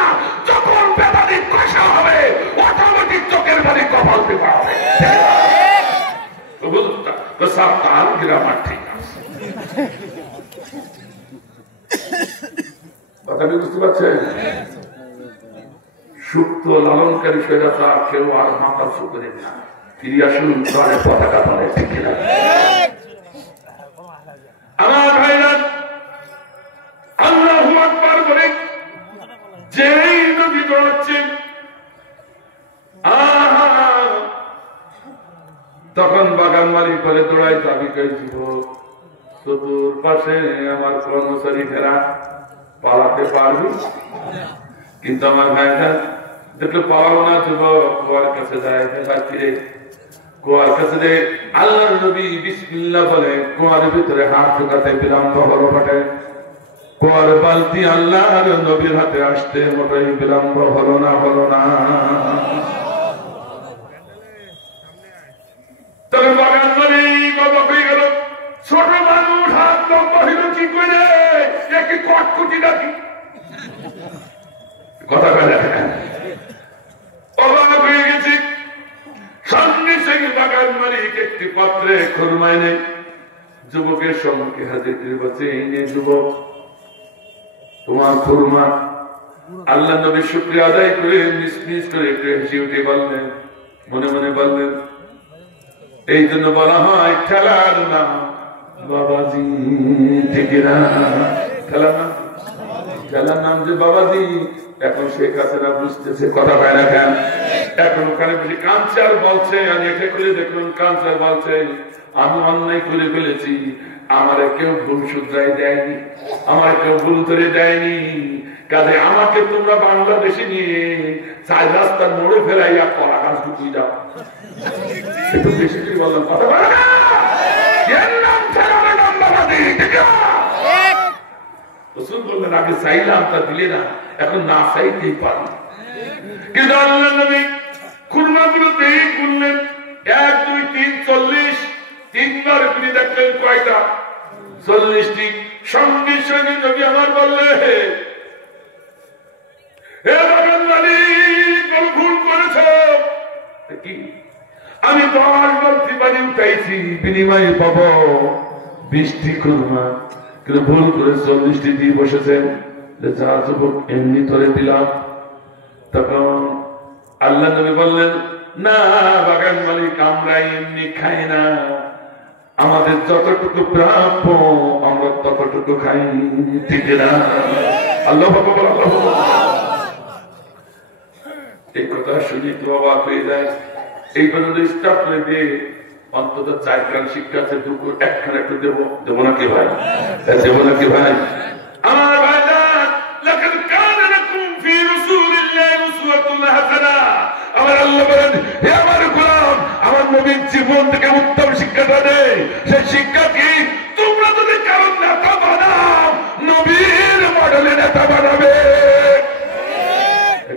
যখন পেদানি কষা হবে অটোমেটিক চোখের পানি কপাল দিয়ে হবে। তো স্যার তার গ্রামার ঠিক আছে, কথাটি বুঝতে পারছেন? সুপ্ত লালনকারী স্বৈরাচার কেউ আর মাথা উঁচু করে না, ফিরে আসুন ঘরে পতাকা তলে, ঠিক না? আমার ভাইরা আল্লাহু আকবার বলে যেই নদী দৌড়াচ্ছে, তখন বাগান মালিক বলে দৌড়াই যাবি কে যুবক, চতুর্পাশে আমার কর্মচারী ফেরা, পালাতে পারবি? কিন্তু আমার ভাইটা দেখলো পালাবো না, যুবক কুয়ার কাছে যায়, ফিরে কুয়ার কাছে যে আল্লাহর নবী বিসমিল্লাহ বলে কুয়ার ভিতরে হাত ঢুকাতে বিলম্ব হলো বটে। কুয়ার বালতি আল্লাহর নবীর হাতে আসতে মোটেই বিলম্ব হলো না। তবে বাগান নবী কত হয়ে গেল, ছোট মানুষ হাত লম্বা হইল কি করে, একটি কটকুটি নাকি কথা বলে অবাক হয়ে গেছি। সঙ্গে সঙ্গে বাগান মালিক একটি পাত্রে খুরমাই নেই, যুবকের সম্মুখে হাজির করে বলছে, এই নে যুবক তোমার খুরমা। আল্লাহ নবী শুকরিয়া আদায় করে মিসমিস করে একটু হেসে উঠে বললেন, মনে মনে বললেন, এই জন্য বলা হয় খেলার নাম বাবাজি, ঠিক না? খেলার নাম যে বাবাজি। এখন সে কাছে না বুঝতেছে কথা পায় না কেন, এখন ওখানে বুঝি কাঁদছে আর বলছে, আমি এটা করে দেখলাম কাঁদছে আর বলছে, আমি অন্যায় করে ফেলেছি, আমার কেউ ভুল শুধরাই দেয়নি, আমার কেউ ভুল ধরে দেয়নি, কাজে আমাকে তোমরা বাংলাদেশে নিয়ে 4 রাস্তার মোড়ে ফেরাইয়া কলা গাছ ঢুকিয়ে দাও। একটু বেশি করে বললাম কথা বলে না, রসুল বললেন আগে চাইলাম তা দিলে না, এখন না চাইতেই পারি। কিন্তু আল্লাহ নবী খুরমাগুলো পেয়ে গুনলেন 1 2 3 40, 3বার গুনি দেখলেন কয়টা? 40টি। সঙ্গে সঙ্গে নবী আমার বললে, হে বাগান মালিক ভুল করেছ। কি? আমি 10 বালতি পানি উঠাইছি, বিনিময়ে পাবো 20টি খুরমা, কিন্তু ভুল করে 40টি দিয়ে বসেছেন, যা যুবক এমনি ধরে দিলাম। তখন আল্লাহ নবী বললেন, না বাগান মালিক, আমরা এমনি খাই না, আমাদের যতটুকু প্রাপ্য আমরা ততটুকু খাই, ঠিক না? আল্লাহ এই কথা শুনে তো অবাক হয়ে যায়। এই পর্যন্ত স্টাফ রেখে অন্তত 4 গ্রাম শিক্ষা আছে, দুপুর 1 খান একটু দেবো নাকি ভাই? দেবো নাকি ভাই? আমার ভাইজান, লাকাদ কানা লাকুম ফি রাসূলিল্লাহি উসওয়াতুন হাসানা। আমার আল্লাহ বলেন, হে আমার গোলাম, আমার নবীর জীবন থেকে উত্তম শিক্ষাটা নেই। সেই শিক্ষা কি? তোমরা যদি কারণ নেতা বানাও, নবীর মডেলে নেতা বানাবে।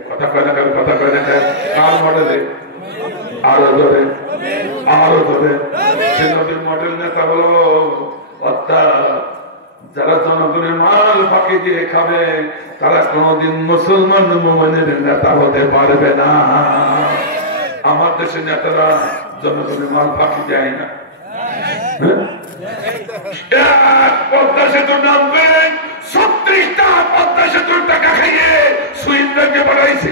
কথা কয় না কেন? কথা কয় না কেন? কার মডেলে? আরো ধরে সে নবীর মডেল নেতা হলো অর্থাৎ যারা জনগণের মাল ফাঁকি দিয়ে খাবে, তারা কোনদিন মুসলমান মুমিনের নেতা হতে পারবে না। আমার দেশের নেতারা জনগণের মাল ফাঁকি দেয় না। পদ্মা সেতুর নাম পেন 36টা পদ্মা সেতুর টাকা খাইয়ে সুইট ব্যাংকে বাড়াইছে।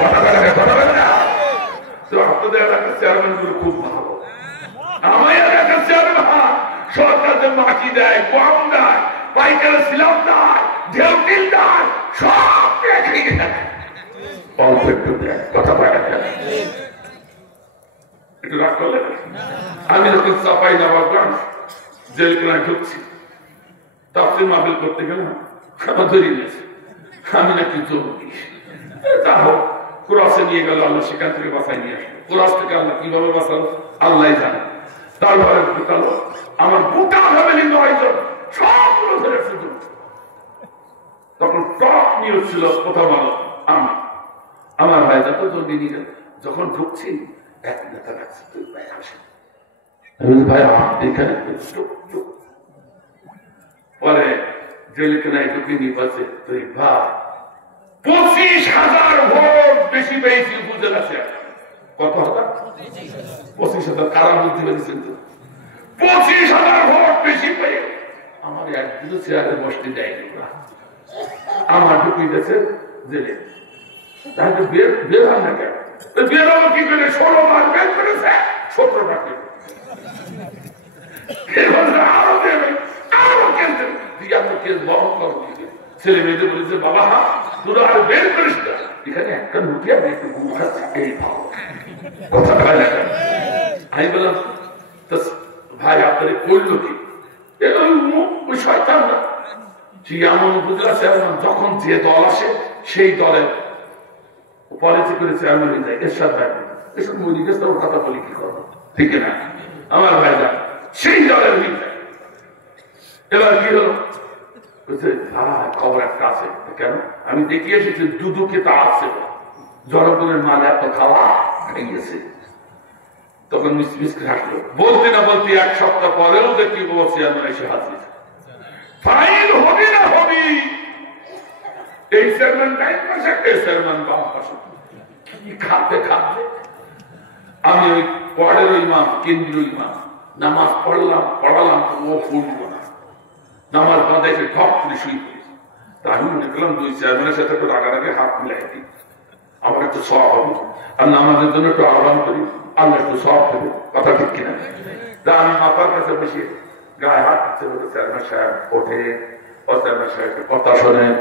কথা বলে না। আপনাদের এলাকার চেয়ারম্যান গুলো খুব ভালো, আমার এলাকার চেয়ারম্যান সরকার যে মাটি দেয়, গম দেয়, পাইকারের সিলাম দেয়, ঢেউটিল দেয়, সব অল্প একটু দেয়। কথা পায় না একটু রাগ করলে। আমি যখন চাপাই নবাবগঞ্জ জেলখানায় ঢুকছি, তাফসীর মাহফিল করতে গেলাম, আমার ধরিয়ে নিয়েছে আমি নাকি জঙ্গি। তা হোক, কুরাসে নিয়ে গেল আল্লাহ, সেখান থেকে বাঁচাই নিয়ে আসলো। কুরাস থেকে আল্লাহ কিভাবে বাঁচালো আল্লাহ জানে। তারপরে ঢুকালো আমার গোটা ফ্যামিলি 9 জন, সবগুলো ধরে শুধু। তখন টপ নিউজ ছিল প্রথম আলো, আমার ভাই যত জলদি নিয়ে গেল। যখন ঢুকছি এক নেতা রাখছে, তুই ভাই আসে, ভাই এখানে পরে জেলখানায় ঢুকে নিয়ে পাচ্ছে, তুই ভাই 25,000 ভোট বেশি পেয়েছি উপজেলা চেয়ার। কত হাজার? 25,000। কারা বুদ্ধি পেয়েছেন তো? 25,000 ভোট বেশি পেয়ে আমার একদিনও চেয়ারে বসতে দেয়নি। আমার ঢুকিয়ে গেছে জেলে। তাহলে বের হয় না কেন? বের হলো কি করে? 16 বার বের করেছে, 17টাকে আরো দেবে, আরো কেন্দ্র কেস বহন করো। ছেলে মেয়েদের বলেছে, বাবা তোরা আর বের করিস না, এখানে একটা লুটি আমি একটু গুম খাচ্ছি, এই ভালো কথা। আমি বললাম, ভাই আপনারা করলো কি? ওই শয়তানরা এমন উপজেলা চেয়ারম্যান যখন যে দল আসে সেই দলের পলিসি করে চেয়ারম্যান হয়ে যায়। এর সাথে এসব মুদিকে কথা বলি কি করবো, ঠিক না আমার ভাইরা? সেই দলের হয়ে যায়। এবার কি হলো, খবর একটা আছে কেন আমি দেখে এসেছি দুদুকে তা আসছে জনগণের মাল এত খাওয়া হয়ে গেছে। তখন মিসকে হাসলো, বলতে না বলতে এক সপ্তাহ পরেও দেখি চেয়ারম্যান এসে হাজির। ফাইল হবি না হবি, এই চেয়ারম্যান ডাইন পাশে, এই চেয়ারম্যান বাম পাশে, কি খাতে খাতে। আমি ওই ওয়ার্ডের ইমাম, কেন্দ্রীয় ইমাম, নামাজ পড়ালাম ও ফুটবো না, নামাজ বাঁধা এসে ঠক করে শুই পড়েছি। তা আমি মনে করলাম দুই চেয়ারম্যানের সাথে একটু রাগারাগে হাত মিলাই দিই, আমার একটু সব হবে, আর নামাজের জন্য একটু আহ্বান করি, আল্লাহ একটু সব দেবে, কথা ঠিক কিনা? তা আমি মাথার কাছে বসে গায়ে হাত দিচ্ছে, চেয়ারম্যান সাহেব ওঠে, ও চেয়ারম্যান সাহেবের কথা শোনেন।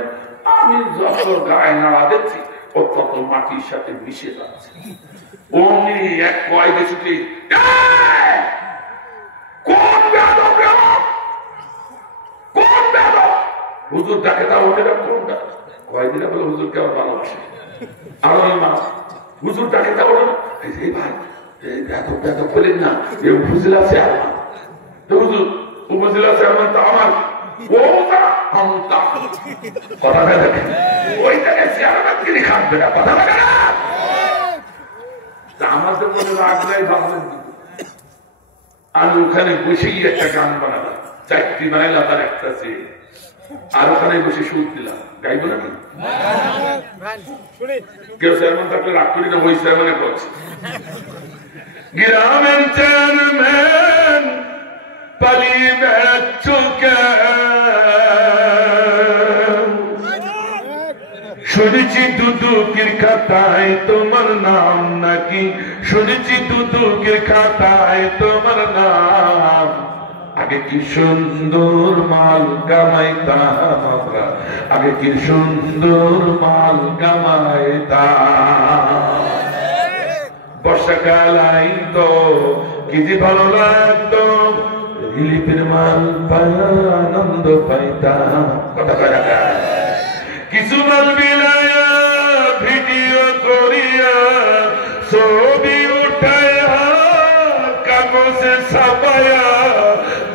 আমি যত গায়ে নাড়া দিচ্ছি ও তত মাটির সাথে মিশে যাচ্ছে। অমনি এক কয়েদে ছুটি, কোন বেয়াদব, কোন বেয়াদব, হুজুর ডাকে তা ওঠে না, কোনটা কয়েদিনা বলে হুজুরকে আমার ভালোবাসে। আরো ইমাম, হুজুর ডাকে তা ওঠে না, এই ভাই বেয়াদব বলেন না, এই উপজেলা চেয়ারম্যান, হুজুর উপজেলা চেয়ারম্যান তো আমার আমাদের মনে রাখলাই ভাবলেন। আমি ওখানে বসেই একটা গান বানালাম, চারটি বানাইলাম তার একটা চেয়ে, আর ওখানে বসে সুর দিলাম। গাইব নাকি কেউ চেয়ারম্যান থাকলে রাগ করি না, ওই চেয়ারম্যানে বলছে গ্রামের চেয়ারম্যান পালিয়ে বেড়াচ্ছ শুনেছি দুদুকের খাতায় তোমার নাম নাকি, শুনেছি দুদুকের খাতায় তোমার নাম। আগে কি সুন্দর মাল কামাইতাম আমরা, আগে কি সুন্দর মাল কামাইতাম। বর্ষাকাল আইতো কি যে ভালো লাগতো, রিলিফের মাল পায়া আনন্দ পাইতাম। কথা কথা কিছু মাল বিলায়া ভিডিও করিয়া ছবি উঠায়া কাগজে ছাপায়া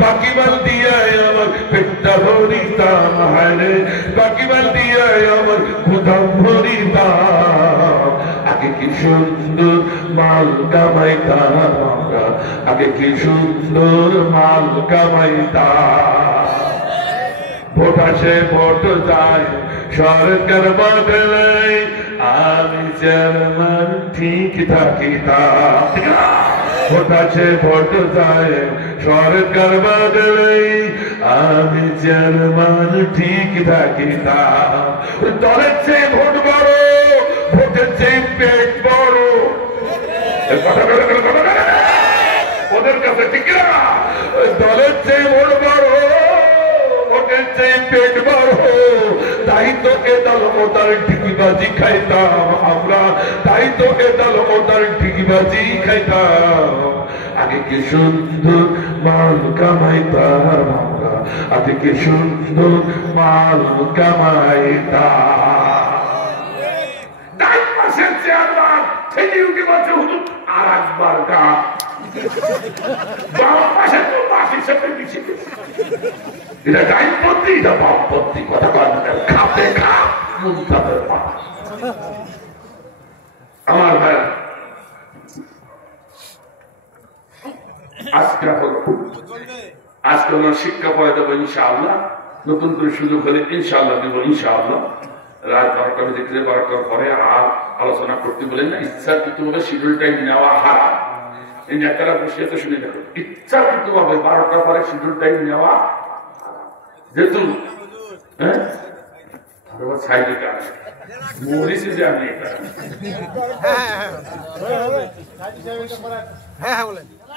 বাকি মাল দিয়াই আমার পেটটা ভরিতাম। হায়রে বাকি মাল দিয়াই আমার ক্ষুধা ভরিতাম। আগে কি সুন্দর মাল কামাইতাম আমরা, আগে কি সুন্দর মাল কামাইতাম। ভোট আসে ভোট যায় সরকার বদলে, আমি চেয়ারম্যান ঠিক থাকিতাম। ভোট আসে ভোট যায় সরকার বদলে, আমি চেয়ারম্যান ঠিক থাকিতাম। দলের চেয়ে ভোট বড়, ভোটের চেয়ে পেট বড়। ওদের কাছে ঠিক না, দলের চেয়ে ভোট বড়, ভোটের চেয়ে পেট বড়। তাই তোকে দল ওটার ঠিকবাজি খাইতাম আমরা, তাই তোকে দল ওটার ঠিকবাজি খাইতাম। আগে কি সুন্দর মাল কামাইতাম আমরা, আগে কি সুন্দর মাল কামাইতাম। তাই পাশে চেয়ারম্যান ঠেলে উঠে বলছে হুজুর আর একবার গা, বাম পাশে তো মাটির সাথে মিশে গেছে। এটা ডাইন পদ্ধতি, এটা বাম পদ্ধতি। কথা খাতে খা মুন্তাদের পা। আমার ভাই আজকে হলো শিক্ষা পড়ে দেবো ইনশাআল্লাহ, নতুন করে সুযোগ হলে ইনশাআল্লাহ দেবো ইনশাআল্লাহ। রাত 12টা বেজে 12টার পরে আর আলোচনা করতে বলেন না, ইচ্ছাকৃত ভাবে শিডিউল টাইম নেওয়া হারাম। এই নেতারা বসে আছে শুনে দেখো, ইচ্ছাকৃত ভাবে 12টার পরে শিডিউল টাইম নেওয়া যেহেতু হ্যাঁ সাইডে কাজ মরিছে যে আমি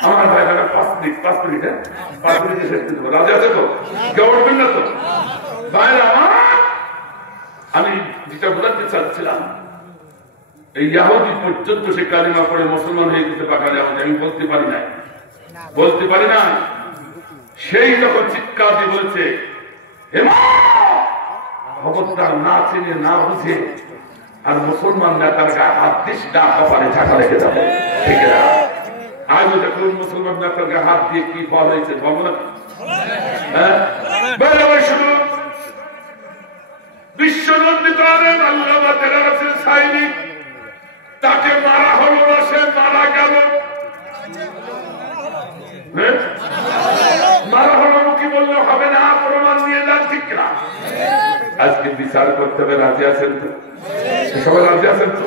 আমার ভাই 5 মিনিট শেষ করে দেবো। রাজি আছে তো? কেউ উঠবেন না তো? ভাইরা আমি যেটা বোঝাতে চাচ্ছিলাম, এই ইয়াহুদি পর্যন্ত সে কালিমা পড়ে মুসলমান হয়ে গেছে পাকা যাওয়া, আমি বলতে পারি না, বলতে পারি না। সেই যখন চিৎকার দিয়ে বলেছে খবরদার না চিনে না বুঝে আর মুসলমান নেতার গায়ে হাত দিস না, কপালে ঝাঁকা লেগে যাবে। ঠিক না? আজও দেখুন মুসলমান নেতার গায়ে হাত দিয়ে কি ফল হয়েছে বলবো না? শুনুন, বিশ্বনন্দিত আল্লামা দেলাওয়ার হোসেন সাইদি, তাকে মারা হলো না, সে মারা গেল। মারা হলো কি বললে হবে না, প্রমাণ নিয়ে যান। ঠিক না? আজকে বিচার করতে হবে, রাজি আছেন তো? সবাই রাজি আছেন তো?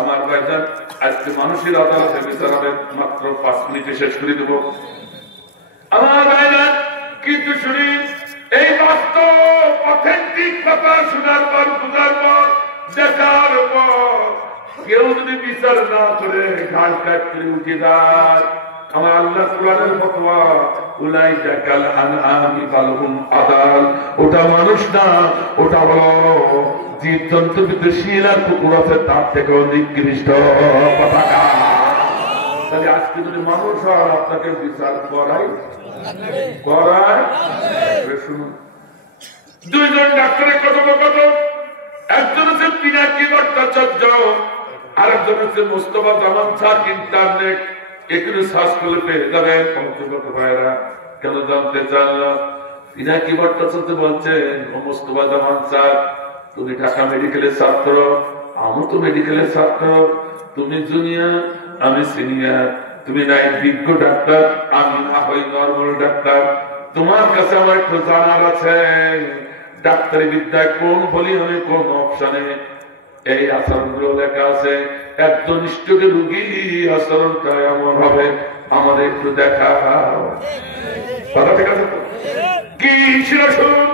আমার ভাইজান, আজকে মানুষের আদালতে বিচার হবে, মাত্র 5 মিনিটে শেষ করে দেব আমার ভাইজান। কিন্তু শুনি এই বাস্তব অথেন্টিক কথা শোনার পর, বোঝার পর, দেখার পর কেউ যদি বিচার না করে ঘাট কাট করে উঠে যায়, আমার আল্লাহ কুরআনের ফতোয়া, উলাইকা কাল আনআমি বালহুম আদাল, ওটা মানুষ না, ওটা হলো জীবজন্তু বিদ্বেষীর আর কুকুর আছে তার থেকে নিকৃষ্ট পতাকা। তাহলে আজকে যদি মানুষ আর আপনাকে বিচার করায়, শুনুন, দুইজন ডাক্তারের কথোপকথন, একজন হচ্ছে পিনাকি ভট্টাচার্য, আর একজন হচ্ছে মোস্তফা জামান স্যার। ইন্টারনেট এখানে সার্চ করলে পেয়ে যাবেন। পঞ্চগত ভাইরা কেন জানতে চান? পিনাকি ভট্টাচার্য বলছেন, ও মোস্তফা জামান স্যার, তুমি ঢাকা মেডিকেলের ছাত্র, আমি তো মেডিকেলের ছাত্র, তুমি জুনিয়র আমি সিনিয়র, তুমি নাই বিজ্ঞ ডাক্তার, আমি না হই নর্মাল ডাক্তার। তোমার কাছে আমার একটু জানার আছে, ডাক্তারি বিদ্যায় কোন ভলিউমে কোন অপশনে এই আচরণগুলো লেখা আছে। একজন স্ট্রোকে রোগী আচরণটা এমন হবে, আমাদের একটু দেখা। কথা ঠিক আছে তো? কি ছিল শুনুন,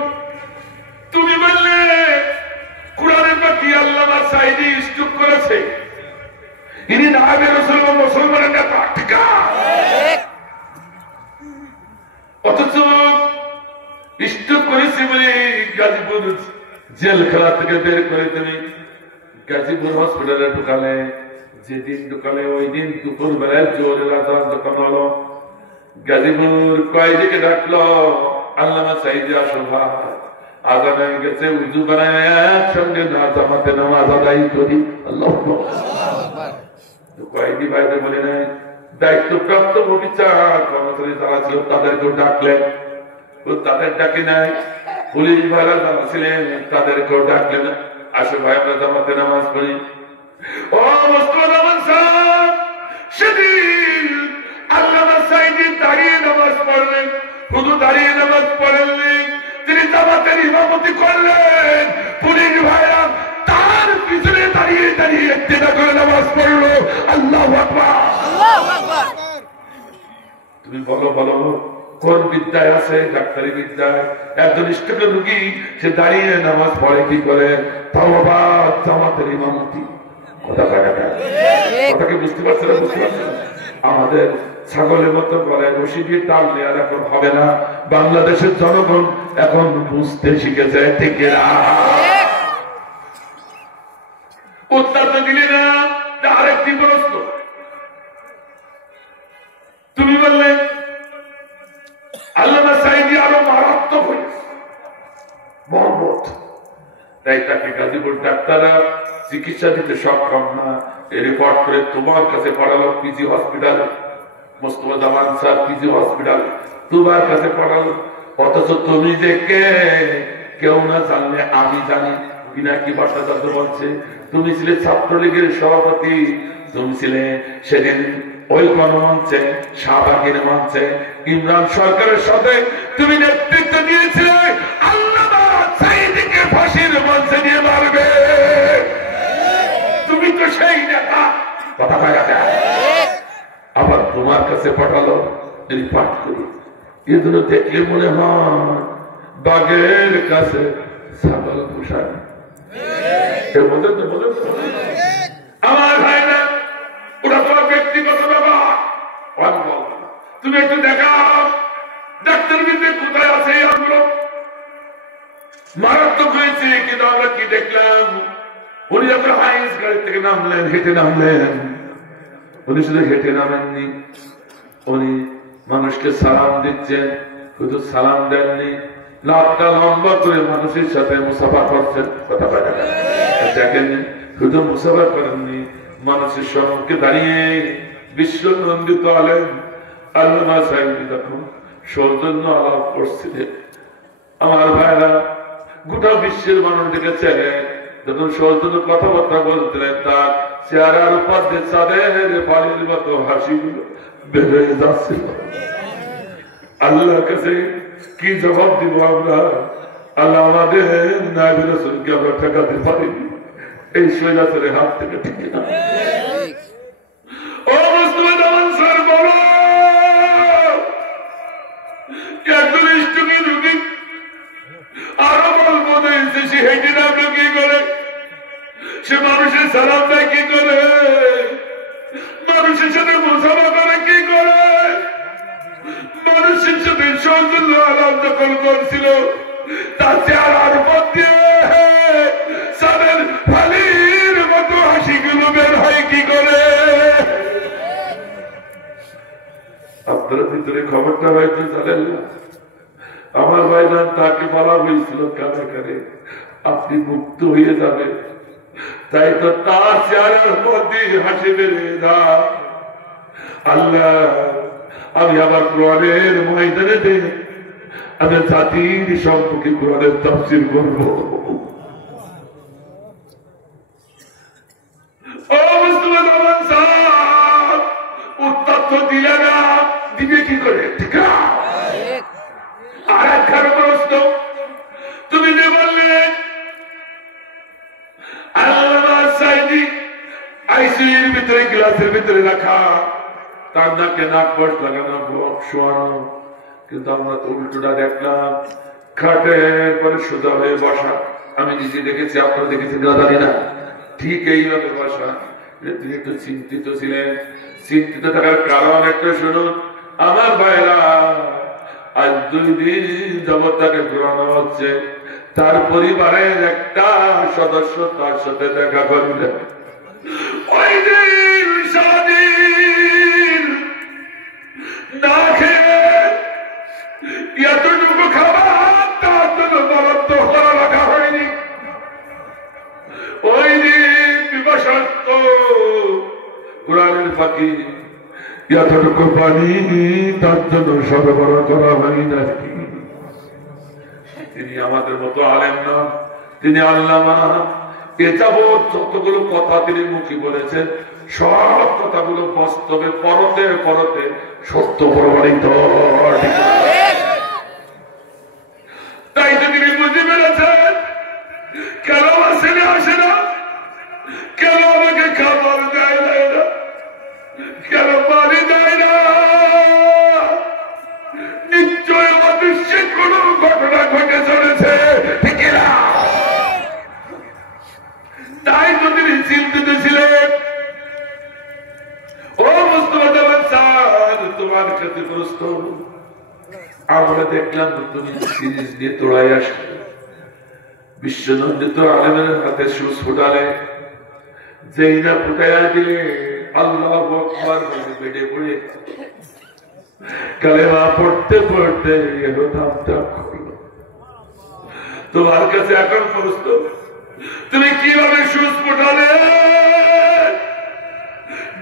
তুমি বললে কুরআনের বাকি আল্লামা সাইদি স্ট্রোক করেছে, ইনি নায়েবে রাসূল মুসলমানের নেতা। ঠিক অথচ স্ট্রোক করেছে বলে গাজীপুর জেলখানা থেকে বের করে তুমি গাজীপুর হসপিটালে ঢুকালে। যেদিন ঢুকালে ওই দিন দুপুর বেলায় জোরে রাজার দোকান হলো। গাজীপুর কয়েদিকে ডাকলো, আল্লামা সাইদি আসো ভাই, আজান হয়ে গেছে, উজু বানায় একসঙ্গে না জামাতে নামাজ আদায় করি। আল্লাহ কয়েদি ভাইদের বলে নেই, দায়িত্বপ্রাপ্ত বিচার কর্মচারী যারা ছিল তাদেরকেও ডাকলেন, তাদের ডাকি নাই। পুলিশ ভাইরা যারা ছিলেন তাদেরকেও ডাকলেন, আসো ভাই আমরা জামাতে নামাজ পড়ি। ও মোস্তফা জামান সাহেব, সেদিন আল্লামা সাইদি দাঁড়িয়ে নামাজ পড়লেন, শুধু দাঁড়িয়ে নামাজ পড়লেন, তিনি জামাতের ইমামতি করলেন। পুলিশ ভাইরা তার পিছনে দাঁড়িয়ে দাঁড়িয়ে একটিনা করে নামাজ পড়লো। আল্লাহু আকবার, আল্লাহু আকবার। তুমি বলো বলো কোন বিদ্যায় আছে? ডাক্তারি বিদ্যায়। একজন স্ট্রোকের রোগী সে দাঁড়িয়ে নামাজ পড়ে কি করে? তাওবা জামাতের ইমামতি। কথাকে বুঝতে পারছেন? বুঝতে পারছেন? আমাদের ছাগলের মতো গলায় রশি দিয়ে টানলে আর এখন হবে না। বাংলাদেশের জনগণ এখন বুঝতে শিখেছে। ঠিক না? উত্তর তো দিলে না। আরেকটি প্রশ্ন, তুমি বললে আল্লামা সাইদি আরো মারাত্মক হয়েছে মোহাম্মদ, তাই তাকে গাজীপুর ডাক্তাররা চিকিৎসা দিতে সক্ষম না। এই রিপোর্ট করে তোমার কাছে পড়ালো পিজি হসপিটাল, মোস্তফা জামান স্যার পিজি হসপিটাল তোমার কাছে পড়ালো। অথচ তুমি যে কে কেউ না জানলে আমি জানি। পিনাকি ভট্টাচার্য বলছে, তুমি ছিলে ছাত্রলীগের সভাপতি, তুমি ছিলে সেদিন ওই গণমঞ্চে, শাহবাগের মঞ্চে ইমরান সরকারের সাথে তুমি নেতৃত্ব দিয়েছিলে আল্লামা সাইদিকে ফাঁসির মঞ্চে নিয়ে মারবে। তুমি তো সেই নেতা। কথা বলা যায়। আবার তোমার কাছে পাঠালো রিপোর্ট করি। এগুলো দেখলে মনে হয় বাঘের কাছে ছাগল পোষায়। আমার ভাইরা, ওটা তোমার ব্যক্তিগত ব্যাপার। তুমি একটু দেখাও ডাক্তার বিদ্যে কোথায় আছে। আমরা মারাত্মক হয়েছে, কিন্তু আমরা কি দেখলাম? উনি যখন হাইস গাড়ি থেকে নামলেন, হেঁটে নামলেন, উনি শুধু হেঁটে নামেননি, উনি মানুষকে সালাম দিচ্ছেন, শুধু সালাম দেননি, লাভটা লম্বা করে মানুষের সাথে মুসাফা করছেন, কথা পায় দেখেননি, শুধু মুসাফা করেননি, মানুষের সম্মুখে দাঁড়িয়ে বিশ্ব নন্দিত আলেন আল্লামা সাহেব যখন সৌজন্য আলাপ করছিলেন, আমার ভাইরা গোটা বিশ্বের মানুষকে চেনে, যখন সৌজন্য কথাবার্তা বলছিলেন তার চেহারার উপর যে চাঁদের পানির মতো হাসিগুলো বেড়ে যাচ্ছিল। আল্লাহর কাছে কি জবাব দিব আমরা? আল্লাহ আমাদের নায়েব রাসূলকে আমরা ঠেকাতে পারিনি এই শৈলাচের হাত থেকে, ঠিক না? ও মুসলমান আনসার বলো, একজন ইষ্টকে রুগী আরো বলবো দিয়েছে, সে হেঁটে নামলো কি করে, সে মানুষের সালাম দেয় কি করে, মানুষের সাথে মুসাফা করে কি করে, মানুষের সাথে সৌজন্য আলাপ যখন করছিল তার চেহারার মধ্যে সাদের ফালির মতো হাসিগুলো বের হয় কি করে? আপনার ভিতরে খবরটা হয়তো জানেন না। আমার ভাইজান তাকে বলা হয়েছিল কানে কানে আপনি মুক্ত হয়ে যাবেন, তাই তো তার চেহারার মধ্যে হাসি বেড়ে যা। আল্লাহ আমি আমার কোরআনের ময়দানে দে, আমি জাতির সম্পর্কে কোরআনের তাফসীর করব। ও মুসলমান আনসার, উত্তর তো দিলে না, দিবে কি করে? ঠিক না? আর একখান প্রশ্ন তুমি যে বললে আল্লামা সাইদি আইসিইউর ভিতরে গ্লাসের ভিতরে রাখা, তার নাকে নাক বস লাগানো, শোয়ানো, কিন্তু আমরা তো উল্টোটা দেখলাম, খাটের পরে সোজা হয়ে বসা। আমি নিজে দেখেছি, আপনারা দেখেছেন জানি না, ঠিক এইভাবে বসা। তিনি একটু চিন্তিত ছিলেন, চিন্তিত থাকার কারণ একটা শুনুন আমার ভাইরা, আজ 2 দিন যাবৎ তাকে ঘুরানো হচ্ছে, তার পরিবারের একটা সদস্য তার সাথে দেখা করলেন। ওই দিন সারাদিন না খেয়ে এতটুকু খাবার তার জন্য বরাদ্দ করা রাখা হয়নি। ওই দিন বিবশান্ত কোরআনের ফাঁকি এতটুকু পানি তার জন্য সরবরাহ করা হয় না। তিনি আমাদের মতো আলেম না, তিনি আল্লামা। এ যাবৎ যতগুলো কথা তিনি মুখে বলেছেন সব কথাগুলো বাস্তবে পরতে পরতে সত্য প্রমাণিত। তাই তো তিনি বুঝে পেরেছেন কেন আমার ছেলে আসে না, কেন আমাকে খাবার দেয় না, কেন পানি দেয় না। নিশ্চয় অদৃশ্যে কোন ঘটনা ঘটে চলেছে, ঠিক না? তাই তো তিনি চিন্তিত ছিলেন। ও মুস্তফা স্যার, তোমার কাছে প্রশ্ন, আমরা দেখলাম তুমি সিরিজ দিয়ে তোড়াই আসলে, বিশ্বনন্দিত আলেমের হাতে সুচ ফুটালে, যেই না ফুটাইয়া দিলে আল্লাহু আকবার বলে বেডে পড়ে কালেমা পড়তে পড়তে করলো। তোমার কাছে এখন প্রশ্ন, তুমি কিভাবে সুচ ফুটালে?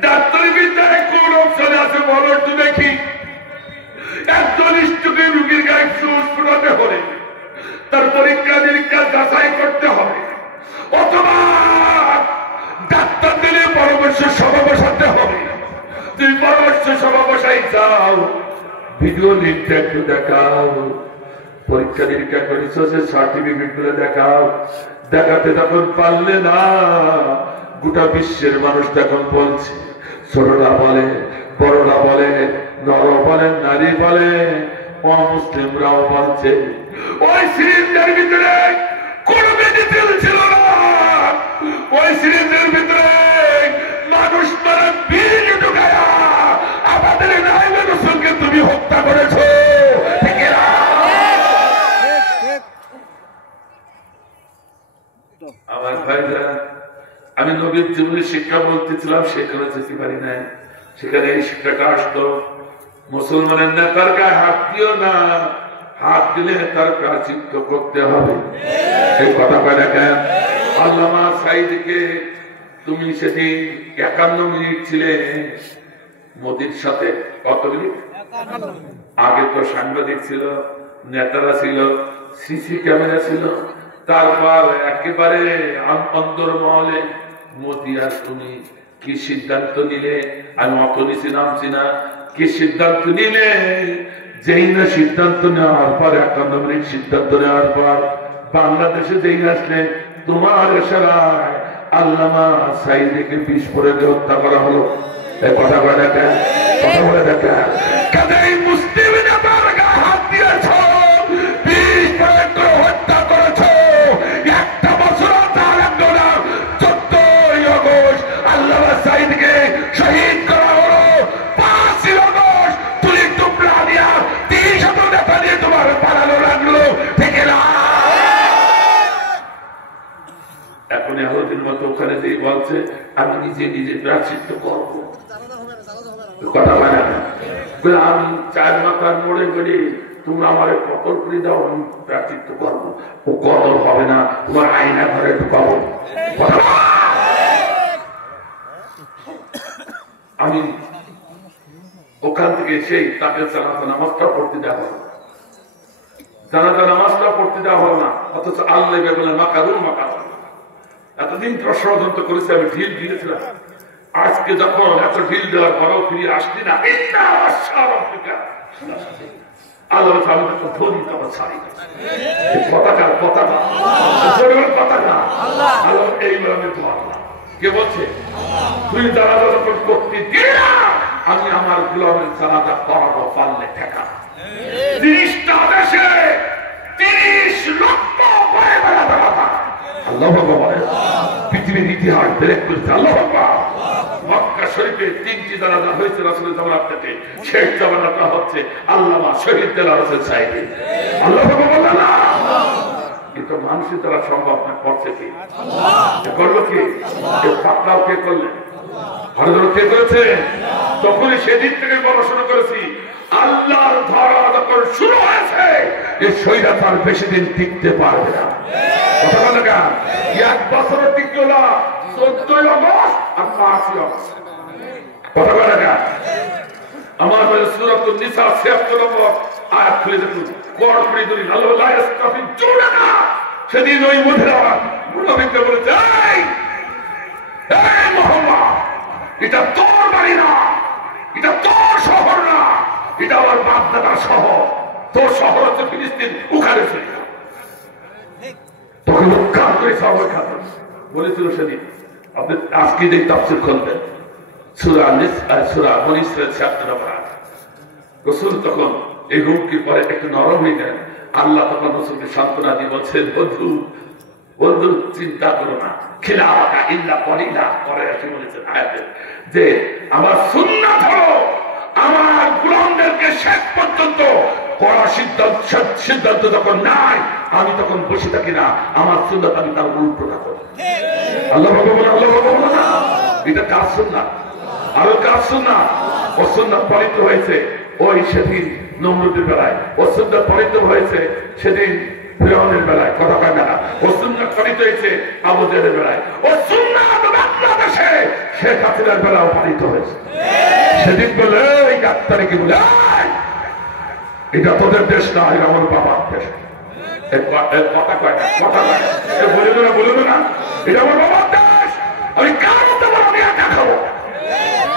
ডাক্তারি বিদ্যায় কোন অপশনে আছে বলো একটু দেখি। একজন স্টুডেন্ট রোগীর গায়ে সুচ ফুটাতে হলে তার পরীক্ষা নিরীক্ষা যাচাই করতে হবে, অথবা ডাক্তার দিলে পরামর্শ সভা বসাতে হবে। তুমি পরামর্শ সভা বসাই যাও, ভিডিও লিঙ্কটা একটু দেখাও, পরীক্ষা নিরীক্ষা করেছ সে সার্টিফিকেট গুলো দেখাও। দেখাতে তখন পারলে না, গোটা বিশ্বের মানুষ তখন বলছে, ছোটরা বলে, বড়রা বলে, নর বলে, নারী বলে, অমুসলিমরাও বলছে ওই সিরিঞ্জের ভিতরে কোন মেডিসিন ছিল না, ওই সিরিঞ্জের ভিতরে মানুষ তারা বীজ ঢুকায়া আমাদের নায়েবে রাসূলকে তুমি হত্যা করেছো, ঠিক না? আমার ভাইরা, আমি নবীর জীবনের শিক্ষা বলতেছিলাম, সেখানে যেতে পারি নাই। সেখানে এই শিক্ষাটা আসতো, মুসলমানের নেতার গায়ে হাত দিও না, হাত দিলে তার প্রায়শ্চিত্ত করতে হবে। এই কথা কয় দেখেন, আল্লামা সাঈদকে তুমি সেদিন 51 মিনিট ছিলে মোদির সাথে। কত মিনিট? আগে তো সাংবাদিক ছিল, নেতারা ছিল, সিসি ক্যামেরা ছিল, তারপর একেবারে অন্তর্মহলে মোদি আর তুমি কি সিদ্ধান্ত নিলে? আমি অত নিচে নামছি না, কি সিদ্ধান্ত নিলে? যেই না সিদ্ধান্ত নেওয়ার পর 51 মিনিট সিদ্ধান্ত নেওয়ার পর বাংলাদেশে যেই আসলে তোমার এশারায় আল্লামা সাঈদকে বিস্ফোরণে হত্যা করা হলো। এই কথা বলে দেখেন, কথা বলে দেখেন, কাজেই মুসলিম নেতার গায়ে হাত দিয়েছ, বিস্ফোরণ করে হত্যা করেছ। একটা বছর তার একজন 14ই আগস্ট আল্লামা সাঈদকে শহীদ করা হলো। 5ই আগস্ট তুলি টুকরা দিয়া 300 নেতা নিয়ে তোমার পালানো লাগলো, ঠিক না? এখন এহদিন মতো ওখানে যেই বলছে আমি নিজে নিজে প্রায়শ্চিত্ত করবো, কথা মানে আমি 4 মাথার মোড়ে গেলে তুমি আমার কতল করে দাও, আমি প্রায়শ্চিত্ত করবো। ও কতল হবে না, তোমার আয়না ঘরে ঢুকাবো। আমি ওখান থেকে সেই তাকে জানাজা নামাজটা পড়তে দেওয়া হলো, জানাজা নামাজটা পড়তে দেওয়া হলো না, অথচ আল্লাহ বলে মাকারুন মাকারুন। এতদিন ষড়যন্ত্র করেছে, আমি ঢিল দিয়েছিলাম। আজকে যখন এত ঢিল দেওয়ার পরেও ফিরিয়ে আসছি না, আল্লাহ আমি তো ধরি তোমার ছাড়ি পতাকা পতাকা পতাকা আল্লাহ এইবার আমি ধরলাম। কে বলছে? তুই জানাজা যখন করতে দিয়ে আমি আমার গোলামের জানাজা করাবো পারলে ঠেকা। 30টা দেশে 30 লক্ষ করে বেড়াতে কথা আল্লাহ বলে পৃথিবীর ইতিহাস ব্রেক করেছে। আল্লাহ মক্কা শরীফে 3টি জানাজা হয়েছে রাসূলের জামানার থেকে। শেষ জামানাটা হচ্ছে আল্লামা শহীদ দেলাওয়ার হোসেন সাঈদী। আল্লাহ বলে না, কিন্তু মানুষের দ্বারা সম্ভব না, করছে কি? করলো কি? পাকড়াও কে করলেন? ভারতের কে করেছে? তখনই সেদিন থেকে বলা শুরু করেছি, আল্লাহর ধরা যখন শুরু হয়েছে এই স্বৈরাচার বেশি দিন টিকতে পারবে না। কথা বলে না, 1 বছরও টিকলো না। 14ই আগস্ট আর 5ই আগস্ট। কথা বলে না, আমার বলে সূরাতুন নিসা 76 নম্বর আয়াত খুলে দেখুন। কোরআন পড়ে ধরি আল্লাহ লা ইসতাফি জুনা। সেদিন ওই মুনাফিকরা বলেছে, এই মুহাম্মদ, এটা তোর বাড়ি না, এটা তোর শহর না, এটা আমার বাপ দাদার শহর। তোর শহর হচ্ছে ফিলিস্তিন, ওখানে চলে যা। তখন উৎখাত করে সবাই খাত বলেছিল সেদিন। আপনি আজকে যে তাফসীর খুলবেন সূরা বনী ইসরাঈল ৭ নম্বর আয়াত। রাসূল তখন এই হুমকির পরে একটু নরম হয়ে গেলেন। আল্লাহ তখন রাসূলকে সান্ত্বনা দিয়ে বলছেন, বন্ধু বন্ধু চিন্তা করো না, খিলাফা ইল্লা কলিলা। পরে এসে বলেছেন আয়াতে যে আমার সুন্নাত হলো আমার গোলামদেরকে শেষ পর্যন্ত কড়া সিদ্ধান্ত যখন নাই আমি তখন বসে থাকি না, আমার সুন্নাত আমি তার উল্টোটা করি। আল্লাহ বলে, আল্লাহ বলে না, এটা কার সুন্নাত? আরো কার সুন্নাত? ও সুন্নাত পালিত হয়েছে ওই সেদিন নমরুদের বেলায়, ও সুন্নাত পালিত হয়েছে সেদিন ফিরআউনের বেলায়। কথা কয় না, ও সুন্নাত পালিত হয়েছে আবু জাহেলের বেলায়, ও সুন্নাত বাংলাদেশে শেখ হাসিনার বেলায় পালিত হয়েছে। সেদিন বলে এই 8 তারিখে বলে এটা তোদের দেশ না, এটা আমার বাবার দেশ। কথা কয় না, কথা কয় না, বলে না, এটা আমার বাবার দেশ। আমি কার দেবো, আমি একা খাবো।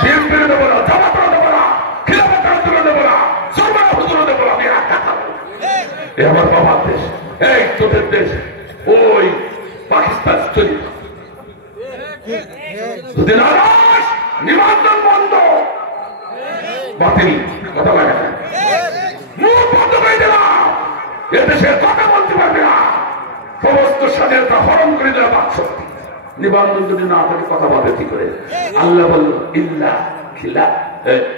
বিএনপির দেবো না, জামাতের দেবো না, খিলাফত আন্দোলন দেবো না, সরকার হুজুর দেবো না, আমি একা খাবো। এ আমার বাবার দেশ। এই তোদের দেশ ওই পাকিস্তান চলি নিবন্ধন বন্ধ বাতিল। কথা বলে মুখ বন্ধ করে দিলাম, এদেশের কথা বলতে পারবে না, সমস্ত স্বাধীনতা হরণ করে দেওয়া বাক শক্তি। নিবন্ধন যদি না থাকে কথা বলবে কি করে? আল্লাহ বলল ইল্লা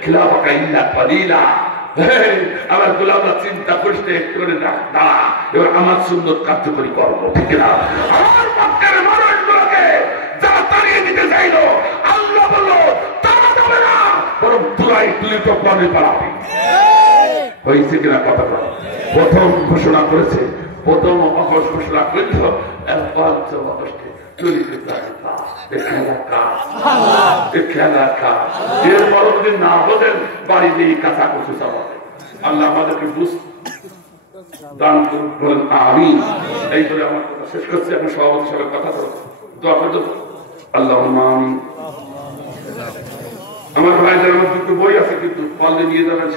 খিলাফা ইল্লা কলিলা। আমার গোলামরা চিন্তা করিস একটু করে না, এবার আমার সুন্দর কার্যকরী করবো, ঠিক না? আমার পক্ষের মানুষগুলোকে যারা তাড়িয়ে দিতে চাইলো আল্লাহ বললো তারা যাবে না, বরং তুলাই তুলি তো পাবে পালাবে। হয়েছে কিনা কথা বল। প্রথম ঘোষণা করেছে, প্রথম অগস্ট ঘোষণা করল, অগস্টে এরপর যদি না বোঝেন বাড়ি দিয়ে কাঁচা কচু চালাবে। আল্লাহ আমাদেরকে দান করুন, আমিন। এই বলে আমার কথা শেষ করছি। আমি সভাপতি সাহেবের কথা দোয়া করে দেবো। আল্লাহ আমিন। আমার ভাইদের মধ্যে বই আছে, কিন্তু পারলে নিয়ে যাবেন।